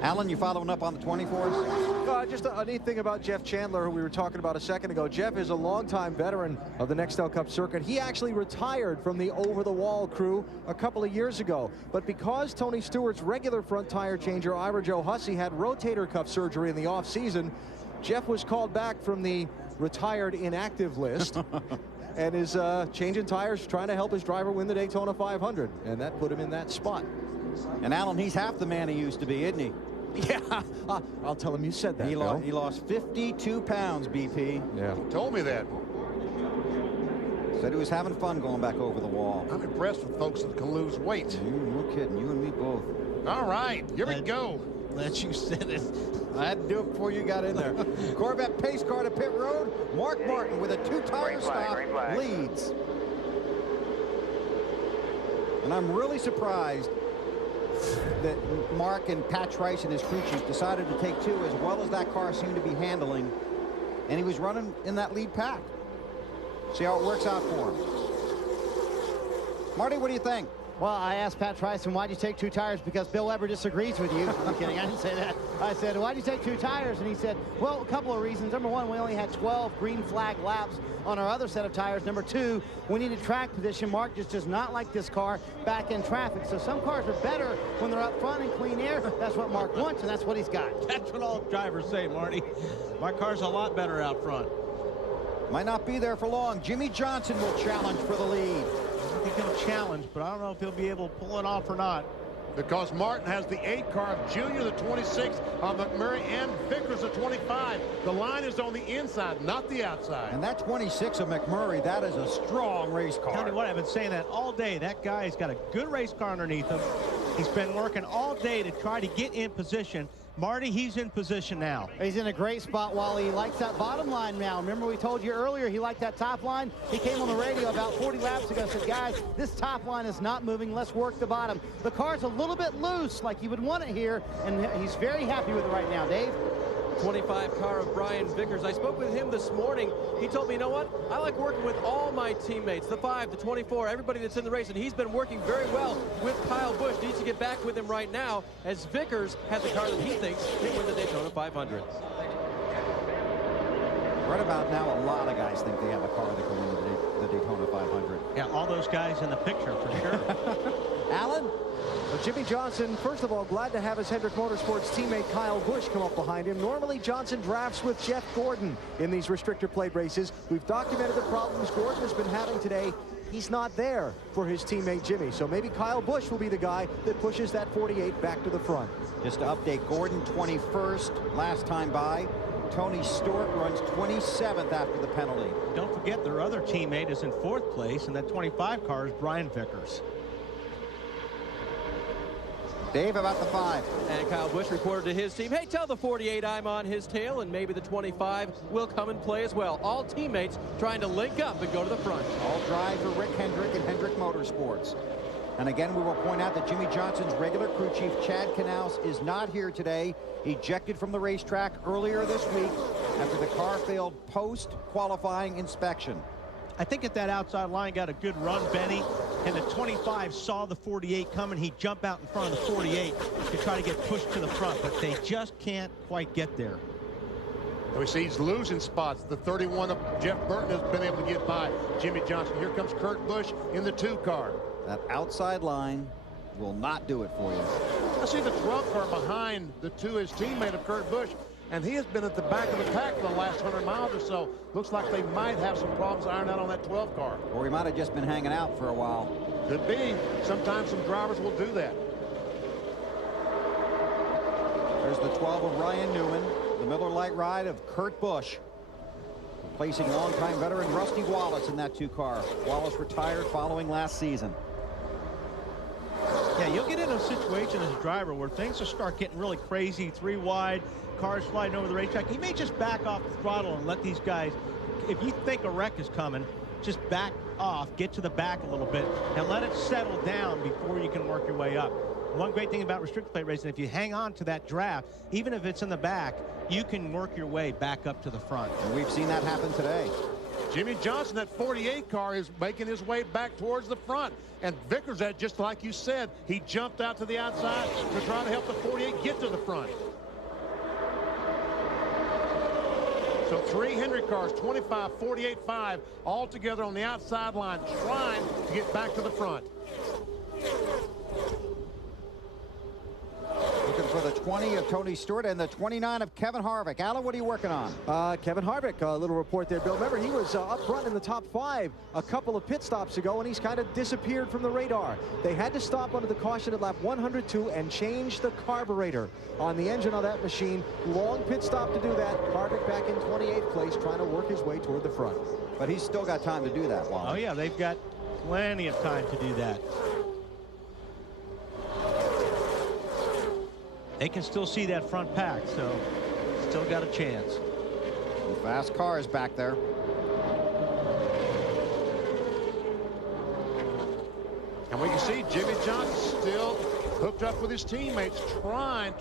Alan, you following up on the 24s? Just a neat thing about Jeff Chandler, who we were talking about a second ago. Jeff is a longtime veteran of the Nextel Cup circuit. He actually retired from the over-the-wall crew a couple of years ago. But because Tony Stewart's regular front tire changer, Ira Joe Hussey, had rotator cuff surgery in the offseason, Jeff was called back from the retired inactive list and is changing tires, trying to help his driver win the Daytona 500. And that put him in that spot. And Alan, he's half the man he used to be, isn't he? Yeah, I'll tell him you said that. He lost 52 pounds, BP. Yeah. He told me that. Said he was having fun going back over the wall. I'm impressed with folks that can lose weight. No kidding, you and me both. All right, here we go. Let you said it. I had to do it before you got in there. Corvette pace car to pit road. Mark Martin with a two-tire stop leads. And I'm really surprised that Mark and Pat Trice and his crew chief decided to take two as well as that car seemed to be handling. And he was running in that lead pack. See how it works out for him. Marty, what do you think? Well, I asked Pat Trice, why'd you take two tires? Because Bill Weber disagrees with you. I'm kidding, I didn't say that. I said, why'd you take two tires? And he said, well, a couple of reasons. Number one, we only had 12 green flag laps on our other set of tires. Number two, we needed track position. Mark just does not like this car back in traffic. So some cars are better when they're up front in clean air. That's what Mark wants, and that's what he's got. That's what all drivers say, Marty. My car's a lot better out front. Might not be there for long. Jimmy Johnson will challenge for the lead. I think he'll challenge, but I don't know if he'll be able to pull it off or not. Because Martin has the 8 car of Junior, the 26, of McMurray, and Vickers, the 25. The line is on the inside, not the outside. And that 26 of McMurray, that is a strong race car. Tell you what, I've been saying that all day. That guy's got a good race car underneath him. He's been working all day to try to get in position. Marty, he's in position now. He's in a great spot, Wally. He likes that bottom line now. Remember we told you earlier he liked that top line? He came on the radio about 40 laps ago and said, guys, this top line is not moving. Let's work the bottom. The car's a little bit loose like you would want it here, and he's very happy with it right now. Dave? 25 car of Brian Vickers. I spoke with him this morning. He told me, you know what? I like working with all my teammates, the 5, the 24, everybody that's in the race, and he's been working very well with Kyle Busch. Needs to get back with him right now as Vickers has a car that he thinks can win the Daytona 500. Right about now, a lot of guys think they have a car that can win the Daytona 500. Yeah, all those guys in the picture for sure. Alan? Well, Jimmy Johnson, first of all, glad to have his Hendrick Motorsports teammate Kyle Busch come up behind him. Normally, Johnson drafts with Jeff Gordon in these restrictor plate races. We've documented the problems Gordon has been having today. He's not there for his teammate Jimmy, so maybe Kyle Busch will be the guy that pushes that 48 back to the front. Just to update, Gordon 21st last time by. Tony Stewart runs 27th after the penalty. Don't forget their other teammate is in 4th place, and that 25 car is Brian Vickers. Dave, about the 5. And Kyle Busch reported to his team, hey, tell the 48 I'm on his tail, and maybe the 25 will come and play as well. All teammates trying to link up and go to the front. All drive for Rick Hendrick and Hendrick Motorsports. And again, we will point out that Jimmy Johnson's regular crew chief, Chad Canals, is not here today. Ejected from the racetrack earlier this week after the car failed post-qualifying inspection. I think at that outside line got a good run, Benny, and the 25 saw the 48 coming. He jumped out in front of the 48 to try to get pushed to the front, but they just can't quite get there. And we see he's losing spots. The 31 of Jeff Burton has been able to get by Jimmy Johnson. Here comes Kurt Busch in the 2 car. That outside line will not do it for you. I see the 12 car behind the 2, his teammate of Kurt Busch, and he has been at the back of the pack for the last 100 miles or so. Looks like they might have some problems ironed out on that 12 car. Or he might have just been hanging out for a while. Could be. Sometimes some drivers will do that. There's the 12 of Ryan Newman, the Miller Lite ride of Kurt Busch, replacing longtime veteran Rusty Wallace in that 2 car. Wallace retired following last season. Yeah, you'll get in a situation as a driver where things will start getting really crazy, 3 wide, cars sliding over the racetrack. You may just back off the throttle and let these guys, if you think a wreck is coming, just back off, get to the back a little bit, and let it settle down before you can work your way up. One great thing about restricted plate racing, if you hang on to that draft, even if it's in the back, you can work your way back up to the front. And we've seen that happen today. Jimmy Johnson, that 48 car, is making his way back towards the front. And Vickers, that just like you said, he jumped out to the outside to try to help the 48 get to the front. So 3 Hendrick cars, 25, 48, 5, all together on the outside line, trying to get back to the front. Looking for the 20 of Tony Stewart and the 29 of Kevin Harvick. Alan, what are you working on? Kevin Harvick, a little report there, Bill. Remember, he was up front in the top 5 a couple of pit stops ago, and he's kind of disappeared from the radar. They had to stop under the caution at lap 102 and change the carburetor on the engine of that machine. Long pit stop to do that. Harvick back in 28th place, trying to work his way toward the front. But he's still got time to do that, Wally. Oh, yeah, they've got plenty of time to do that. They can still see that front pack, so still got a chance. Some fast cars back there. And we can see Jimmy Johnson still hooked up with his teammates, trying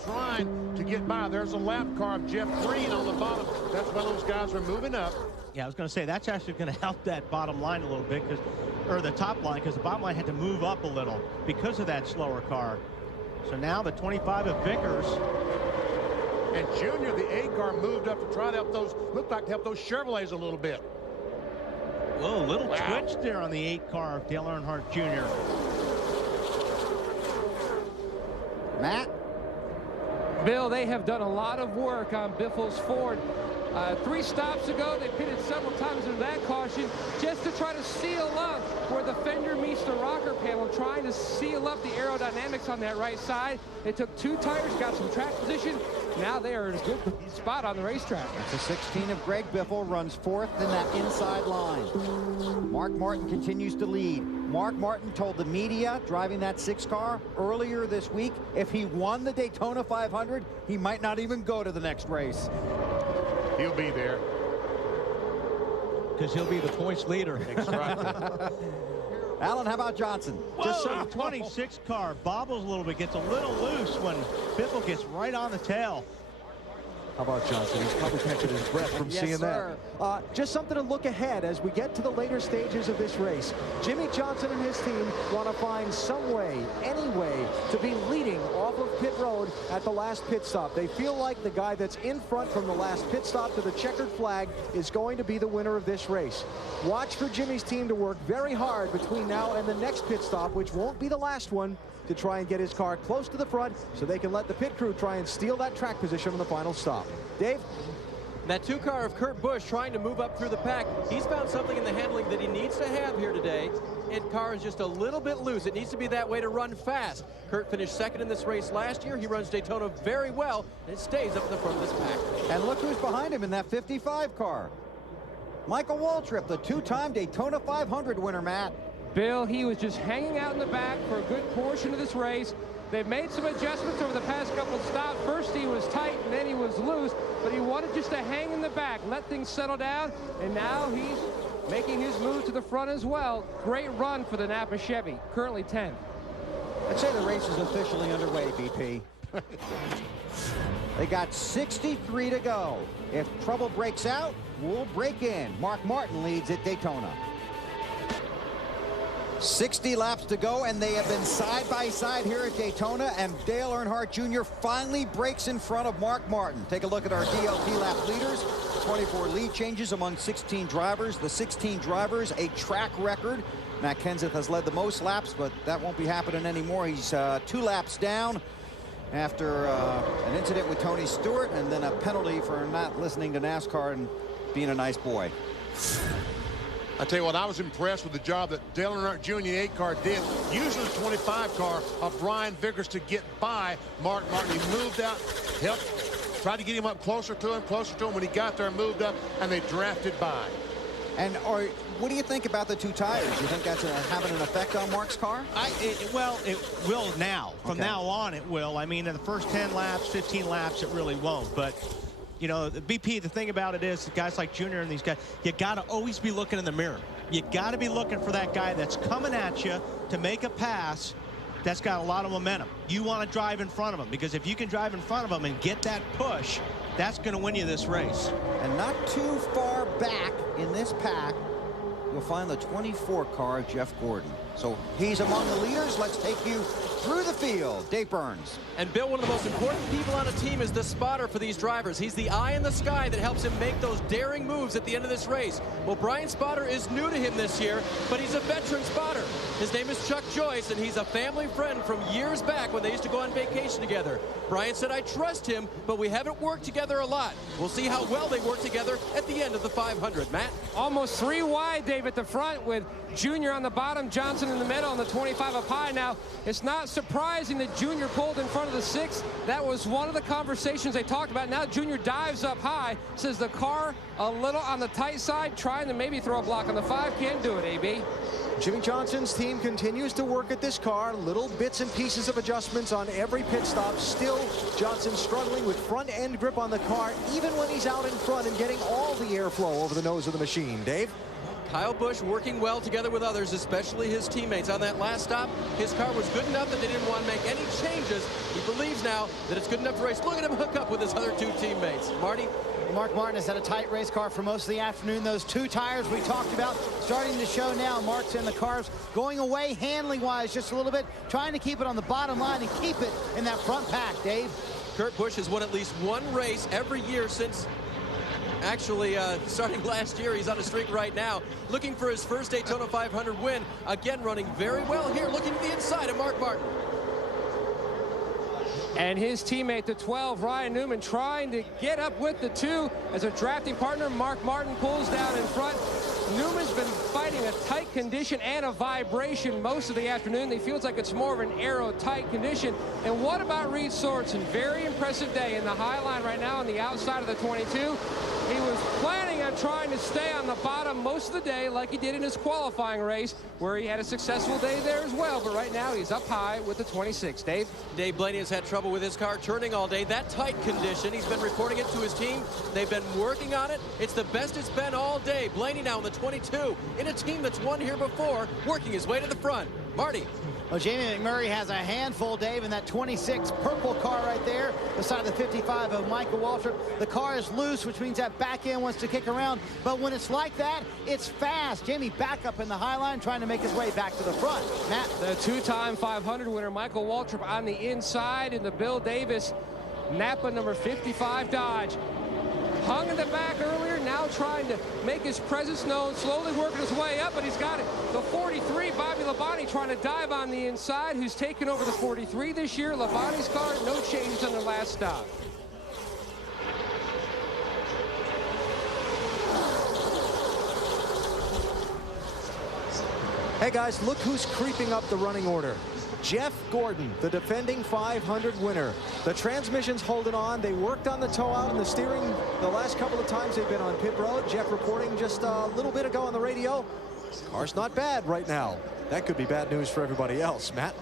to get by. There's a lap car of Jeff Green on the bottom. That's why those guys are moving up. Yeah, I was going to say that's actually going to help that bottom line a little bit, or the top line, because the bottom line had to move up a little because of that slower car. So now the 25 of Vickers. And Junior, the 8 car, moved up to try to help those, looked like to help those Chevrolets a little bit. Whoa, little twitch there on the 8 car of Dale Earnhardt Jr. Matt? Bill, they have done a lot of work on Biffle's Ford. 3 stops ago, they pitted several times into that caution just to try to seal up where the fender meets the rocker panel, trying to seal up the aerodynamics on that right side. They took 2 tires, got some track position. Now they are in a good spot on the racetrack. It's a 16 of Greg Biffle, runs 4th in that inside line. Mark Martin continues to lead. Mark Martin told the media driving that 6 car earlier this week, if he won the Daytona 500, he might not even go to the next race. He'll be there. Because he'll be the points leader. Alan, how about Johnson? Just so the 26 car bobbles a little bit, gets a little loose when Biffle gets right on the tail. How about Johnson? He's probably catching his breath from Yes, seeing sir. that. Just something to look ahead as we get to the later stages of this race. Jimmy Johnson and his team want to find some way, any way, to be leading off of pit road at the last pit stop. They feel like the guy that's in front from the last pit stop to the checkered flag is going to be the winner of this race. Watch for Jimmy's team to work very hard between now and the next pit stop, which won't be the last one, to try and get his car close to the front so they can let the pit crew try and steal that track position on the final stop. Dave? That 2 car of Kurt Busch trying to move up through the pack. He's found something in the handling that he needs to have here today. His car is just a little bit loose. It needs to be that way to run fast. Kurt finished 2nd in this race last year. He runs Daytona very well, and it stays up in the front of this pack. And look who's behind him in that 55 car. Michael Waltrip, the 2-time Daytona 500 winner, Matt. Bill, he was just hanging out in the back for a good portion of this race. They've made some adjustments over the past couple of stops. First he was tight and then he was loose, but he wanted just to hang in the back, let things settle down, and now he's making his move to the front as well. Great run for the Napa Chevy, currently 10th. I'd say the race is officially underway, BP. They got 63 to go. If trouble breaks out, we'll break in. Mark Martin leads at Daytona. 60 laps to go, and they have been side by side here at Daytona, and Dale Earnhardt Jr. finally breaks in front of Mark Martin. Take a look at our DLT lap leaders. 24 lead changes among 16 drivers. The 16 drivers, a track record. Matt Kenseth has led the most laps, but that won't be happening anymore. He's 2 laps down after an incident with Tony Stewart, and then a penalty for not listening to NASCAR and being a nice boy. I tell you what, I was impressed with the job that Dale Earnhardt Jr. 8-car did, using the 25 car of Brian Vickers to get by Mark Martin. He moved out, helped, tried to get him up closer to him. When he got there, moved up, and they drafted by. And what do you think about the 2 tires? You think that's having an effect on Mark's car? Well, it will now. From now on, it will. I mean, in the first 10 laps, 15 laps, it really won't. But, you know, the BP, the thing about it is, guys like Junior and these guys, you got to always be looking in the mirror. You got to be looking for that guy that's coming at you to make a pass that's got a lot of momentum. You want to drive in front of him, because if you can drive in front of him and get that push, that's going to win you this race. And not too far back in this pack, you'll find the 24 car, Jeff Gordon. So he's among the leaders. Let's take you through the field. Dave Burns. And Bill, one of the most important people on a team is the spotter for these drivers. He's the eye in the sky that helps him make those daring moves at the end of this race. Well, Brian Spotter is new to him this year, but he's a veteran spotter. His name is Chuck Joyce, and he's a family friend from years back when they used to go on vacation together. Brian said, I trust him, but we haven't worked together a lot. We'll see how well they work together at the end of the 500. Matt? Almost 3 wide, Dave, at the front, with Junior on the bottom, Johnson in the middle, and the 25 up high. Now, it's not surprising that Junior pulled in front of the 6. That was one of the conversations they talked about. Now Junior dives up high, says the car a little on the tight side, trying to maybe throw a block on the 5. Can't do it, AB. Jimmy Johnson's team continues to work at this car. Little bits and pieces of adjustments on every pit stop. Still, Johnson struggling with front-end grip on the car, even when he's out in front and getting all the airflow over the nose of the machine. Dave? Kyle Busch working well together with others, especially his teammates. On that last stop, his car was good enough that they didn't want to make any changes. He believes now that it's good enough to race. Look at him hook up with his other 2 teammates. Marty? Mark Martin has had a tight race car for most of the afternoon. Those 2 tires we talked about starting to show now. Mark's in the cars going away handling-wise just a little bit, trying to keep it on the bottom line and keep it in that front pack, Dave. Kurt Busch has won at least 1 race every year since actually starting last year. He's on a streak right now, looking for his first Daytona 500 win. Again, running very well here, looking to the inside of Mark Martin. And his teammate, the 12, Ryan Newman, trying to get up with the 2 as a drafting partner. Mark Martin pulls down in front. Newman's been fighting a tight condition and a vibration most of the afternoon. He feels like it's more of an aero-tight condition. And what about Reed Sorensen? Very impressive day in the high line right now on the outside of the 22. He was planning on trying to stay on the bottom most of the day like he did in his qualifying race, where he had a successful day there as well. But right now he's up high with the 26. Dave? Dave Blaney has had trouble with his car turning all day. That tight condition, he's been reporting it to his team. They've been working on it. It's the best it's been all day. Blaney now in the 22 in a team that's won here before, working his way to the front. Marty? Well, Jamie McMurray has a handful, Dave, in that 26 purple car right there beside the 55 of Michael Waltrip. The car is loose, which means that back end wants to kick around. But when it's like that, it's fast. Jamie back up in the high line, trying to make his way back to the front. Matt? The 2-time 500 winner, Michael Waltrip, on the inside in the Bill Davis Napa number 55 Dodge. Hung in the back earlier, now trying to make his presence known, slowly working his way up, but he's got it. The 43, Bobby Labonte, trying to dive on the inside, who's taken over the 43 this year. Labonte's car, no changes on the last stop. Hey guys, look who's creeping up the running order. Jeff Gordon, the defending 500 winner. The transmission's holding on. They worked on the toe out and the steering the last couple of times they've been on pit road. Jeff reporting just a little bit ago on the radio. Car's not bad right now. That could be bad news for everybody else. Matt?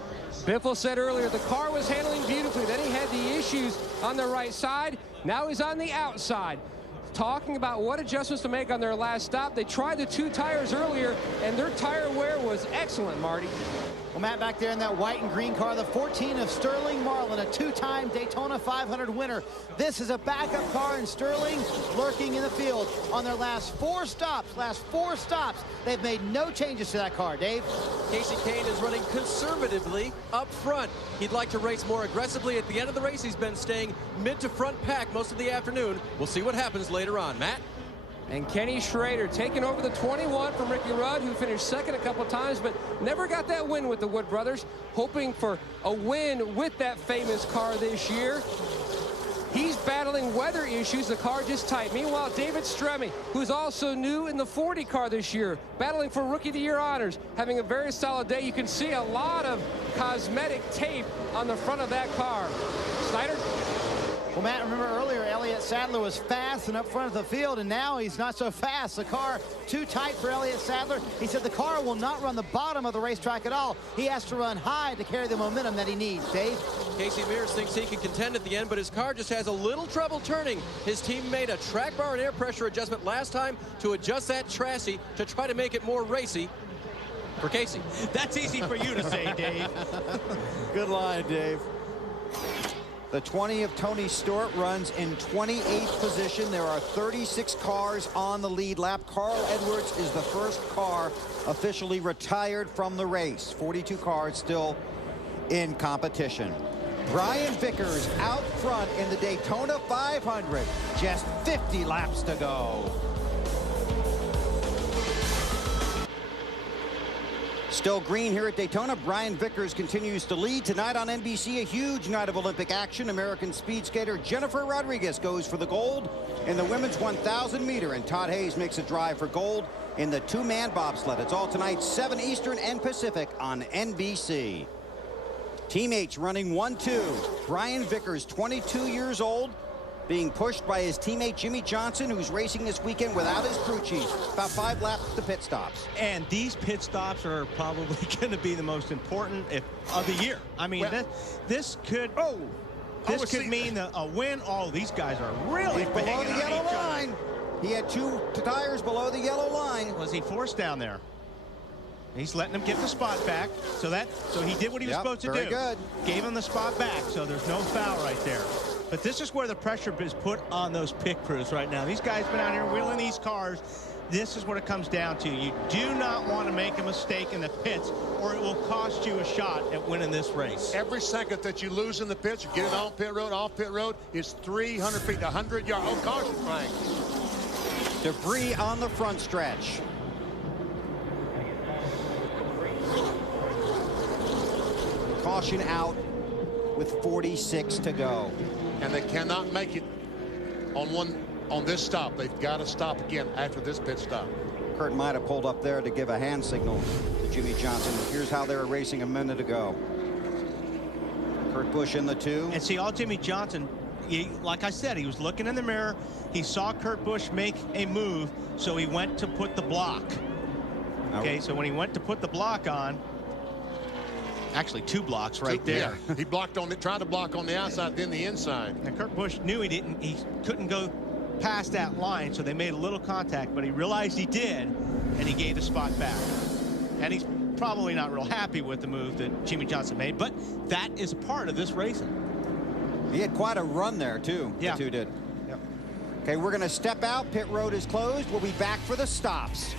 Biffle said earlier the car was handling beautifully. Then he had the issues on the right side. Now he's on the outside. Talking about what adjustments to make on their last stop. They tried the 2 tires earlier, and their tire wear was excellent, Marty. Well, Matt, back there in that white and green car, the 14 of Sterling Marlin, a two-time Daytona 500 winner. This is a backup car, and Sterling lurking in the field on their last four stops. They've made no changes to that car. Dave? Kasey Kahne is running conservatively up front. He'd like to race more aggressively at the end of the race. He's been staying mid to front pack most of the afternoon. We'll see what happens later on. Matt? And Kenny Schrader taking over the 21 from Ricky Rudd, who finished second a couple of times, but never got that win with the Wood brothers. Hoping for a win with that famous car this year. He's battling weather issues. The car just tight. Meanwhile, David Stremme, who's also new in the 40 car this year, battling for Rookie of the Year honors, having a very solid day. You can see a lot of cosmetic tape on the front of that car. Snyder? Well, Matt, remember earlier, Elliott Sadler was fast and up front of the field, and now he's not so fast. The car too tight for Elliott Sadler. He said the car will not run the bottom of the racetrack at all. He has to run high to carry the momentum that he needs. Dave? Casey Mears thinks he can contend at the end, but his car just has a little trouble turning. His team made a track bar and air pressure adjustment last time to adjust that chassis to try to make it more racy for Casey. That's easy for you to say, Dave. Good line, Dave. The 20 of Tony Stewart runs in 28th position. There are 36 cars on the lead lap. Carl Edwards is the first car officially retired from the race. 42 cars still in competition. Brian Vickers out front in the Daytona 500. Just 50 laps to go. Still green here at Daytona. Brian Vickers continues to lead. Tonight on NBC, a huge night of Olympic action. American speed skater Jennifer Rodriguez goes for the gold in the women's 1,000 meter, and Todd Hayes makes a drive for gold in the two-man bobsled. It's all tonight, 7 Eastern and Pacific on NBC. Teammates running 1-2. Brian Vickers, 22 years old, being pushed by his teammate Jimmy Johnson, who's racing this weekend without his crew chief. About 5 laps to pit stops. And these pit stops are probably going to be the most important of the year. I mean, well, this could mean a win. Oh, these guys are really below the yellow line. He had 2 tires below the yellow line. Was he forced down there? He's letting him get the spot back. So he did what he was supposed to do. Very good. Gave him the spot back, so there's no foul right there. But this is where the pressure is put on those pit crews right now. These guys have been out here wheeling these cars. This is what it comes down to. You do not want to make a mistake in the pits, or it will cost you a shot at winning this race. Every second that you lose in the pits, you get it on pit road, off pit road, is 300 feet, 100 yards. Oh, caution, Frank. Debris on the front stretch. Caution out with 46 to go. And they cannot make it on this stop. They've got to stop again after this pit stop. Kurt might have pulled up there to give a hand signal to Jimmy Johnson. Here's how they were racing a minute ago. Kurt Busch in the 2. And see, all Jimmy Johnson, like I said, he was looking in the mirror. He saw Kurt Busch make a move, so he went to put the block. Okay, so when he went to put the block on, actually 2 blocks right there. Yeah, he blocked on it, tried to block on the outside, then the inside. And Kurt Busch knew he couldn't go past that line, so they made a little contact, but he realized he did, and he gave the spot back. And he's probably not real happy with the move that Jimmy Johnson made, but that is part of this racing. He had quite a run there, too. Yeah. The 2 did. Yep. Okay, we're going to step out. Pit road is closed. We'll be back for the stops.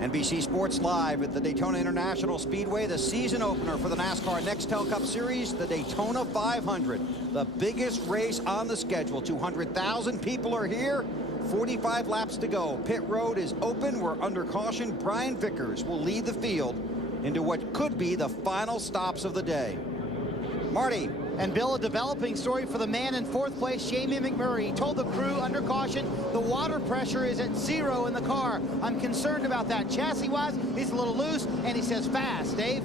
NBC Sports Live at the Daytona International Speedway, the season opener for the NASCAR Nextel Cup Series, the Daytona 500, the biggest race on the schedule. 200,000 people are here, 45 laps to go. Pit road is open. We're under caution. Brian Vickers will lead the field into what could be the final stops of the day. Marty. And Bill, a developing story for the man in 4th place, Jamie McMurray. He told the crew under caution, the water pressure is at 0 in the car. I'm concerned about that. Chassis-wise, he's a little loose, and he says fast. Dave?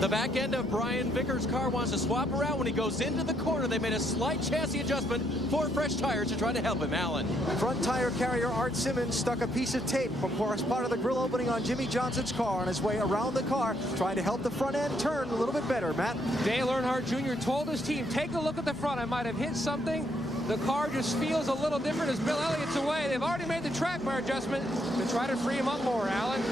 The back end of Brian Vickers' car wants to swap around. When he goes into the corner, they made a slight chassis adjustment for fresh tires to try to help him. Alan. Front tire carrier Art Simmons stuck a piece of tape before as part of the grill opening on Jimmy Johnson's car on his way around the car, trying to help the front end turn a little bit better. Matt? Dale Earnhardt Jr. told his team, take a look at the front. I might have hit something. The car just feels a little different as Bill Elliott's away. They've already made the track bar adjustment to try to free him up more, Alan.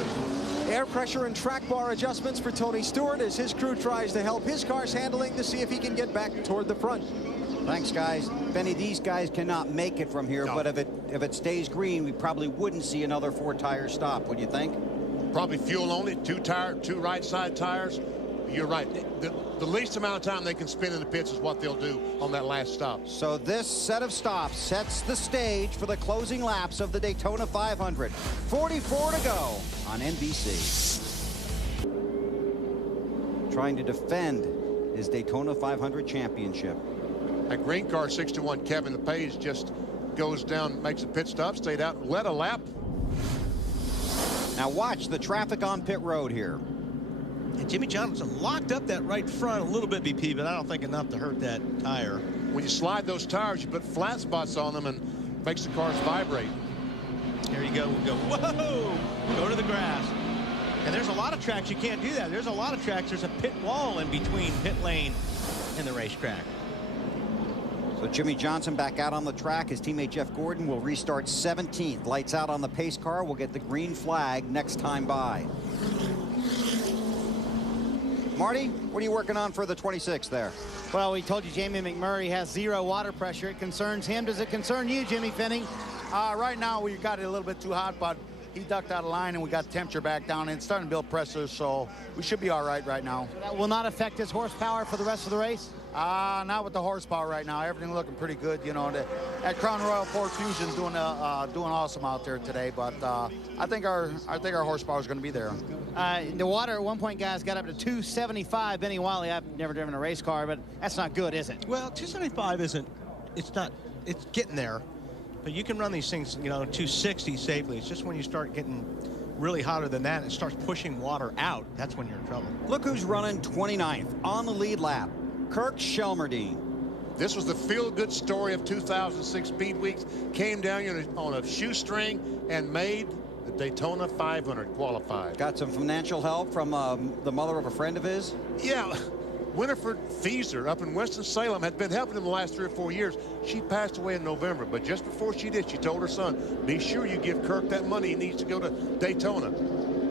Air pressure and track bar adjustments for Tony Stewart as his crew tries to help his car's handling to see if he can get back toward the front. Thanks, guys. Benny, these guys cannot make it from here, but if it stays green, we probably wouldn't see another 4-tire stop, would you think? Probably fuel only, two right side tires. You're right. The least amount of time they can spend in the pits is what they'll do on that last stop. So this set of stops sets the stage for the closing laps of the Daytona 500. 44 to go on NBC. Trying to defend his Daytona 500 championship. That green car 61, Kevin LePage, just goes down, makes a pit stop, stayed out, led a lap. Now watch the traffic on pit road here. And Jimmy Johnson locked up that right front a little bit, BP, but I don't think enough to hurt that tire. When you slide those tires, you put flat spots on them and makes the cars vibrate. There you go. We'll go, whoa! Go to the grass. And there's a lot of tracks you can't do that. There's a lot of tracks. There's a pit wall in between pit lane and the racetrack. So Jimmy Johnson back out on the track. His teammate Jeff Gordon will restart 17th. Lights out on the pace car. Will get the green flag next time by. Marty, what are you working on for the 26th there? Well, we told you Jamie McMurray has 0 water pressure. It concerns him. Does it concern you, Jimmy Finning? Right now, we got it a little bit too hot, but he ducked out of line, and we got the temperature back down, and it's starting to build pressure, so we should be all right now. So that will not affect his horsepower for the rest of the race? Not with the horsepower right now. Everything looking pretty good. You know, at Crown Royal Ford Fusion doing awesome out there today. But I think our horsepower is going to be there. The water at one point, guys, got up to 275. Benny Wiley, I've never driven a race car, but that's not good, is it? Well, 275 isn't. It's not. It's getting there. But you can run these things, you know, 260 safely. It's just when you start getting really hotter than that, it starts pushing water out. That's when you're in trouble. Look who's running 29th on the lead lap. Kirk Shelmerdine. This was the feel-good story of 2006 Speed Weeks. Came down on a shoestring and made the Daytona 500 qualified. Got some financial help from the mother of a friend of his? Yeah. Winifred Fieser up in Winston-Salem had been helping him the last 3 or 4 years. She passed away in November, but just before she did, she told her son, be sure you give Kirk that money. He needs to go to Daytona.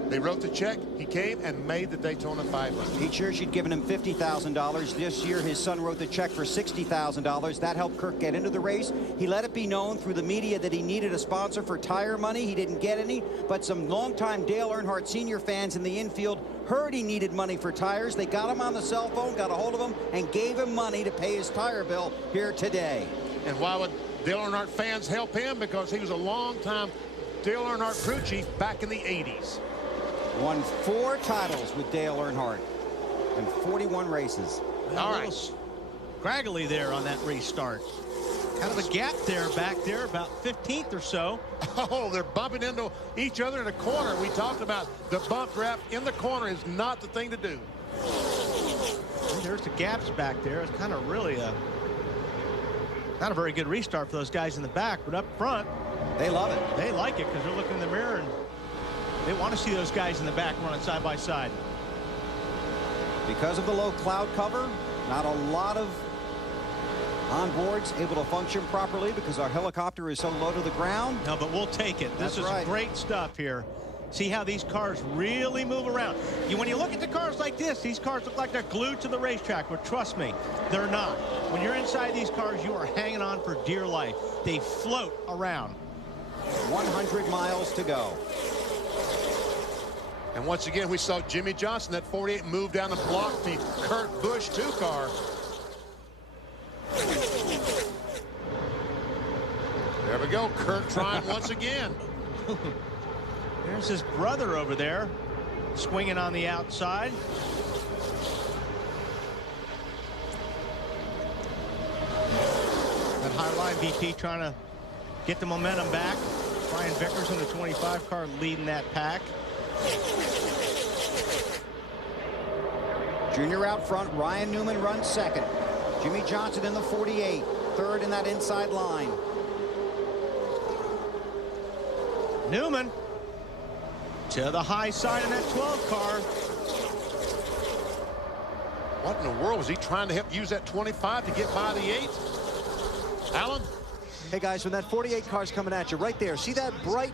They wrote the check. He came and made the Daytona 500. Each year she'd given him $50,000. This year his son wrote the check for $60,000. That helped Kirk get into the race. He let it be known through the media that he needed a sponsor for tire money. He didn't get any, but some longtime Dale Earnhardt Sr. fans in the infield heard he needed money for tires. They got him on the cell phone, got a hold of him, and gave him money to pay his tire bill here today. And why would Dale Earnhardt fans help him? Because he was a long-time Dale Earnhardt crew chief back in the 80s. Won 4 titles with Dale Earnhardt and 41 races. All right. Scraggly there on that restart. Kind of a gap there back there, about 15th or so. Oh, they're bumping into each other in a corner. We talked about the bump draft in the corner is not the thing to do. And there's the gaps back there. It's kind of really not a very good restart for those guys in the back, but up front, they love it. They like it because they're looking in the mirror and they want to see those guys in the back running side by side. Because of the low cloud cover, not a lot of onboards able to function properly because our helicopter is so low to the ground. No, but we'll take it. This is great stuff here. See how these cars really move around. When you look at the cars like this, these cars look like they're glued to the racetrack, but trust me, they're not. When you're inside these cars, you are hanging on for dear life. They float around. 100 miles to go. And once again, we saw Jimmy Johnson, that 48, move down and block the Kurt Busch 2 car. There we go. Kurt trying once again. There's his brother over there, swinging on the outside. That high line VP trying to get the momentum back. Brian Vickers in the 25 car leading that pack. Junior out front. Ryan Newman runs second. Jimmy Johnson in the 48, third in that inside line. Newman to the high side in that 12 car. What in the world was he trying to help use that 25 to get by the 8? Alan? Hey guys, when that 48 car's coming at you, right there, see that bright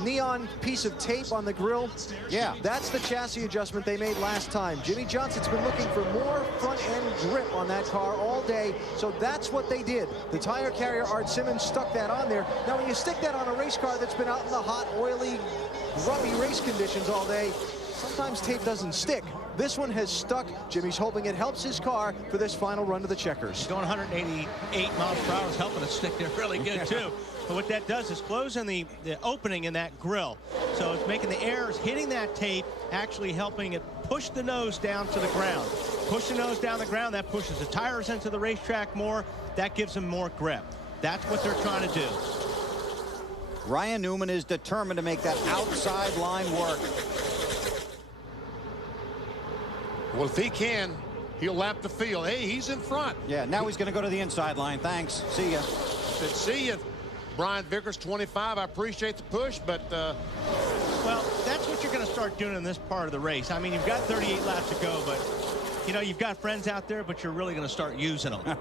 neon piece of tape on the grill? Yeah. That's the chassis adjustment they made last time. Jimmy Johnson's been looking for more front-end grip on that car all day, so that's what they did. The tire carrier, Art Simmons, stuck that on there. Now, when you stick that on a race car that's been out in the hot, oily, grubby race conditions all day, sometimes tape doesn't stick. This one has stuck. Jimmy's hoping it helps his car for this final run to the checkers. Going 188 miles per hour is helping it stick there really good, too. But what that does is closing the opening in that grill. So it's making the air, hitting that tape, actually helping it push the nose down to the ground. Push the nose down the ground, that pushes the tires into the racetrack more. That gives them more grip. That's what they're trying to do. Ryan Newman is determined to make that outside line work. Well, if he can, he'll lap the field. Hey, he's in front. Yeah, now he's going to go to the inside line. Thanks. See ya. See ya, Brian Vickers, 25. I appreciate the push, but... Well, that's what you're going to start doing in this part of the race. I mean, you've got 38 laps to go, but, you know, you've got friends out there, but you're really going to start using them.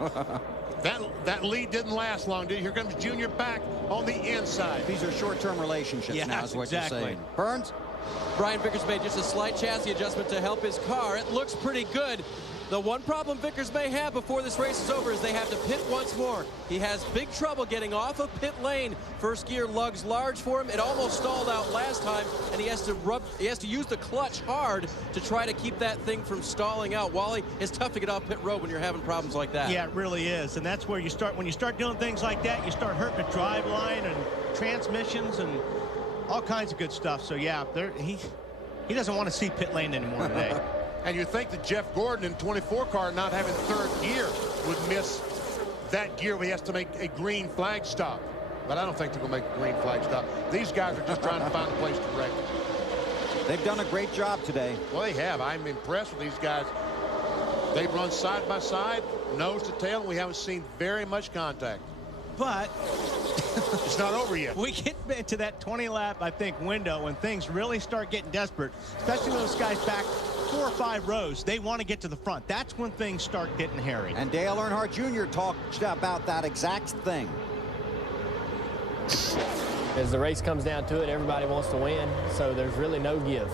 That lead didn't last long, did it? Here comes Junior back on the inside. These are short-term relationships now is what you're saying. Burns? Brian Vickers made just a slight chassis adjustment to help his car. It looks pretty good. The one problem Vickers may have before this race is over is they have to pit once more. He has big trouble getting off of pit lane. First gear lugs large for him. It almost stalled out last time, and he has to use the clutch hard to try to keep that thing from stalling out. Wally, it's tough to get off pit road when you're having problems like that. Yeah, it really is. And that's where you start, when you start doing things like that, you start hurting the drive line and transmissions and all kinds of good stuff. So yeah, he doesn't want to see pit lane anymore today. And you think that Jeff Gordon in 24 car not having third gear would miss that gear when he has to make a green flag stop. But I don't think they're going to make a green flag stop. These guys are just trying to find a place to wreck. They've done a great job today. Well, they have. I'm impressed with these guys. They've run side by side, nose to tail, and we haven't seen very much contact. But it's not over yet. We get into that 20-lap, I think, window when things really start getting desperate, especially when those guys back 4 or 5 rows. They want to get to the front. That's when things start getting hairy. And Dale Earnhardt Jr. talked about that exact thing. As the race comes down to it, everybody wants to win, so there's really no give.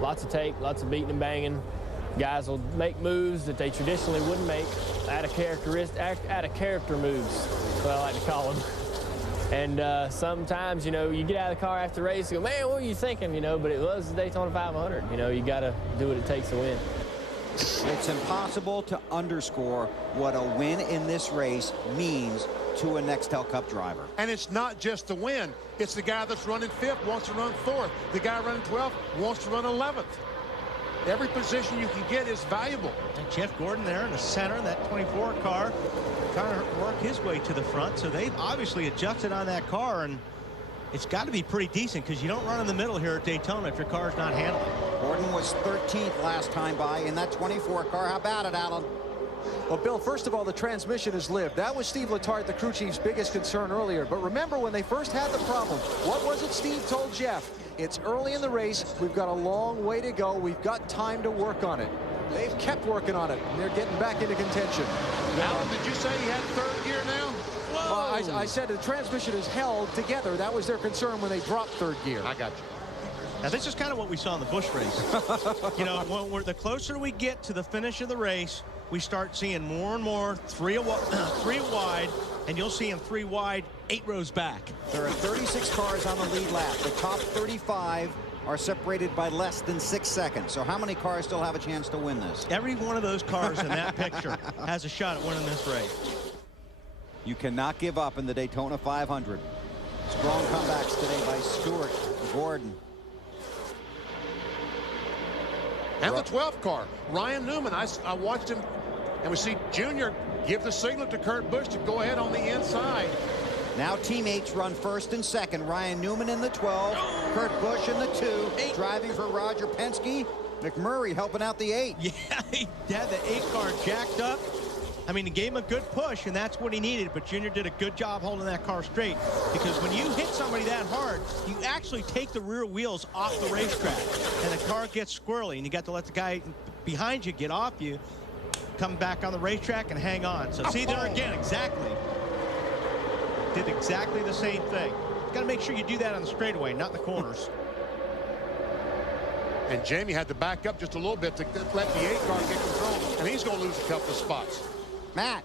Lots of tape, lots of beating and banging. Guys will make moves that they traditionally wouldn't make, out of character moves, what I like to call them. And sometimes, you know, you get out of the car after the race, you go, man, what were you thinking? You know, but it was the Daytona 500. You know, you got to do what it takes to win. It's impossible to underscore what a win in this race means to a Nextel Cup driver. And it's not just the win. It's the guy that's running 5th wants to run 4th. The guy running 12th wants to run 11th. Every position you can get is valuable. And Jeff Gordon there in the center of that 24 car trying to work his way to the front. So they've obviously adjusted on that car, and it's got to be pretty decent because you don't run in the middle here at Daytona if your car's not handling. Gordon was 13th last time by in that 24 car. How about it, Alan? Well, Bill, first of all, the transmission has lived. That was Steve Letarte, the crew chief's biggest concern earlier. But remember when they first had the problem, what was it Steve told Jeff? It's early in the race. We've got a long way to go. We've got time to work on it. They've kept working on it, and they're getting back into contention. Alan, did you say he had 3rd gear now? I said the transmission is held together. That was their concern when they dropped 3rd gear. I got you. Now, this is kind of what we saw in the Busch race. You know, the closer we get to the finish of the race, we start seeing more and more three wide, and you'll see them 3 wide, 8 rows back. There are 36 cars on the lead lap. The top 35 are separated by less than 6 seconds. So how many cars still have a chance to win this? Every one of those cars in that picture has a shot at winning this race. You cannot give up in the Daytona 500. Strong comebacks today by Stewart, Gordon. And the 12th car, Ryan Newman. I watched him, and we see Junior give the signal to Kurt Busch to go ahead on the inside. Now teammates run 1st and 2nd. Ryan Newman in the 12, Kurt Busch in the 2, driving for Roger Penske. McMurray helping out the 8. Yeah, he had the 8 car jacked up. I mean, he gave him a good push, and that's what he needed. But Junior did a good job holding that car straight, because when you hit somebody that hard, you actually take the rear wheels off the racetrack, and the car gets squirrely, and you got to let the guy behind you get off you, come back on the racetrack, and hang on. So see there again, exactly. Did exactly the same thing. Got to make sure you do that on the straightaway, not the corners. And Jamie had to back up just a little bit to let the 8 car get control, and he's going to lose a couple of spots. Matt.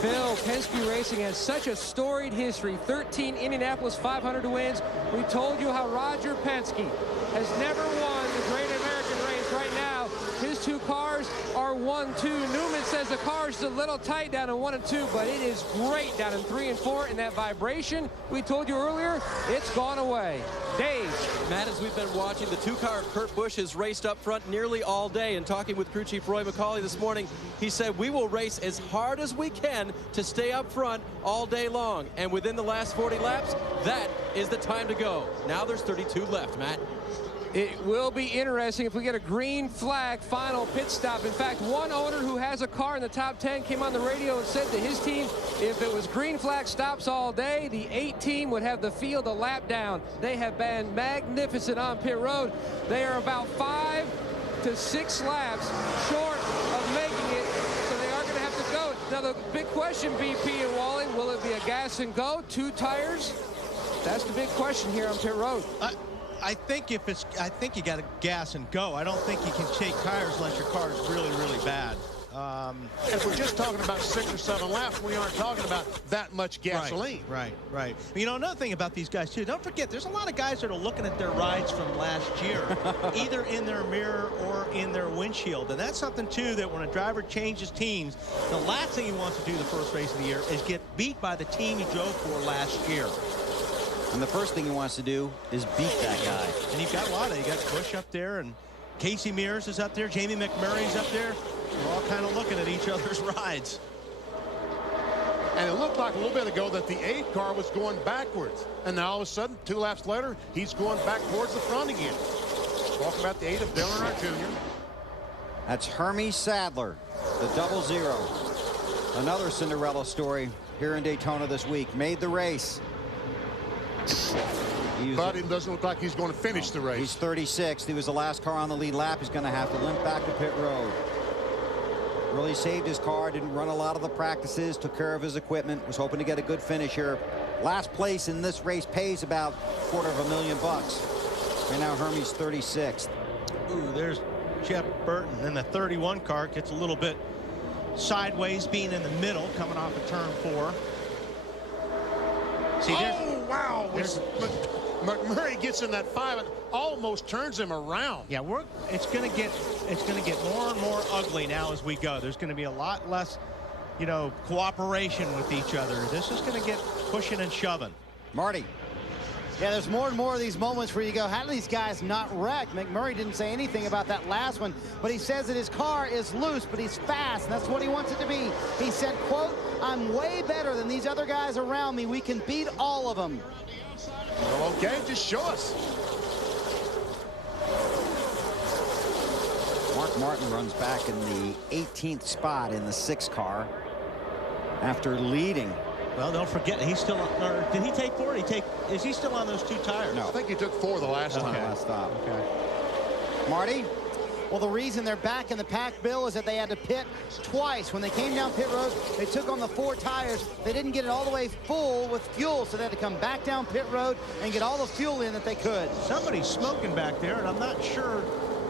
Phil, Penske Racing has such a storied history. 13 Indianapolis 500 wins. We told you how Roger Penske has never won the Great American Race. Right now, his 2 cars are 1-2. Newman says the car's a little tight down in 1 and 2, but it is great down in 3 and 4. And that vibration we told you earlier, it's gone away. Dave. Matt, as we've been watching, the 2-car of Kurt Busch has raced up front nearly all day. And talking with crew chief Roy McCauley this morning, he said, we will race as hard as we can to stay up front all day long. And within the last 40 laps, that is the time to go. Now there's 32 left, Matt. It will be interesting if we get a green flag final pit stop. In fact, one owner who has a car in the top 10 came on the radio and said to his team, if it was green flag stops all day, the 8 team would have the field a lap down. They have been magnificent on pit road. They are about 5 to 6 laps short of making it, so they are going to have to go. Now the big question, BP and Wally, will it be a gas and go, 2 tires? That's the big question here on pit road. I think you got to gas and go. I don't think you can take tires unless your car is really, really bad. If we're just talking about 6 or 7 laps, we aren't talking about that much gasoline. Right. You know, another thing about these guys, too, don't forget, there's a lot of guys that are looking at their rides from last year, either in their mirror or in their windshield. And that's something, too, that when a driver changes teams, the last thing he wants to do the first race of the year is get beat by the team he drove for last year. And the first thing he wants to do is beat that guy. And you've got a lot of, you got Busch up there, and Casey Mears is up there, Jamie McMurray's up there. We're all kind of looking at each other's rides. And it looked like a little bit ago that the 8 car was going backwards. And now all of a sudden, 2 laps later, he's going back towards the front again. Talking about the 8 of Dale Earnhardt Jr. That's Hermie Sadler, the 00. Another Cinderella story here in Daytona this week. Made the race. But it doesn't look like he's going to finish the race. He's 36th. He was the last car on the lead lap. He's going to have to limp back to pit road. Really saved his car. Didn't run a lot of the practices. Took care of his equipment. Was hoping to get a good finish here. Last place in this race pays about $250,000. Right now, Hermie's 36th. Ooh, there's Jeff Burton. And the 31 car gets a little bit sideways, being in the middle, coming off of turn 4. See, wow! McMurray gets in that 5 and almost turns him around. Yeah, it's going to get more and more ugly now as we go. There's going to be a lot less, cooperation with each other. This is going to get pushing and shoving. Marty. Yeah, there's more and more of these moments where you go, how do these guys not wreck? McMurray didn't say anything about that last one, but he says that his car is loose, but he's fast, and that's what he wants it to be. He said, quote, I'm way better than these other guys around me. We can beat all of them. Well, okay, just show us. Mark Martin runs back in the 18th spot in the 6 car after leading. Well, don't forget, he's still on, or did he take 4? Is he still on those 2 tires? No, I think he took 4 the last time. Last stop. Okay. Marty? Well, the reason they're back in the pack, Bill, is that they had to pit twice. When they came down pit road, they took on the 4 tires. They didn't get it all the way full with fuel, so they had to come back down pit road and get all the fuel in that they could. Somebody's smoking back there, and I'm not sure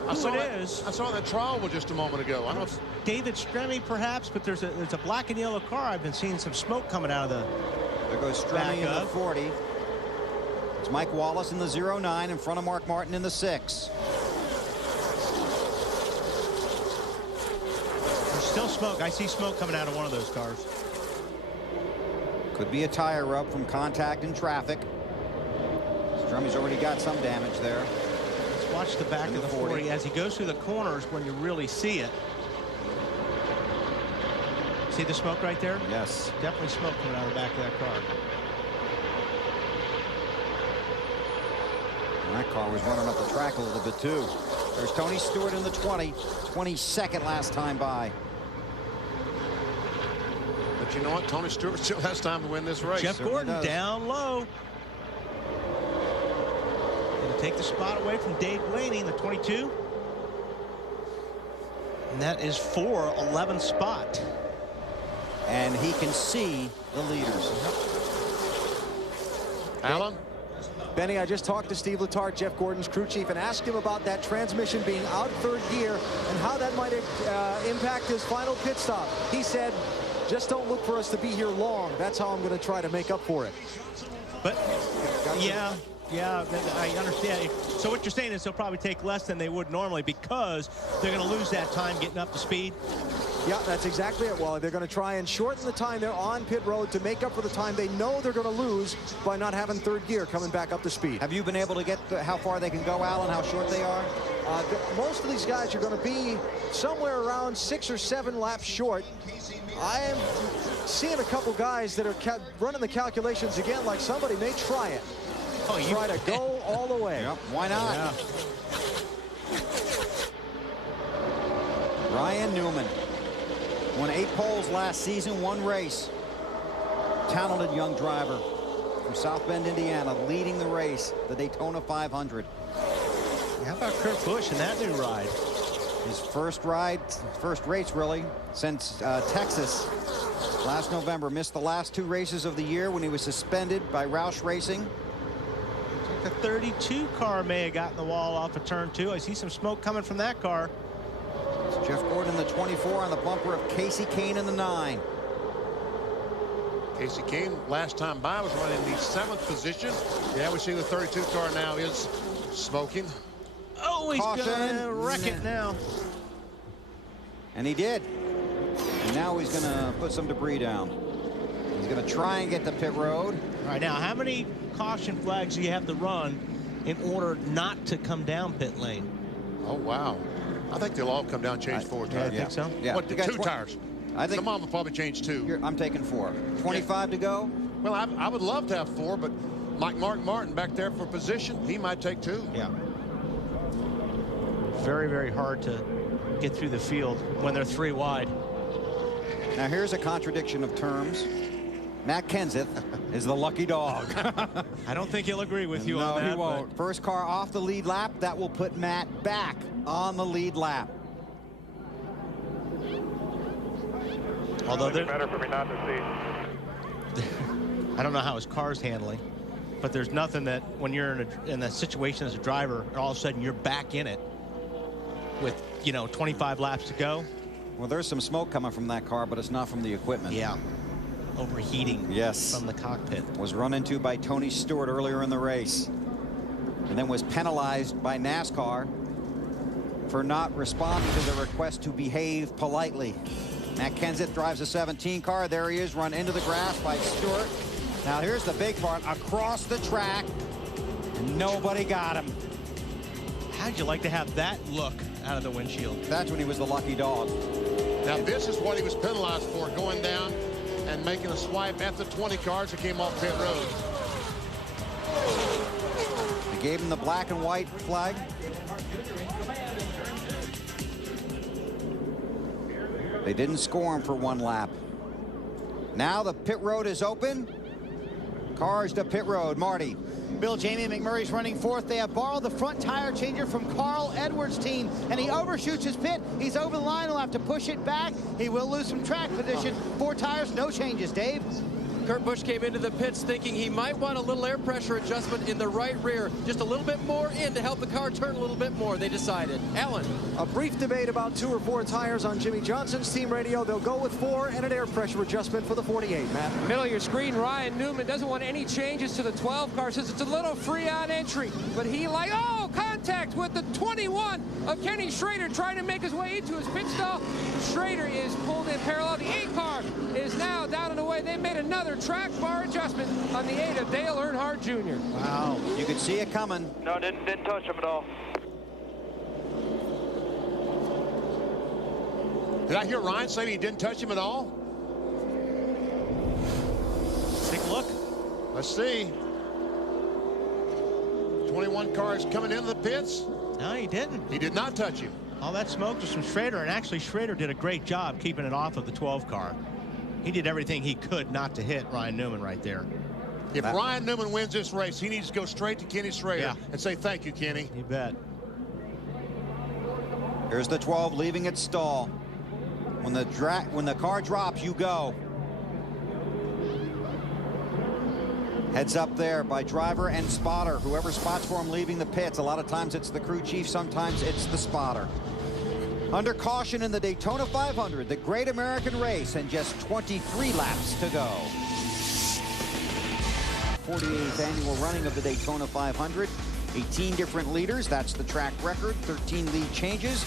who it is. I saw that trial just a moment ago. I don't know if David Stremme, perhaps, but there's a black and yellow car. I've been seeing some smoke coming out of the There goes Stremme in the 40. It's Mike Wallace in the 09 in front of Mark Martin in the 6. There's still smoke. I see smoke coming out of one of those cars. Could be a tire rub from contact in traffic. Stremme's already got some damage there. Let's watch the back of the 40 as he goes through the corners when you really see it. See the smoke right there? Yes. Definitely smoke coming out of the back of that car. And that car was running up the track a little bit too. There's Tony Stewart in the 20, 22nd last time by. But you know what? Tony Stewart still has time to win this race. Jeff Gordon down low. Going to take the spot away from Dave Blaney in the 22. And that is for 11th spot. And he can see the leaders. Alan? Benny, I just talked to Steve Letarte, Jeff Gordon's crew chief, and asked him about that transmission being out third gear and how that might impact his final pit stop. He said, just don't look for us to be here long. That's how I'm going to try to make up for it. But, yeah, I understand. So what you're saying is they'll probably take less than they would normally because they're going to lose that time getting up to speed? Yeah, that's exactly it, Wally. They're going to try and shorten the time they're on pit road to make up for the time they know they're going to lose by not having third gear coming back up to speed. Have you been able to get how far they can go, Alan, how short they are? Most of these guys are going to be somewhere around 6 or 7 laps short. I am seeing a couple guys that are running the calculations again like somebody may try it. Try to go all the way. Yep, why not? Yeah. Ryan Newman won 8 poles last season, 1 race. Talented young driver from South Bend, Indiana, leading the race, the Daytona 500. How about Kurt Busch in that new ride? His first race really, since Texas last November. Missed the last 2 races of the year when he was suspended by Roush Racing. The 32 car may have gotten the wall off of turn 2. I see some smoke coming from that car. It's Jeff Gordon in the 24 on the bumper of Casey Kane in the 9. Casey Kane, last time by, was running in the 7th position. Yeah, we see the 32 car now is smoking. Oh, he's gonna wreck it now. And he did. And now he's gonna put some debris down. He's gonna try and get to pit road. All right, now how many caution flags do you have to run in order not to come down pit lane? Oh, wow. I think they'll all come down and change 4 tires. I think so. Yeah. What, 2 tires? I think some of them will probably change 2. I'm taking 4. 25 to go. Well, I would love to have 4, but Mark Martin back there for position, he might take 2. Yeah. Very, very hard to get through the field when they're 3 wide. Now here's a contradiction of terms. Matt Kenseth is the lucky dog. I don't think he'll agree with you no, on that. No, he won't. But... First car off the lead lap. That will put Matt back on the lead lap. Although it's better for me not to see. I don't know how his car's handling, but there's nothing that when you're in a situation as a driver, all of a sudden you're back in it with, 25 laps to go. Well, there's some smoke coming from that car, but it's not from the equipment. Yeah. Overheating from the cockpit. Was run into by Tony Stewart earlier in the race and then was penalized by NASCAR for not responding to the request to behave politely. Matt Kenseth drives a 17 car. There he is, run into the grass by Stewart. Now here's the big part, across the track. Nobody got him. How'd you like to have that look out of the windshield? That's when he was the lucky dog. Now this is what he was penalized for, going down and making a swipe at the 20 cars that came off pit road. They gave him the black and white flag. They didn't score him for 1 lap. Now the pit road is open. Cars to pit road. Marty. Bill, Jamie McMurray's running 4th. They have borrowed the front tire changer from Carl Edwards' team, and he overshoots his pit. He's over the line. He'll have to push it back. He will lose some track position. 4 tires, no changes. Dave? Kurt Busch came into the pits thinking he might want a little air pressure adjustment in the right rear, just a little bit more in to help the car turn a little bit more, they decided. Alan. A brief debate about 2 or 4 tires on Jimmy Johnson's team radio. They'll go with 4 and an air pressure adjustment for the 48, Matt. Middle of your screen, Ryan Newman doesn't want any changes to the 12 car. Says it's a little free on entry, but he contact with the 21 of Kenny Schrader trying to make his way into his pit stall. Schrader is pulled in parallel. The 8 car is now down and away. They made another track bar adjustment on the 8 of Dale Earnhardt Jr. Wow, you could see it coming. No, didn't touch him at all. Did I hear Ryan say he didn't touch him at all? Take a look. Let's see. 21 cars coming into the pits. No, he didn't. He did not touch him. All that smoke was from Schrader, and actually Schrader did a great job keeping it off of the 12 car. He did everything he could not to hit Ryan Newman right there. If Ryan Newman wins this race, he needs to go straight to Kenny Schrader and say thank you, Kenny. You bet. Here's the 12 leaving its stall. When the car drops, you go. Heads up there by driver and spotter. Whoever spots for him leaving the pits. A lot of times it's the crew chief, sometimes it's the spotter. Under caution in the Daytona 500, the great American race, and just 23 laps to go. 48th annual running of the Daytona 500. 18 different leaders, that's the track record. 13 lead changes.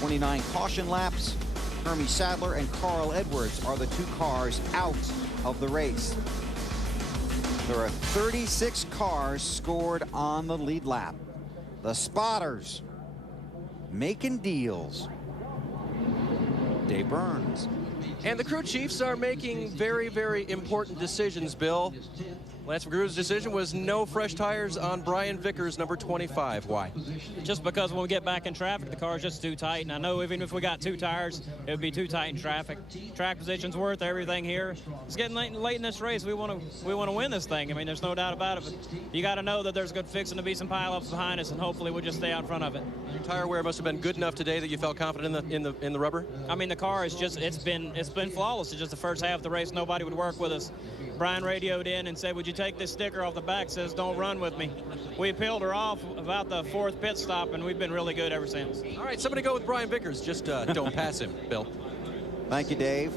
29 caution laps. Hermie Sadler and Carl Edwards are the two cars out of the race. There are 36 cars scored on the lead lap. The spotters making deals. Dave Burns. And the crew chiefs are making very, very important decisions, Bill. Lance McGrew's decision was no fresh tires on Brian Vickers, number 25. Why? Just because when we get back in traffic, the car's just too tight. And I know even if we got 2 tires, it would be too tight in traffic. Track position's worth everything here. It's getting late in this race. We want to win this thing. I mean, there's no doubt about it. But you got to know that there's good fixing to be some pileups behind us, and hopefully we'll just stay out front of it. Your tire wear must have been good enough today that you felt confident in the rubber. I mean, the car is just it's been flawless. It's just the first half of the race, nobody would work with us. Brian radioed in and said, "Would you take this sticker off the back? Says don't run with me." We peeled her off about the 4th pit stop, and we've been really good ever since. All right, somebody go with Brian Vickers. Just don't pass him, Bill. Thank you, Dave.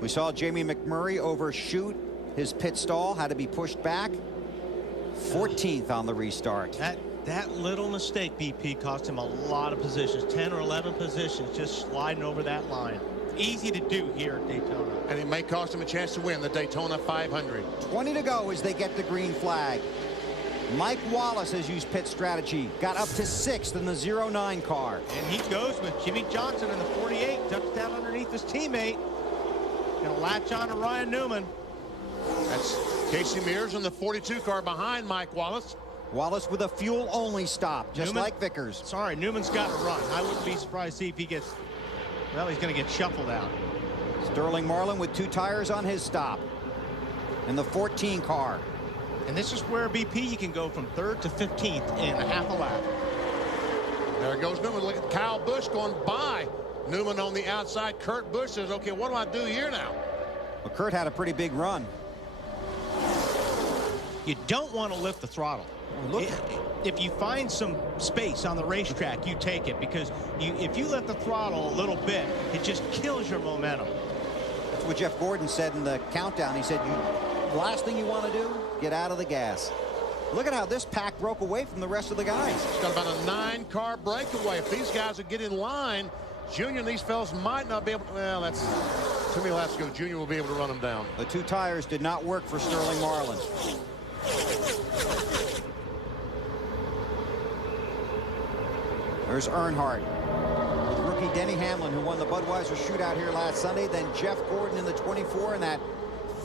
We saw Jamie McMurray overshoot his pit stall, had to be pushed back. 14th on the restart. That little mistake, BP, cost him a lot of positions, 10 or 11 positions, just sliding over that line. Easy to do here at Daytona. And it may cost him a chance to win the Daytona 500. 20 to go as they get the green flag. Mike Wallace has used pit strategy. Got up to 6th in the 09 car. And he goes with Jimmy Johnson in the 48. Ducks down underneath his teammate. Gonna latch on to Ryan Newman. That's Casey Mears in the 42 car behind Mike Wallace. Wallace with a fuel-only stop, just Newman, like Vickers. Sorry, Newman's got to run. I wouldn't be surprised to see if he gets... Well, he's going to get shuffled out. Sterling Marlin with 2 tires on his stop in the 14 car. And this is where BP you can go from 3rd to 15th in a half a lap. There goes Newman. Look at Kyle Busch going by. Newman on the outside. Kurt Busch says, okay, what do I do here now? Well, Kurt had a pretty big run. You don't want to lift the throttle. Look, if you find some space on the racetrack, you take it, because if you lift the throttle a little bit, it just kills your momentum. That's what Jeff Gordon said in the countdown. He said, the last thing you want to do, get out of the gas. Look at how this pack broke away from the rest of the guys. It's got about a 9-car breakaway. If these guys would get in line, Junior and these fellas might not be able to, well, that's too many laps to go. Junior will be able to run them down. The 2 tires did not work for Sterling Marlin. There's Earnhardt with rookie Denny Hamlin, who won the Budweiser shootout here last Sunday. Then Jeff Gordon in the 24 and that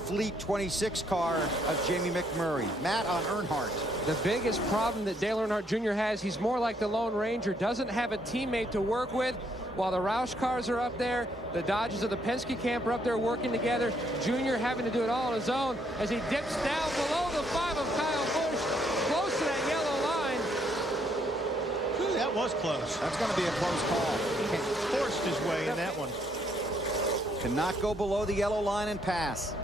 Fleet 26 car of Jamie McMurray. Matt on Earnhardt. The biggest problem that Dale Earnhardt Jr. has, he's more like the Lone Ranger, doesn't have a teammate to work with. While the Roush cars are up there, the Dodges of the Penske camp are up there working together. Junior having to do it all on his own as he dips down below the 5 of Kyle Busch, close to that yellow line. Ooh, that was close. That's going to be a close call. He forced his way in that one. Cannot go below the yellow line and pass.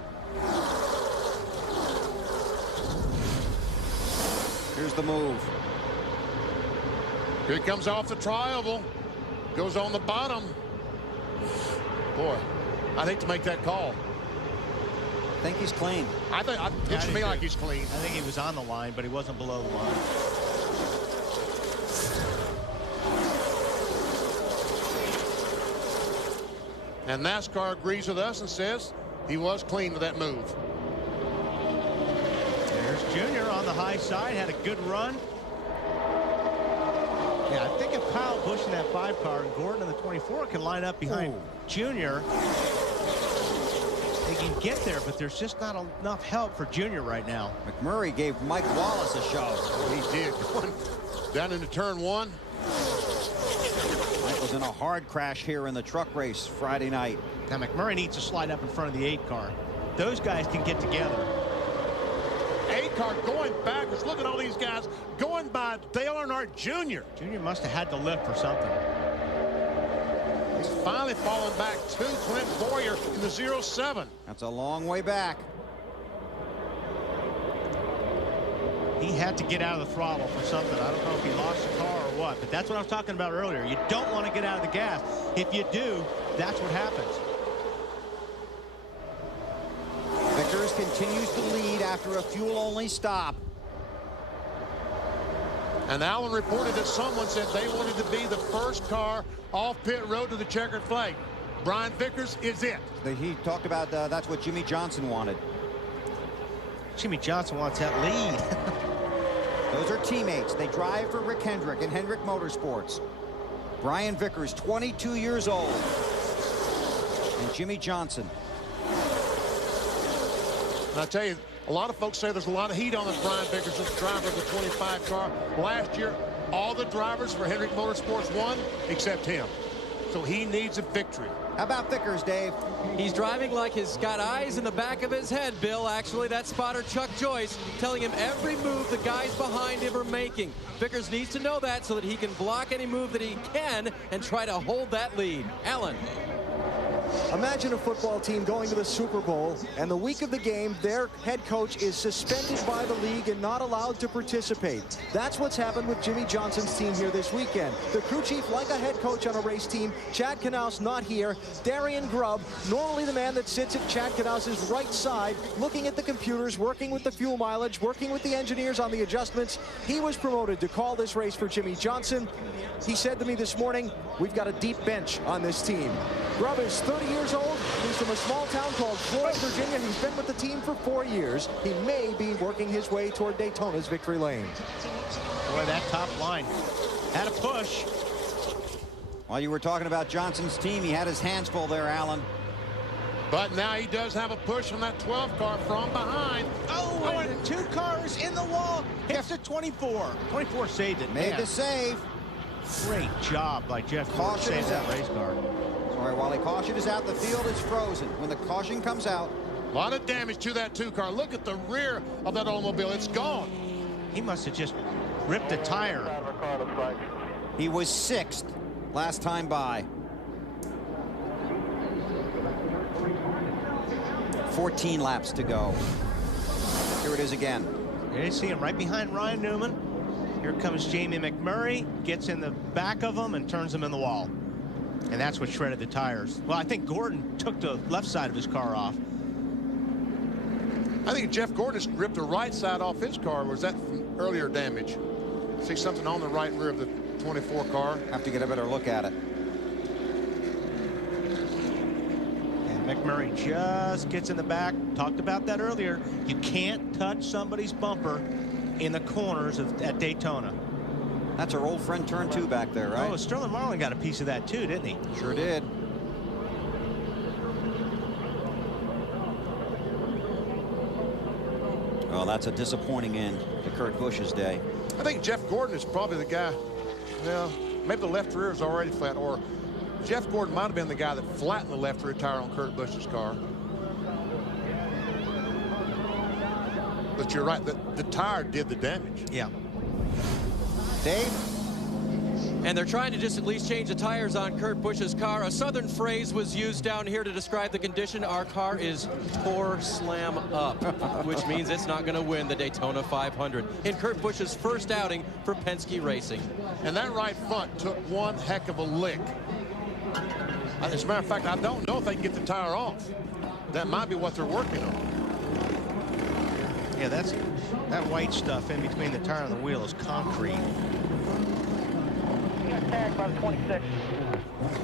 Here's the move. Here he comes off the tri-oval. Goes on the bottom. Boy, I'd hate to make that call. I think he's clean. I think it looks to me like he's clean. I think he was on the line, but he wasn't below the line. And NASCAR agrees with us and says he was clean with that move. There's Junior on the high side, had a good run. Yeah, I think if Kyle Busch in that 5 car and Gordon in the 24 can line up behind Junior, they can get there, but there's just not enough help for Junior right now. McMurray gave Mike Wallace a shove. He did. Down into turn one. Mike was in a hard crash here in the truck race Friday night. Now McMurray needs to slide up in front of the 8 car. Those guys can get together. 8 car going backwards. Look at all these guys going by Dale Earnhardt Jr. Junior must have had to lift for something. He's finally fallen back to Clint Boyer in the 07. That's a long way back. He had to get out of the throttle for something. I don't know if he lost the car or what, but that's what I was talking about earlier. You don't want to get out of the gas. If you do, that's what happens. Vickers continues to lead after a fuel-only stop. And Allen reported that someone said they wanted to be the first car off pit road to the checkered flag. Brian Vickers is it. He talked about that's what Jimmy Johnson wanted. Jimmy Johnson wants that lead. Those are teammates. They drive for Rick Hendrick and Hendrick Motorsports. Brian Vickers, 22 years old. And Jimmy Johnson. And I tell you, a lot of folks say there's a lot of heat on this Brian Vickers, this driver of the 25 car. Last year, all the drivers for Hendrick Motorsports won except him. So he needs a victory. How about Vickers, Dave? He's driving like he's got eyes in the back of his head, Bill. Actually, that spotter, Chuck Joyce, telling him every move the guys behind him are making. Vickers needs to know that so that he can block any move that he can and try to hold that lead. Allen. Imagine a football team going to the Super Bowl, and the week of the game, their head coach is suspended by the league and not allowed to participate. That's what's happened with Jimmy Johnson's team here this weekend. The crew chief, like a head coach on a race team, Chad Knaus not here. Darian Grubb, normally the man that sits at Chad Knaus's right side, looking at the computers, working with the fuel mileage, working with the engineers on the adjustments. He was promoted to call this race for Jimmy Johnson. He said to me this morning, we've got a deep bench on this team. Grubb is 30 years old. He's from a small town called Floyd, Virginia. He's been with the team for 4 years. He may be working his way toward Daytona's victory lane. Boy, that top line had a push. While you were talking about Johnson's team, he had his hands full there, Allen. But now he does have a push from that 12 car from behind. Oh, and 2 cars in the wall. Hits the 24. 24 saved it. Made the save. Great job by Jeff Gordon to save that race car. Sorry, Wally, caution is out. The field is frozen. When the caution comes out. A lot of damage to that 2 car. Look at the rear of that automobile. It's gone. He must have just ripped a tire. He was 6th last time by. 14 laps to go. Here it is again. There you see him right behind Ryan Newman. Here comes Jamie McMurray, gets in the back of him and turns him in the wall. And that's what shredded the tires. Well, I think Gordon took the left side of his car off. I think Jeff Gordon just ripped the right side off his car. Was that from earlier damage? See something on the right rear of the 24 car. Have to get a better look at it. And McMurray just gets in the back. Talked about that earlier. You can't touch somebody's bumper in the corners at Daytona. That's our old friend turn 2 back there, right? Oh, Sterling Marlin got a piece of that too, didn't he? Sure did. Well, that's a disappointing end to Kurt Busch's day. I think Jeff Gordon is probably the guy. Well, maybe the left rear is already flat, or Jeff Gordon might have been the guy that flattened the left rear tire on Kurt Busch's car. But you're right, the tire did the damage. Yeah. Dave? And they're trying to just at least change the tires on Kurt Busch's car. A southern phrase was used down here to describe the condition. Our car is tore slam up, which means it's not going to win the Daytona 500 in Kurt Busch's first outing for Penske Racing. And that right front took one heck of a lick. As a matter of fact, I don't know if they can get the tire off. That might be what they're working on. Yeah, that white stuff in between the tire and the wheel is concrete. Tagged by the 26.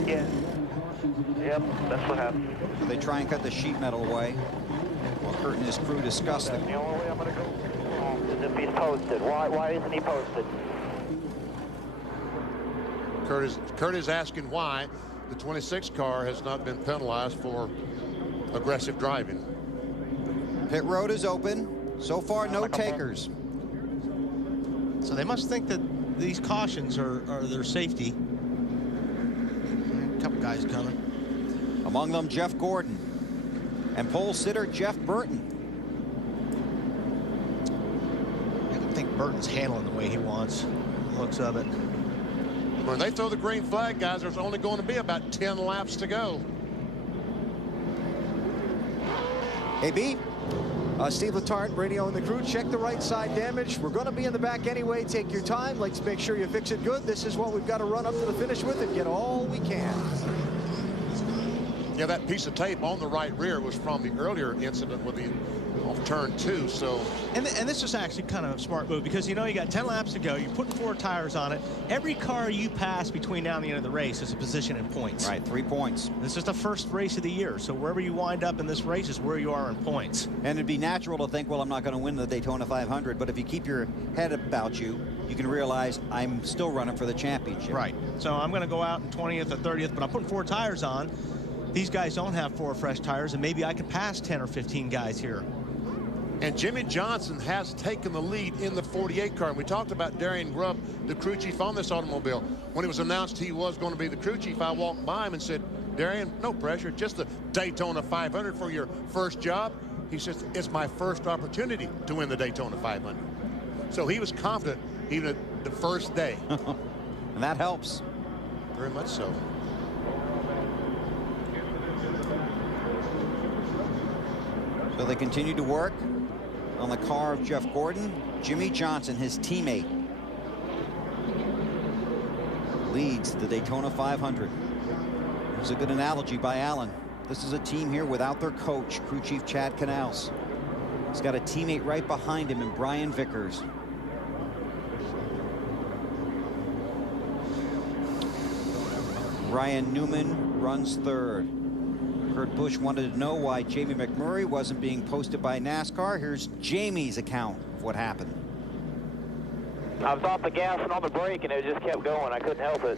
Yeah. Yep, that's what happened. So they try and cut the sheet metal away while Kurt and his crew discuss The only way I'm going to go is if he's posted. Why isn't he posted? Kurt is asking why the 26 car has not been penalized for aggressive driving. Pit road is open. So far, no takers. So they must think that these cautions are their safety. A couple guys coming. Among them, Jeff Gordon and pole sitter Jeff Burton. I don't think Burton's handling the way he wants. Looks of it. When they throw the green flag, guys, there's only going to be about 10 laps to go. AB, Steve Letarte, radio and the crew, check the right side damage. We're going to be in the back anyway. Take your time. Let's make sure you fix it good. This is what we've got to run up to the finish with and get all we can. Yeah, that piece of tape on the right rear was from the earlier incident with the off turn 2. So, and this is actually kind of a smart move because you know you got 10 laps to go. You're putting 4 tires on it. Every car you pass between now and the end of the race is a position in points. Right, 3 points. This is the first race of the year, so wherever you wind up in this race is where you are in points. And it'd be natural to think, well, I'm not going to win the Daytona 500, but if you keep your head about you, you can realize I'm still running for the championship. Right. So I'm going to go out in 20th or 30th, but I'm putting 4 tires on. These guys don't have 4 fresh tires, and maybe I could pass 10 or 15 guys here. And Jimmy Johnson has taken the lead in the 48 car. And we talked about Darian Grubb, the crew chief on this automobile. When it was announced he was going to be the crew chief, I walked by him and said, Darian, no pressure, just the Daytona 500 for your first job. He says, it's my first opportunity to win the Daytona 500. So he was confident even at the first day. And that helps. Very much so. So they continue to work on the car of Jeff Gordon. Jimmy Johnson, his teammate, leads the Daytona 500. It was a good analogy by Alan. This is a team here without their coach, crew chief Chad Canals. He's got a teammate right behind him in Brian Vickers. Ryan Newman runs third. Kurt Busch wanted to know why Jamie McMurray wasn't being posted by NASCAR. Here's Jamie's account of what happened. I was off the gas and on the brake, and it just kept going. I couldn't help it.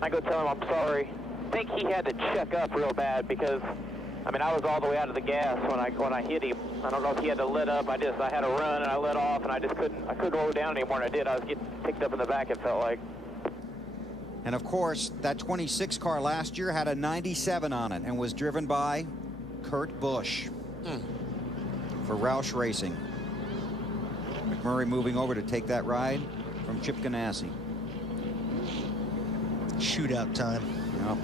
I go tell him I'm sorry. I think he had to check up real bad because, I mean, I was all the way out of the gas when I hit him. I don't know if he had to let up. I had to run, and I let off, and I couldn't roll down anymore, and I did. I was getting picked up in the back, it felt like. And of course, that 26 car last year had a 97 on it and was driven by Kurt Busch for Roush Racing. McMurray moving over to take that ride from Chip Ganassi. Shootout time. Yep.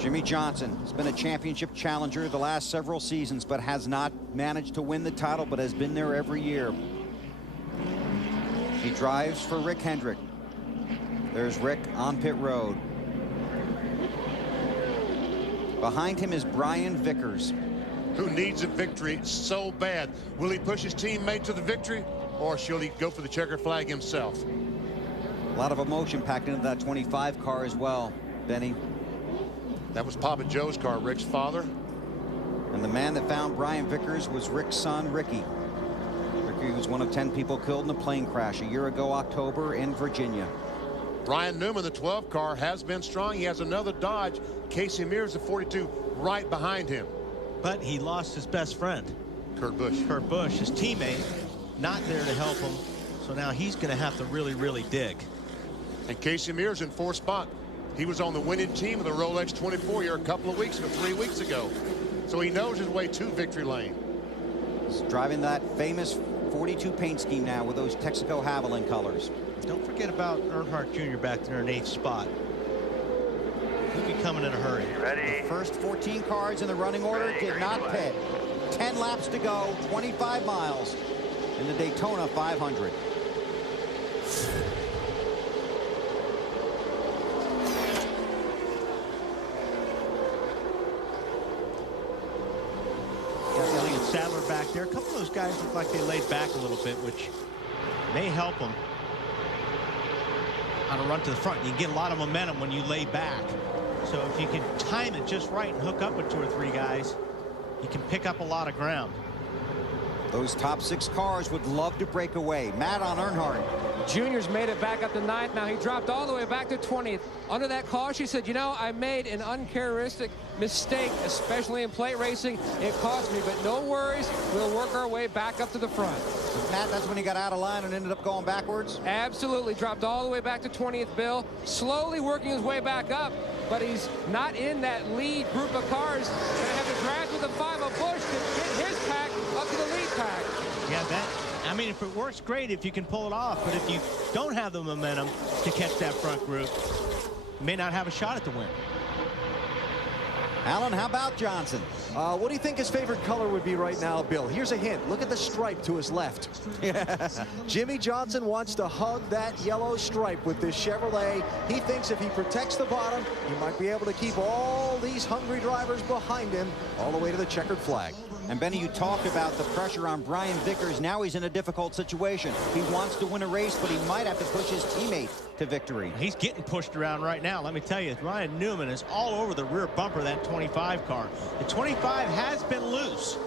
Jimmy Johnson has been a championship challenger the last several seasons, but has not managed to win the title, but has been there every year. He drives for Rick Hendrick. There's Rick on pit road. Behind him is Brian Vickers, who needs a victory so bad. Will he push his teammate to the victory, or shall he go for the checkered flag himself? A lot of emotion packed into that 25 car as well, Benny. That was Papa Joe's car, Rick's father. And the man that found Brian Vickers was Rick's son, Ricky. Ricky was one of 10 people killed in a plane crash a year ago, October, in Virginia. Ryan Newman, the 12 car, has been strong. He has another Dodge. Casey Mears, the 42, right behind him. But he lost his best friend. Kurt Busch. Kurt Busch, his teammate, not there to help him. So now he's going to have to really, really dig. And Casey Mears in 4th spot. He was on the winning team of the Rolex 24 here a couple of weeks ago, 3 weeks ago. So he knows his way to victory lane. He's driving that famous 42 paint scheme now with those Texaco Haviland colors. Don't forget about Earnhardt Jr. back there in 8th spot. He'll be coming in a hurry. Ready. The first 14 cars in the running order did not pit. 10 laps to go, 25 miles in the Daytona 500. Sadler back there. A couple of those guys look like they laid back a little bit, which may help them on a run to the front. You get a lot of momentum when you lay back. So if you can time it just right and hook up with 2 or 3 guys, you can pick up a lot of ground. Those top 6 cars would love to break away. Matt on Earnhardt. Junior's made it back up to 9th. Now he dropped all the way back to 20th. Under that caution, he said, you know, I made an uncharacteristic mistake, especially in plate racing. It cost me, but no worries. We'll work our way back up to the front. Matt, that's when he got out of line and ended up going backwards? Absolutely. Dropped all the way back to 20th, Bill. Slowly working his way back up, but he's not in that lead group of cars. Going to have to drag with the 5 of Busch to get his pack up to the lead pack. Yeah, I mean, if it works, great if you can pull it off. But if you don't have the momentum to catch that front group, you may not have a shot at the win. Alan, how about Johnson? What do you think his favorite color would be right now, Bill? Here's a hint. Look at the stripe to his left. Jimmy Johnson wants to hug that yellow stripe with this Chevrolet. He thinks if he protects the bottom, he might be able to keep all these hungry drivers behind him all the way to the checkered flag. And Benny, you talked about the pressure on Brian Vickers. Now he's in a difficult situation. He wants to win a race, but he might have to push his teammate to victory. He's getting pushed around right now. Let me tell you, Ryan Newman is all over the rear bumper of that 25 car. The 25 has been loose,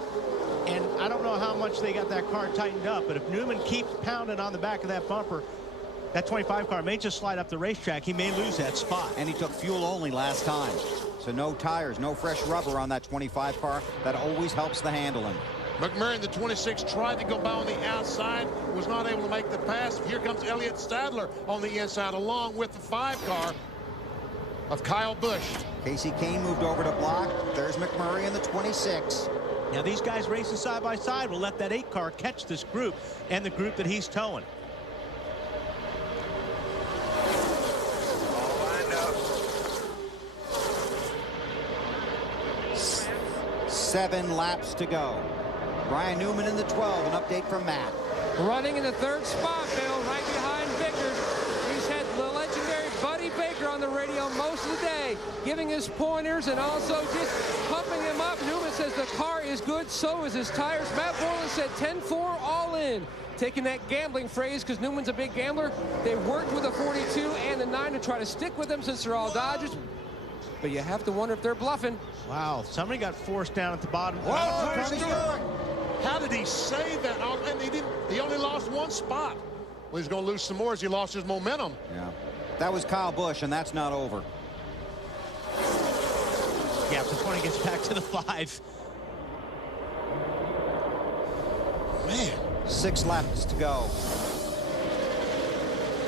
and I don't know how much they got that car tightened up, but if Newman keeps pounding on the back of that bumper, that 25 car may just slide up the racetrack. He may lose that spot. And he took fuel only last time. So no tires, no fresh rubber on that 25 car. That always helps the handling. McMurray in the 26 tried to go by on the outside, was not able to make the pass. Here comes Elliott Sadler on the inside, along with the 5 car of Kyle Busch. Casey Kane moved over to block. There's McMurray in the 26. Now these guys racing side by side will let that 8 car catch this group and the group that he's towing. Seven laps to go. Ryan Newman in the 12. An update from Matt. Running in the 3rd spot, Bill, right behind Vickers. He's had the legendary Buddy Baker on the radio most of the day, giving his pointers and also just pumping him up. Newman says the car is good, so is his tires. Matt Borland said 10-4 all in. Taking that gambling phrase because Newman's a big gambler. They worked with the 42 and the 9 to try to stick with them since they're all Dodgers. But you have to wonder if they're bluffing. Wow, somebody got forced down at the bottom. How did he save that? And he only lost 1 spot. Well, he's going to lose some more as he lost his momentum. Yeah, that was Kyle Busch, and that's not over. Yeah, if the 20 gets back to the 5. Man. 6 laps to go.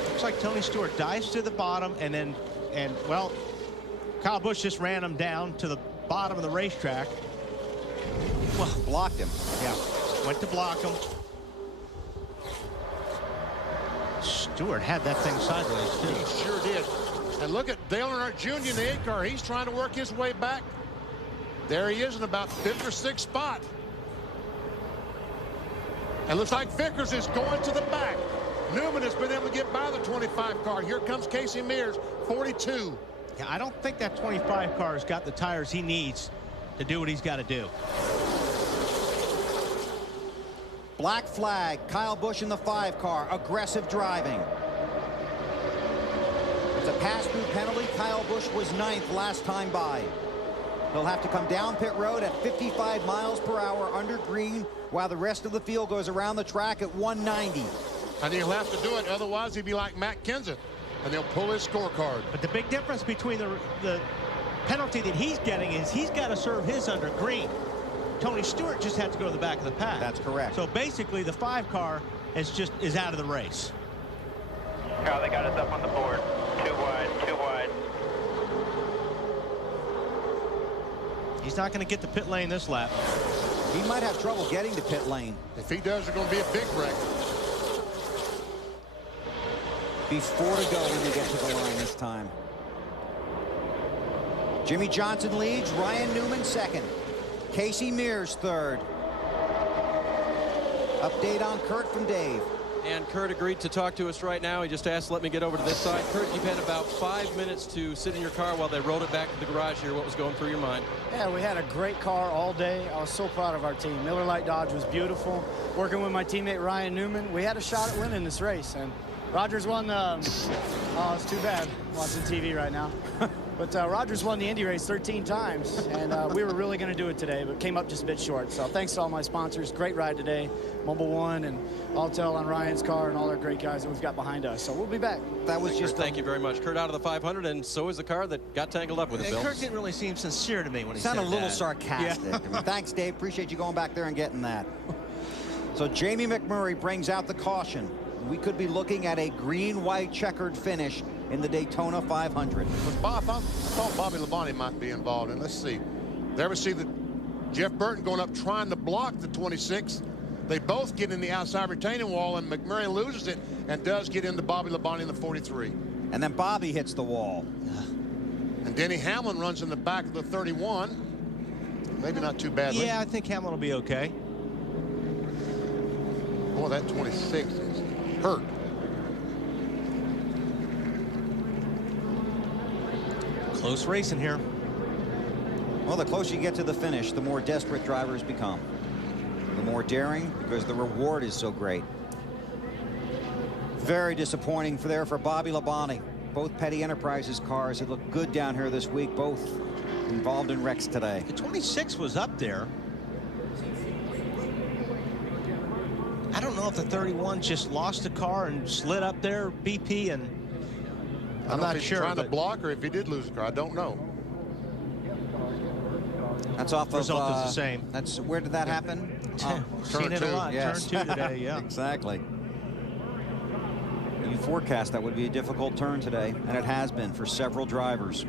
Looks like Tony Stewart dives to the bottom well, Kyle Busch just ran him down to the bottom of the racetrack. Well, blocked him. Yeah, went to block him. Stewart had that thing sideways, too. He sure did. And look at Dale Earnhardt Jr. in the 8 car. He's trying to work his way back. There he is in about 5th or 6th spot. And looks like Vickers is going to the back. Newman has been able to get by the 25 car. Here comes Casey Mears, 42. Yeah, I don't think that 25 car has got the tires he needs to do what he's got to do. Black flag. Kyle Busch in the 5 car. Aggressive driving. It's a pass-through penalty. Kyle Busch was 9th last time by. He'll have to come down pit road at 55 miles per hour under green while the rest of the field goes around the track at 190. And he'll have to do it, otherwise he'd be like Matt Kenseth, and they'll pull his scorecard. But the big difference between the penalty that he's getting is he's got to serve his under green. Tony Stewart just had to go to the back of the pack. That's correct. So basically the 5 car is out of the race. Carl, they got us up on the board. 2 wide, 2 wide. He's not going to get the pit lane this lap. He might have trouble getting to pit lane. If he does, it's going to be a big wreck. Be 4 to go when they get to the line this time. Jimmy Johnson leads. Ryan Newman 2nd. Casey Mears 3rd. Update on Kurt from Dave. And Kurt agreed to talk to us right now. He just asked, let me get over to this side. Kurt, you've had about 5 minutes to sit in your car while they rolled it back to the garage here. What was going through your mind? Yeah, we had a great car all day. I was so proud of our team. Miller Lite Dodge was beautiful. Working with my teammate Ryan Newman, we had a shot at winning this race. And Rogers won the... oh, it's too bad watching TV right now. But Rogers won the Indy race 13 times, and we were really going to do it today, but came up just a bit short. So thanks to all my sponsors. Great ride today. Mobile One and Altel on Ryan's car and all our great guys that we've got behind us. So we'll be back. That was just thank you very much. Kurt out of the 500, and so is the car that got tangled up with it, Bill. Kurt didn't really seem sincere to me when he said that. Sounded a little sarcastic. Yeah. I mean, thanks, Dave. Appreciate you going back there and getting that. So Jamie McMurray brings out the caution. We could be looking at a green-white checkered finish in the Daytona 500. I thought Bobby Labonte might be involved, and let's see. There we see Jeff Burton going up trying to block the 26. They both get in the outside retaining wall, and McMurray loses it and does get into Bobby Labonte in the 43. And then Bobby hits the wall. And Denny Hamlin runs in the back of the 31. Maybe not too badly. Yeah, I think Hamlin will be okay. Boy, that 26 is hurt. Close racing here. Well, the closer you get to the finish, the more desperate drivers become. The more daring, because the reward is so great. Very disappointing for Bobby Labonte. Both Petty Enterprises cars that look good down here this week, both involved in wrecks today. The 26 was up there. I don't know if the 31 just lost the car and slid up there, BP, and I'm not sure. Trying to block, or if he did lose the car, I don't know. That's off of. Result is the same. That's where did that happen? Seen it a lot. Yes. Turn 2 today. Yeah. Exactly. You forecast that would be a difficult turn today, and it has been for several drivers.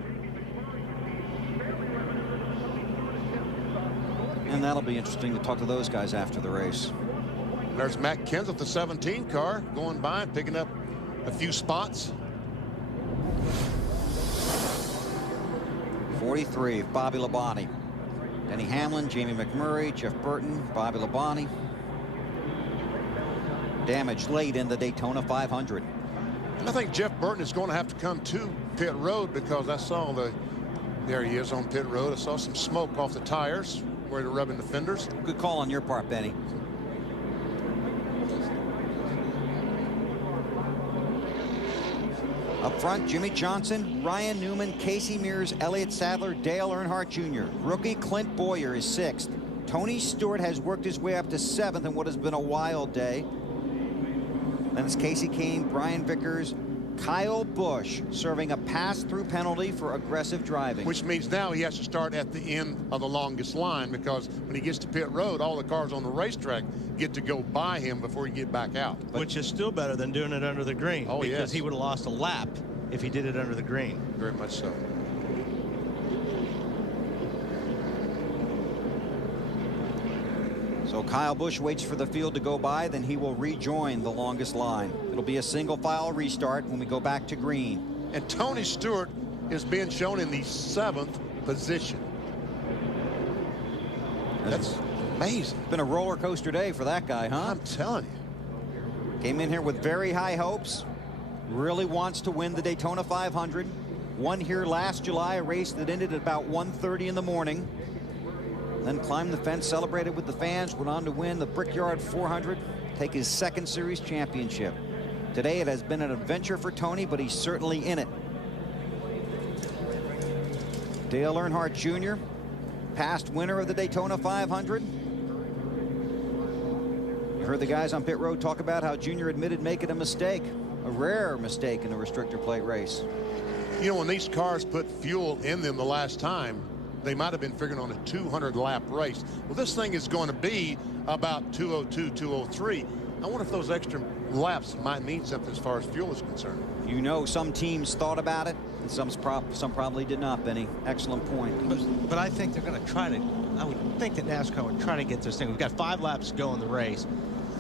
And that'll be interesting to talk to those guys after the race. There's Matt Kenseth, the 17 car, going by and picking up a few spots. 43, Bobby Labonte. Denny Hamlin, Jamie McMurray, Jeff Burton, Bobby Labonte. Damage late in the Daytona 500. I think Jeff Burton is going to have to come to pit road, because I saw there he is on pit road. I saw some smoke off the tires where they're rubbing the fenders. Good call on your part, Benny. Up front, Jimmy Johnson, Ryan Newman, Casey Mears, Elliott Sadler, Dale Earnhardt Jr. Rookie Clint Boyer is 6th. Tony Stewart has worked his way up to 7th in what has been a wild day. Then it's Casey Kane, Brian Vickers, Kyle Busch serving a pass-through penalty for aggressive driving. Which means now he has to start at the end of the longest line, because when he gets to pit road, all the cars on the racetrack get to go by him before he get back out. Which is still better than doing it under the green. Oh, because yes. he would have lost a lap if he did it under the green. Very much so. So Kyle Busch waits for the field to go by, then he will rejoin the longest line. It'll be a single file restart when we go back to green. And Tony Stewart is being shown in the 7th position. That's amazing. Been a roller coaster day for that guy, huh? I'm telling you. Came in here with very high hopes. Really wants to win the Daytona 500. Won here last July, a race that ended at about 1:30 in the morning. Then climbed the fence, celebrated with the fans, went on to win the Brickyard 400, take his 2nd series championship. Today it has been an adventure for Tony, but he's certainly in it. Dale Earnhardt Jr., past winner of the Daytona 500. You heard the guys on pit road talk about how Jr. admitted making a mistake, a rare mistake in a restrictor plate race. You know, when these cars put fuel in them the last time, they might have been figuring on a 200-lap race. Well, this thing is going to be about 202, 203. I wonder if those extra laps might mean something as far as fuel is concerned. You know, some teams thought about it, and some probably did not, Benny. Excellent point. But I think they're going to try to, I would think that NASCAR would try to get this thing. We've got 5 laps to go in the race.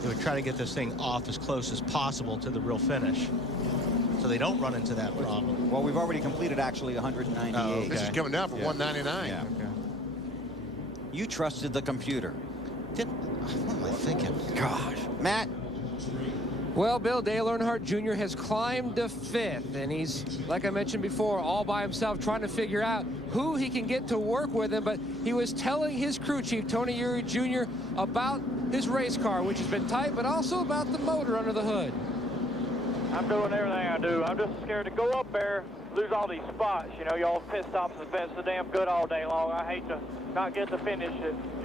They would try to get this thing off as close as possible to the real finish, so they don't run into that problem. Well, we've already completed actually 198. Oh, okay. This is coming down for 199. Yeah. Okay. You trusted the computer. What am I thinking? Gosh. Matt. Well, Bill, Dale Earnhardt Jr. has climbed to 5th, and he's, like I mentioned before, all by himself trying to figure out who he can get to work with him. But he was telling his crew chief, Tony Eury Jr., about his race car, which has been tight, but also about the motor under the hood. I'm doing everything I do. I'm just scared to go up there, lose all these spots. You know, y'all pit stops have been so damn good all day long. I hate to not get the finish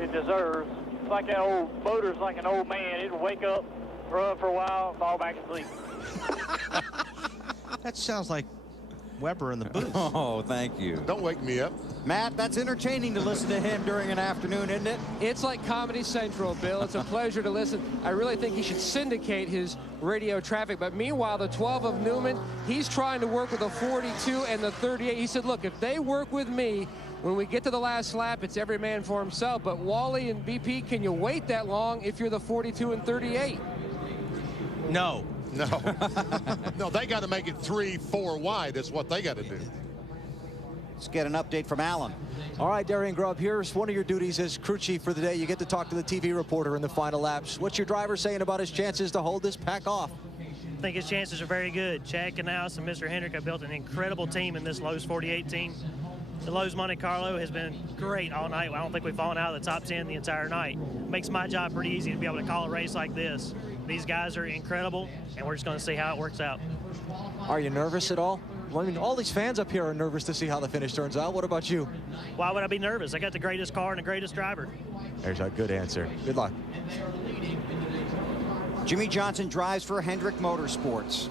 it deserves. It's like that old motor's like an old man. It'll wake up, run for a while, fall back asleep. That sounds like Weber in the booth. Oh, thank you. Don't wake me up. Matt, that's entertaining to listen to him during an afternoon, isn't it? It's like Comedy Central, Bill. It's a pleasure to listen. I really think he should syndicate his radio traffic. But meanwhile, the 12 of Newman, he's trying to work with the 42 and the 38. He said, look, if they work with me, when we get to the last lap, it's every man for himself. But Wally and BP, can you wait that long if you're the 42 and 38? No. No. No, they got to make it 3-4 wide. That's what they got to do. Let's get an update from Alan. All right, Darian Grubb, here's one of your duties as crew chief for the day. You get to talk to the TV reporter in the final laps. What's your driver saying about his chances to hold this pack off? I think his chances are very good. Chad Knaus and Mr. Hendrick have built an incredible team in this Lowe's 48 team. The Lowe's Monte Carlo has been great all night. I don't think we've fallen out of the top 10 the entire night. Makes my job pretty easy to be able to call a race like this. These guys are incredible, and we're just going to see how it works out. Are you nervous at all? Well, I mean, all these fans up here are nervous to see how the finish turns out. What about you? Why would I be nervous? I got the greatest car and the greatest driver. There's a good answer. Good luck. Jimmy Johnson drives for Hendrick Motorsports.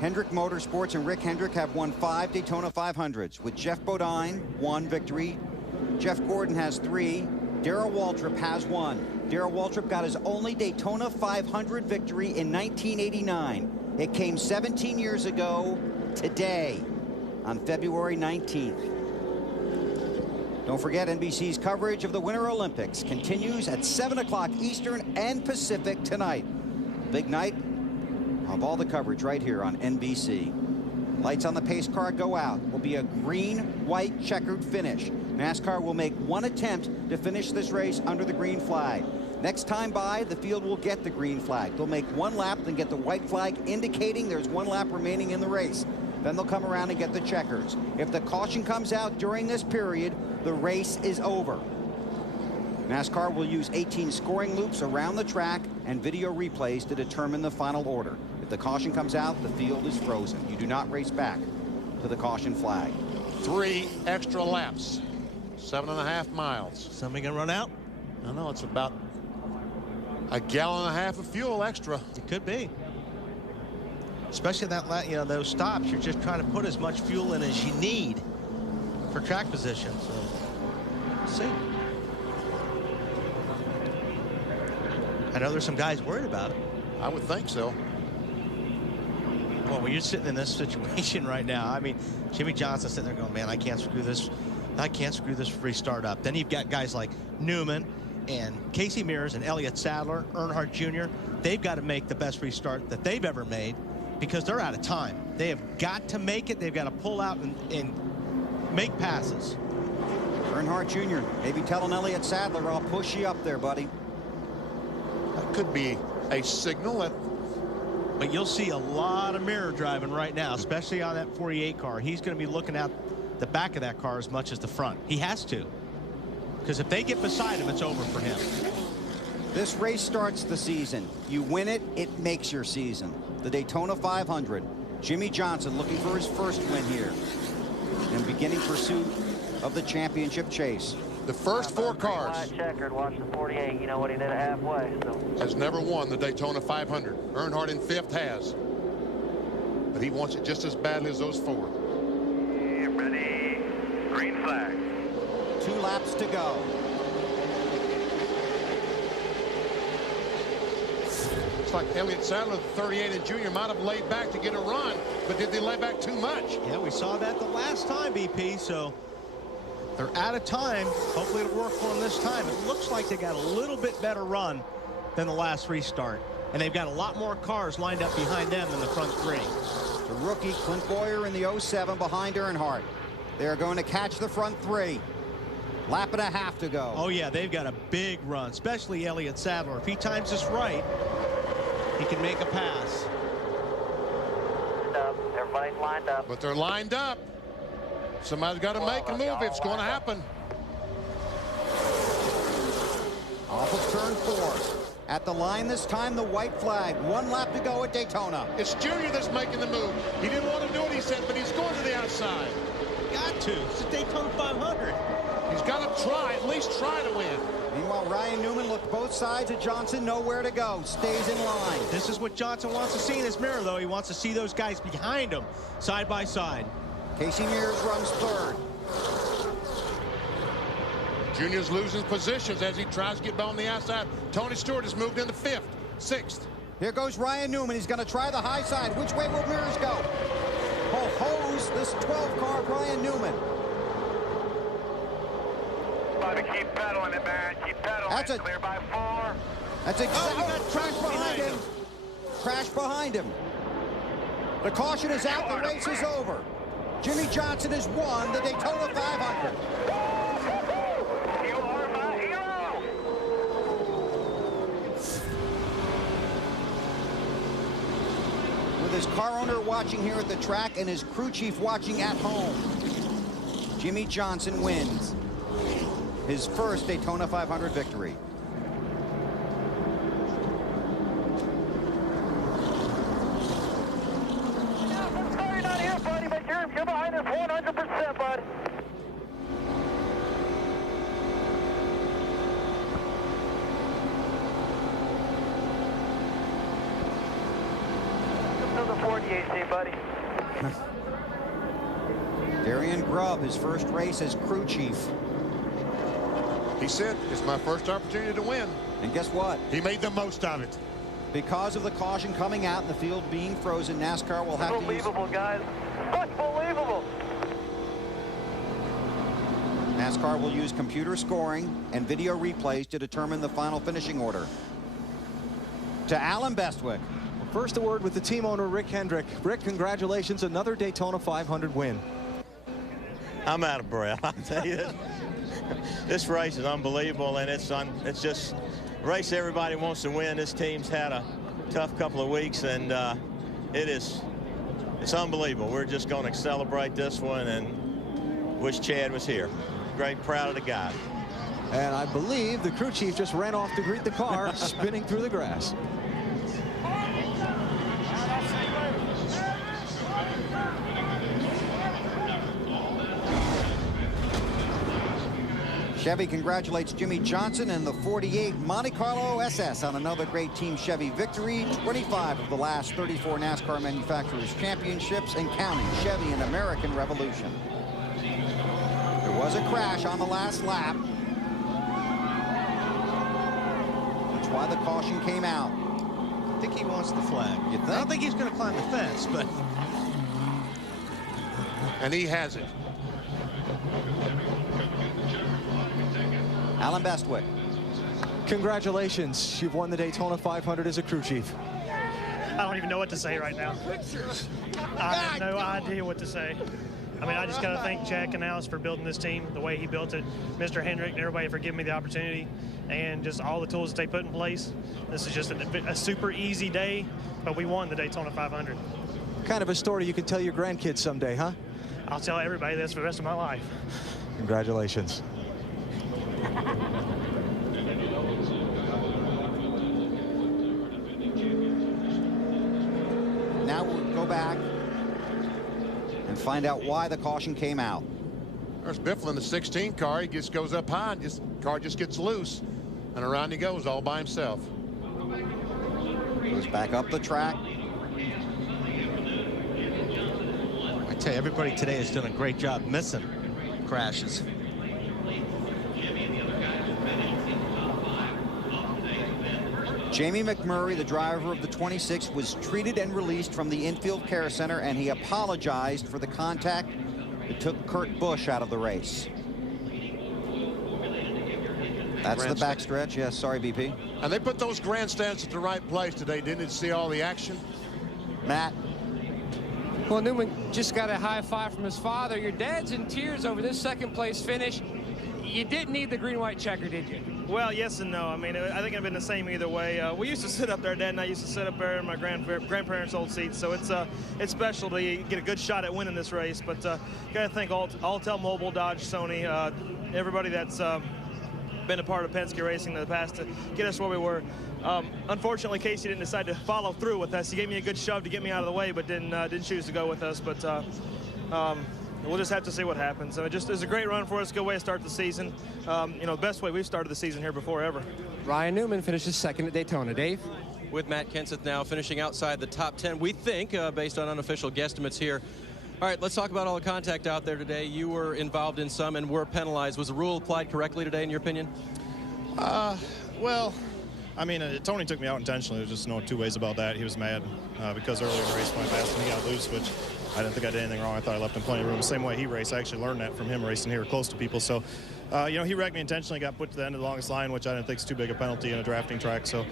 Hendrick Motorsports and Rick Hendrick have won 5 Daytona 500s, with Jeff Bodine 1 victory. Jeff Gordon has 3. Darrell Waltrip has 1. Darrell Waltrip got his only Daytona 500 victory in 1989. It came 17 years ago today, on February 19th. Don't forget, NBC's coverage of the Winter Olympics continues at 7 o'clock Eastern and Pacific tonight. Big night of all the coverage right here on NBC. Lights on the pace car go out. Will be a green-white checkered finish. NASCAR will make one attempt to finish this race under the green flag. Next time by, the field will get the green flag. They'll make one lap, then get the white flag, indicating there's one lap remaining in the race. Then they'll come around and get the checkers. If the caution comes out during this period, the race is over. NASCAR will use 18 scoring loops around the track and video replays to determine the final order. If the caution comes out, the field is frozen. You do not race back to the caution flag. 3 extra laps. 7.5 miles. Somebody gonna run out? I know, it's about a gallon and a half of fuel extra. It could be. Especially that, you know, those stops. You're just trying to put as much fuel in as you need for track position. So, let's see. I know there's some guys worried about it. I would think so. Well, when you're sitting in this situation right now, I mean, Jimmy Johnson sitting there going, man, I can't screw this. I can't screw this restart up. Then you've got guys like Newman and Casey Mears and Elliott Sadler, Earnhardt Jr. They've got to make the best restart that they've ever made because they're out of time. They have got to make it. They've got to pull out and make passes. Earnhardt Jr. maybe telling Elliott Sadler, I'll push you up there, buddy. That could be a signal that... But you'll see a lot of mirror driving right now, especially on that 48 car. He's going to be looking at the back of that car as much as the front. He has to. Because if they get beside him, it's over for him. This race starts the season. You win it, it makes your season. The Daytona 500. Jimmy Johnson looking for his first win here and beginning pursuit of the championship chase. The first 4 cars Checkered, watch the 48. You know what he did at halfway. So. has never won the Daytona 500. Earnhardt in 5th has. But he wants it just as badly as those 4. Yeah, ready. Green flag. 2 laps to go. It's like Elliott Sadler, the 38 and junior, might have laid back to get a run, but did they lay back too much? Yeah, we saw that the last time, BP, so they're out of time. Hopefully it'll work for them this time. It looks like they got a little bit better run than the last restart, and they've got a lot more cars lined up behind them than the front 3. The rookie Clint Boyer in the 07 behind Earnhardt. They're going to catch the front 3. Lap and a half to go. Oh, yeah, they've got a big run, especially Elliott Sadler. If he times this right, he can make a pass. Everybody's lined up. But they're lined up. Somebody's got to make a move. It's going to happen. Off of turn 4. At the line this time, the white flag. 1 lap to go at Daytona. It's Junior that's making the move. He didn't want to do it, he said, but he's going to the outside. Got to. It's a Daytona 500. He's got to try, at least try to win. Meanwhile, Ryan Newman looked both sides of Johnson, nowhere to go, stays in line. This is what Johnson wants to see in his mirror, though. He wants to see those guys behind him, side by side. Casey Mears runs third. Junior's losing positions as he tries to get by on the outside. Tony Stewart has moved into 5th, 6th. Here goes Ryan Newman. He's going to try the high side. Which way will Mears go? Oh, hose this 12 car of Ryan Newman. Keep pedaling it, man. Keep pedaling. That's a clear by 4. That's exactly. Crash behind him. Crash behind him. The caution is out. The race is over. Jimmy Johnson has won the Daytona 500. You are my hero. With his car owner watching here at the track and his crew chief watching at home, Jimmy Johnson wins his first Daytona 500 victory. Sorry, not here, buddy, but you're behind us 100%, buddy. Another 48, buddy. Darian Grubb, his first race as crew chief. He said, it's my first opportunity to win. And guess what? He made the most of it. Because of the caution coming out and the field being frozen, NASCAR will have to use... Unbelievable, guys. Unbelievable. NASCAR will use computer scoring and video replays to determine the final finishing order. To Alan Bestwick. First, a word with the team owner, Rick Hendrick. Rick, congratulations, another Daytona 500 win. I'm out of breath, I'll tell you this. This race is unbelievable, and it's just a race everybody wants to win. This team's had a tough couple of weeks, and it's unbelievable. We're just going to celebrate this one and wish Chad was here. Great, proud of the guy. And I believe the crew chief just ran off to greet the car, spinning through the grass. Chevy congratulates Jimmy Johnson and the 48 Monte Carlo SS on another great Team Chevy victory. 25 of the last 34 NASCAR Manufacturers Championships and counting. Chevy and American Revolution. There was a crash on the last lap. That's why the caution came out. I think he wants the flag. You think? I don't think he's going to climb the fence, but... And he has it. Alan Bestwick. Congratulations. You've won the Daytona 500 as a crew chief. I don't even know what to say right now. I have no idea what to say. I mean, I just got to thank Chad Canales for building this team the way he built it, Mr. Hendrick and everybody for giving me the opportunity, and just all the tools that they put in place. This is just a super easy day, but we won the Daytona 500. Kind of a story you can tell your grandkids someday, huh? I'll tell everybody this for the rest of my life. Congratulations. Now we'll go back and find out why the caution came out. There's Biffle in the 16 car. He just goes up high and car just gets loose. And around he goes all by himself. Goes back up the track. I tell you, everybody today has done a great job missing crashes. Jamie McMurray, the driver of the 26, was treated and released from the infield care center, and he apologized for the contact that took Kurt Busch out of the race. That's the backstretch. Yes, sorry, BP. And they put those grandstands at the right place today, didn't it? See all the action? Matt. Well, Newman just got a high five from his father. Your dad's in tears over this second place finish. You didn't need the green-white checker, did you? Well, yes and no. I mean, I think it'd been the same either way. We used to sit up there, Dad and I used to sit up there in my grandparents' old seats, so it's special to get a good shot at winning this race. But got to thank Altel Mobile, Dodge, Sony, everybody that's been a part of Penske racing in the past to get us where we were. Unfortunately, Casey didn't decide to follow through with us. He gave me a good shove to get me out of the way, but didn't choose to go with us. But we'll just have to see what happens. So it was a great run for us. Good way to start the season. You know, the best way we've started the season here before ever. Ryan Newman finishes second at Daytona. Dave? With Matt Kenseth now finishing outside the top 10, we think, based on unofficial guesstimates here. All right, let's talk about all the contact out there today. You were involved in some and were penalized. Was the rule applied correctly today, in your opinion? Well, I mean, Tony took me out intentionally. There's just no two ways about that. He was mad because earlier in the race when I passed him, he got loose, which I didn't think I did anything wrong. I thought I left him plenty of room. The same way he raced, I actually learned that from him racing here close to people. So, you know, he wrecked me intentionally, got put to the end of the longest line, which I didn't think is too big a penalty in a drafting track. So,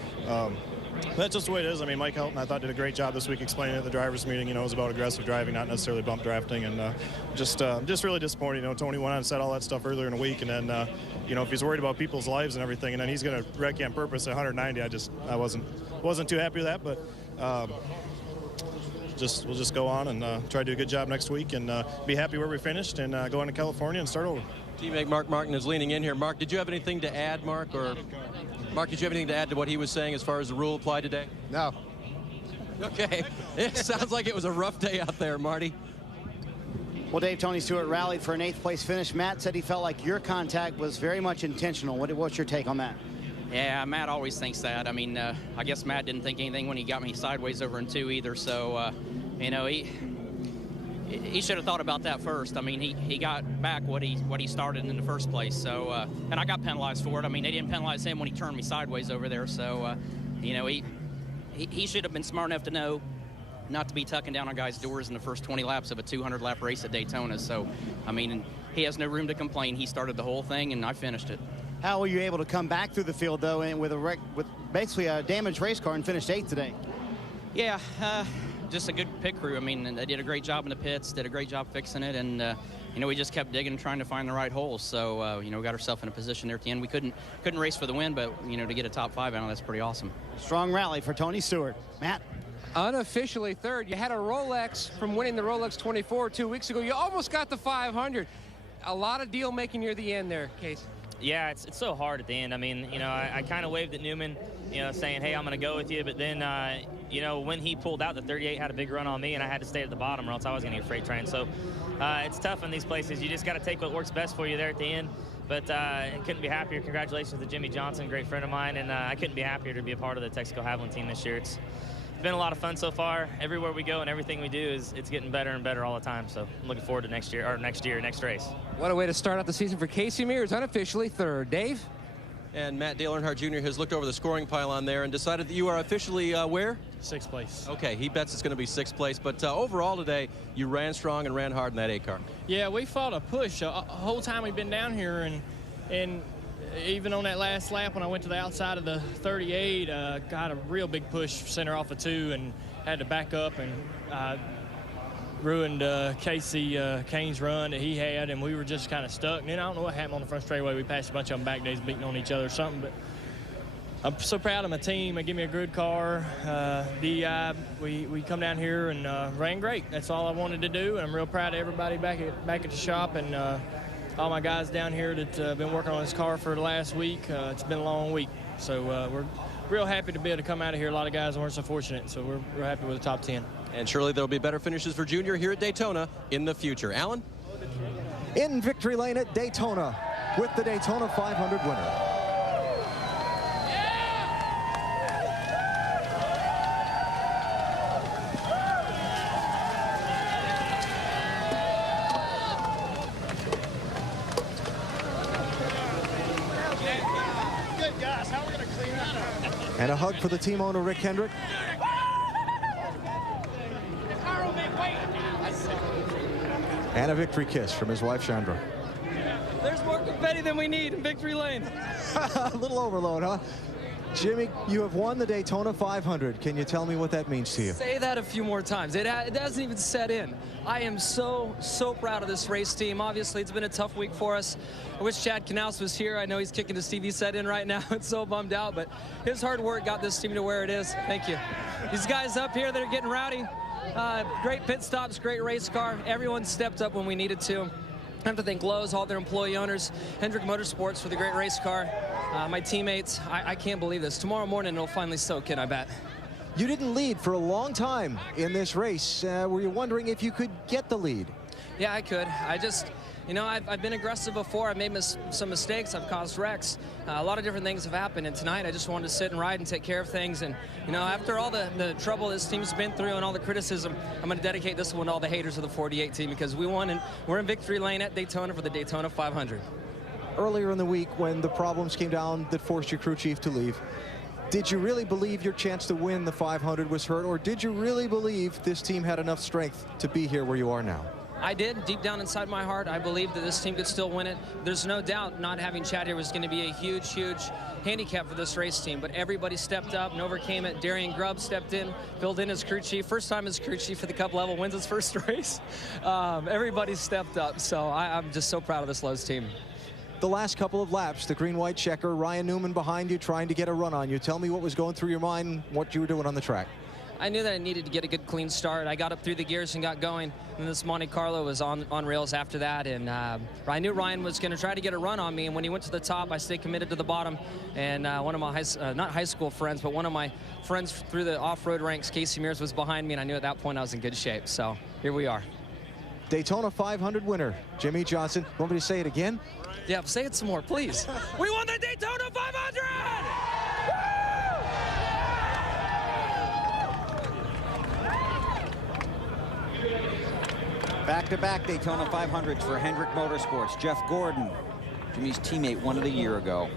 that's just the way it is. I mean, Mike Helton, I thought, did a great job this week explaining at the drivers' meeting. You know, it was about aggressive driving, not necessarily bump drafting, and just really disappointed. You know, Tony went on and said all that stuff earlier in the week, and then, you know, if he's worried about people's lives and everything, and then he's going to wreck you on purpose at 190, I wasn't too happy with that, but we'll just go on and try to do a good job next week and be happy where we finished and go into California and start over. Teammate Mark Martin is leaning in here. Mark, did you have anything to add, Mark? Or Mark, did you have anything to add to what he was saying as far as the rule applied today? No. Okay. It sounds like it was a rough day out there, Marty. Well, Dave, Tony Stewart rallied for an 8th place finish. Matt said he felt like your contact was very much intentional. What's your take on that? Yeah, Matt always thinks that. I mean, I guess Matt didn't think anything when he got me sideways over in 2 either. So, you know, he should have thought about that first. I mean, he got back what he started in the first place. So, and I got penalized for it. I mean, they didn't penalize him when he turned me sideways over there. So, you know, he should have been smart enough to know not to be tucking down on guys' doors in the first 20 laps of a 200-lap race at Daytona. So, I mean, he has no room to complain. He started the whole thing, and I finished it. How were you able to come back through the field, though, and with basically a damaged race car and finished 8th today? Yeah, just a good pit crew. I mean, they did a great job in the pits, did a great job fixing it, and you know, we just kept digging and trying to find the right holes. So, you know, we got ourselves in a position there at the end. We couldn't race for the win, but, you know, to get a top 5 out of that's pretty awesome. Strong rally for Tony Stewart. Matt? Unofficially third. You had a Rolex from winning the Rolex 24 2 weeks ago. You almost got the 500. A lot of deal making near the end there, Case. Yeah, it's so hard at the end. I mean, you know, I kind of waved at Newman, you know, saying, hey, I'm going to go with you. But then, you know, when he pulled out, the 38 had a big run on me, and I had to stay at the bottom or else I was going to get freight train. So it's tough in these places. You just got to take what works best for you there at the end. But I couldn't be happier. Congratulations to Jimmy Johnson, great friend of mine. And I couldn't be happier to be a part of the Texaco Haviland team this year. It's been a lot of fun so far. Everywhere we go and everything we do it's getting better and better all the time. So I'm looking forward to next race. What a way to start out the season for Casey Mears, unofficially third. Dave? And Matt Dale Earnhardt Jr. has looked over the scoring pylon there and decided that you are officially where? 6th place. Okay, he bets it's going to be 6th place. But overall today, you ran strong and ran hard in that 8 car. Yeah, we fought a push the whole time we've been down here, and even on that last lap when I went to the outside of the 38, got a real big push center off of 2 and had to back up and ruined Casey Kane's run that he had, and we were just kind of stuck. And then I don't know what happened on the front straightaway. We passed a bunch of them back days beating on each other or something, but I'm so proud of my team. They give me a good car. DEI, we come down here and ran great. That's all I wanted to do, and I'm real proud of everybody back at the shop and all my guys down here that been working on this car for the last week. It's been a long week, so we're real happy to be able to come out of here. A lot of guys weren't so fortunate, so we're happy with the top 10. And surely there'll be better finishes for Junior here at Daytona in the future. Alan? In victory lane at Daytona with the Daytona 500 winner. Good guys, how are we going to clean that up? And a hug for the team owner, Rick Hendrick. And a victory kiss from his wife, Chandra. There's more confetti than we need in victory lane. A little overload, huh? Jimmy, you have won the Daytona 500. Can you tell me what that means to you? Say that a few more times. It hasn't even set in. I am so proud of this race team. Obviously, it's been a tough week for us. I wish Chad Knaus was here. I know he's kicking his TV set in right now. It's so bummed out, but his hard work got this team to where it is. Thank you. These guys up here that are getting rowdy, great pit stops, great race car. Everyone stepped up when we needed to. I have to thank Lowe's, all their employee owners, Hendrick Motorsports for the great race car, my teammates. I can't believe this. Tomorrow morning it'll finally soak in, I bet. You didn't lead for a long time in this race. Were you wondering if you could get the lead? Yeah, I could. I just, you know, I've been aggressive before. I've made some mistakes. I've caused wrecks. A lot of different things have happened. And tonight I just wanted to sit and ride and take care of things. And, you know, after all the trouble this team's been through and all the criticism, I'm going to dedicate this one to all the haters of the 48 team because we won and we're in victory lane at Daytona for the Daytona 500. Earlier in the week when the problems came down that forced your crew chief to leave, did you really believe your chance to win the 500 was hurt, or did you really believe this team had enough strength to be here where you are now? I did. Deep down inside my heart, I believed that this team could still win it. There's no doubt not having Chad here was going to be a huge, huge handicap for this race team, but everybody stepped up and overcame it. Darian Grubb stepped in, filled in as crew chief. First time as crew chief for the Cup level, wins his first race. Everybody stepped up, so I'm just so proud of this Lowe's team. The last couple of laps, the green-white checker, Ryan Newman behind you trying to get a run on you. Tell me what was going through your mind, what you were doing on the track. I knew that I needed to get a good clean start. I got up through the gears and got going, and this Monte Carlo was on rails after that, and I knew Ryan was going to try to get a run on me, and when he went to the top, I stayed committed to the bottom, and one of my, not high school friends, but one of my friends through the off-road ranks, Casey Mears, was behind me, and I knew at that point I was in good shape, so here we are. Daytona 500 winner, Jimmie Johnson. Want me to say it again? Yeah, say it some more, please. We won the Daytona 500! Back-to-back Daytona 500s for Hendrick Motorsports. Jeff Gordon, Jimmy's teammate, won it a year ago.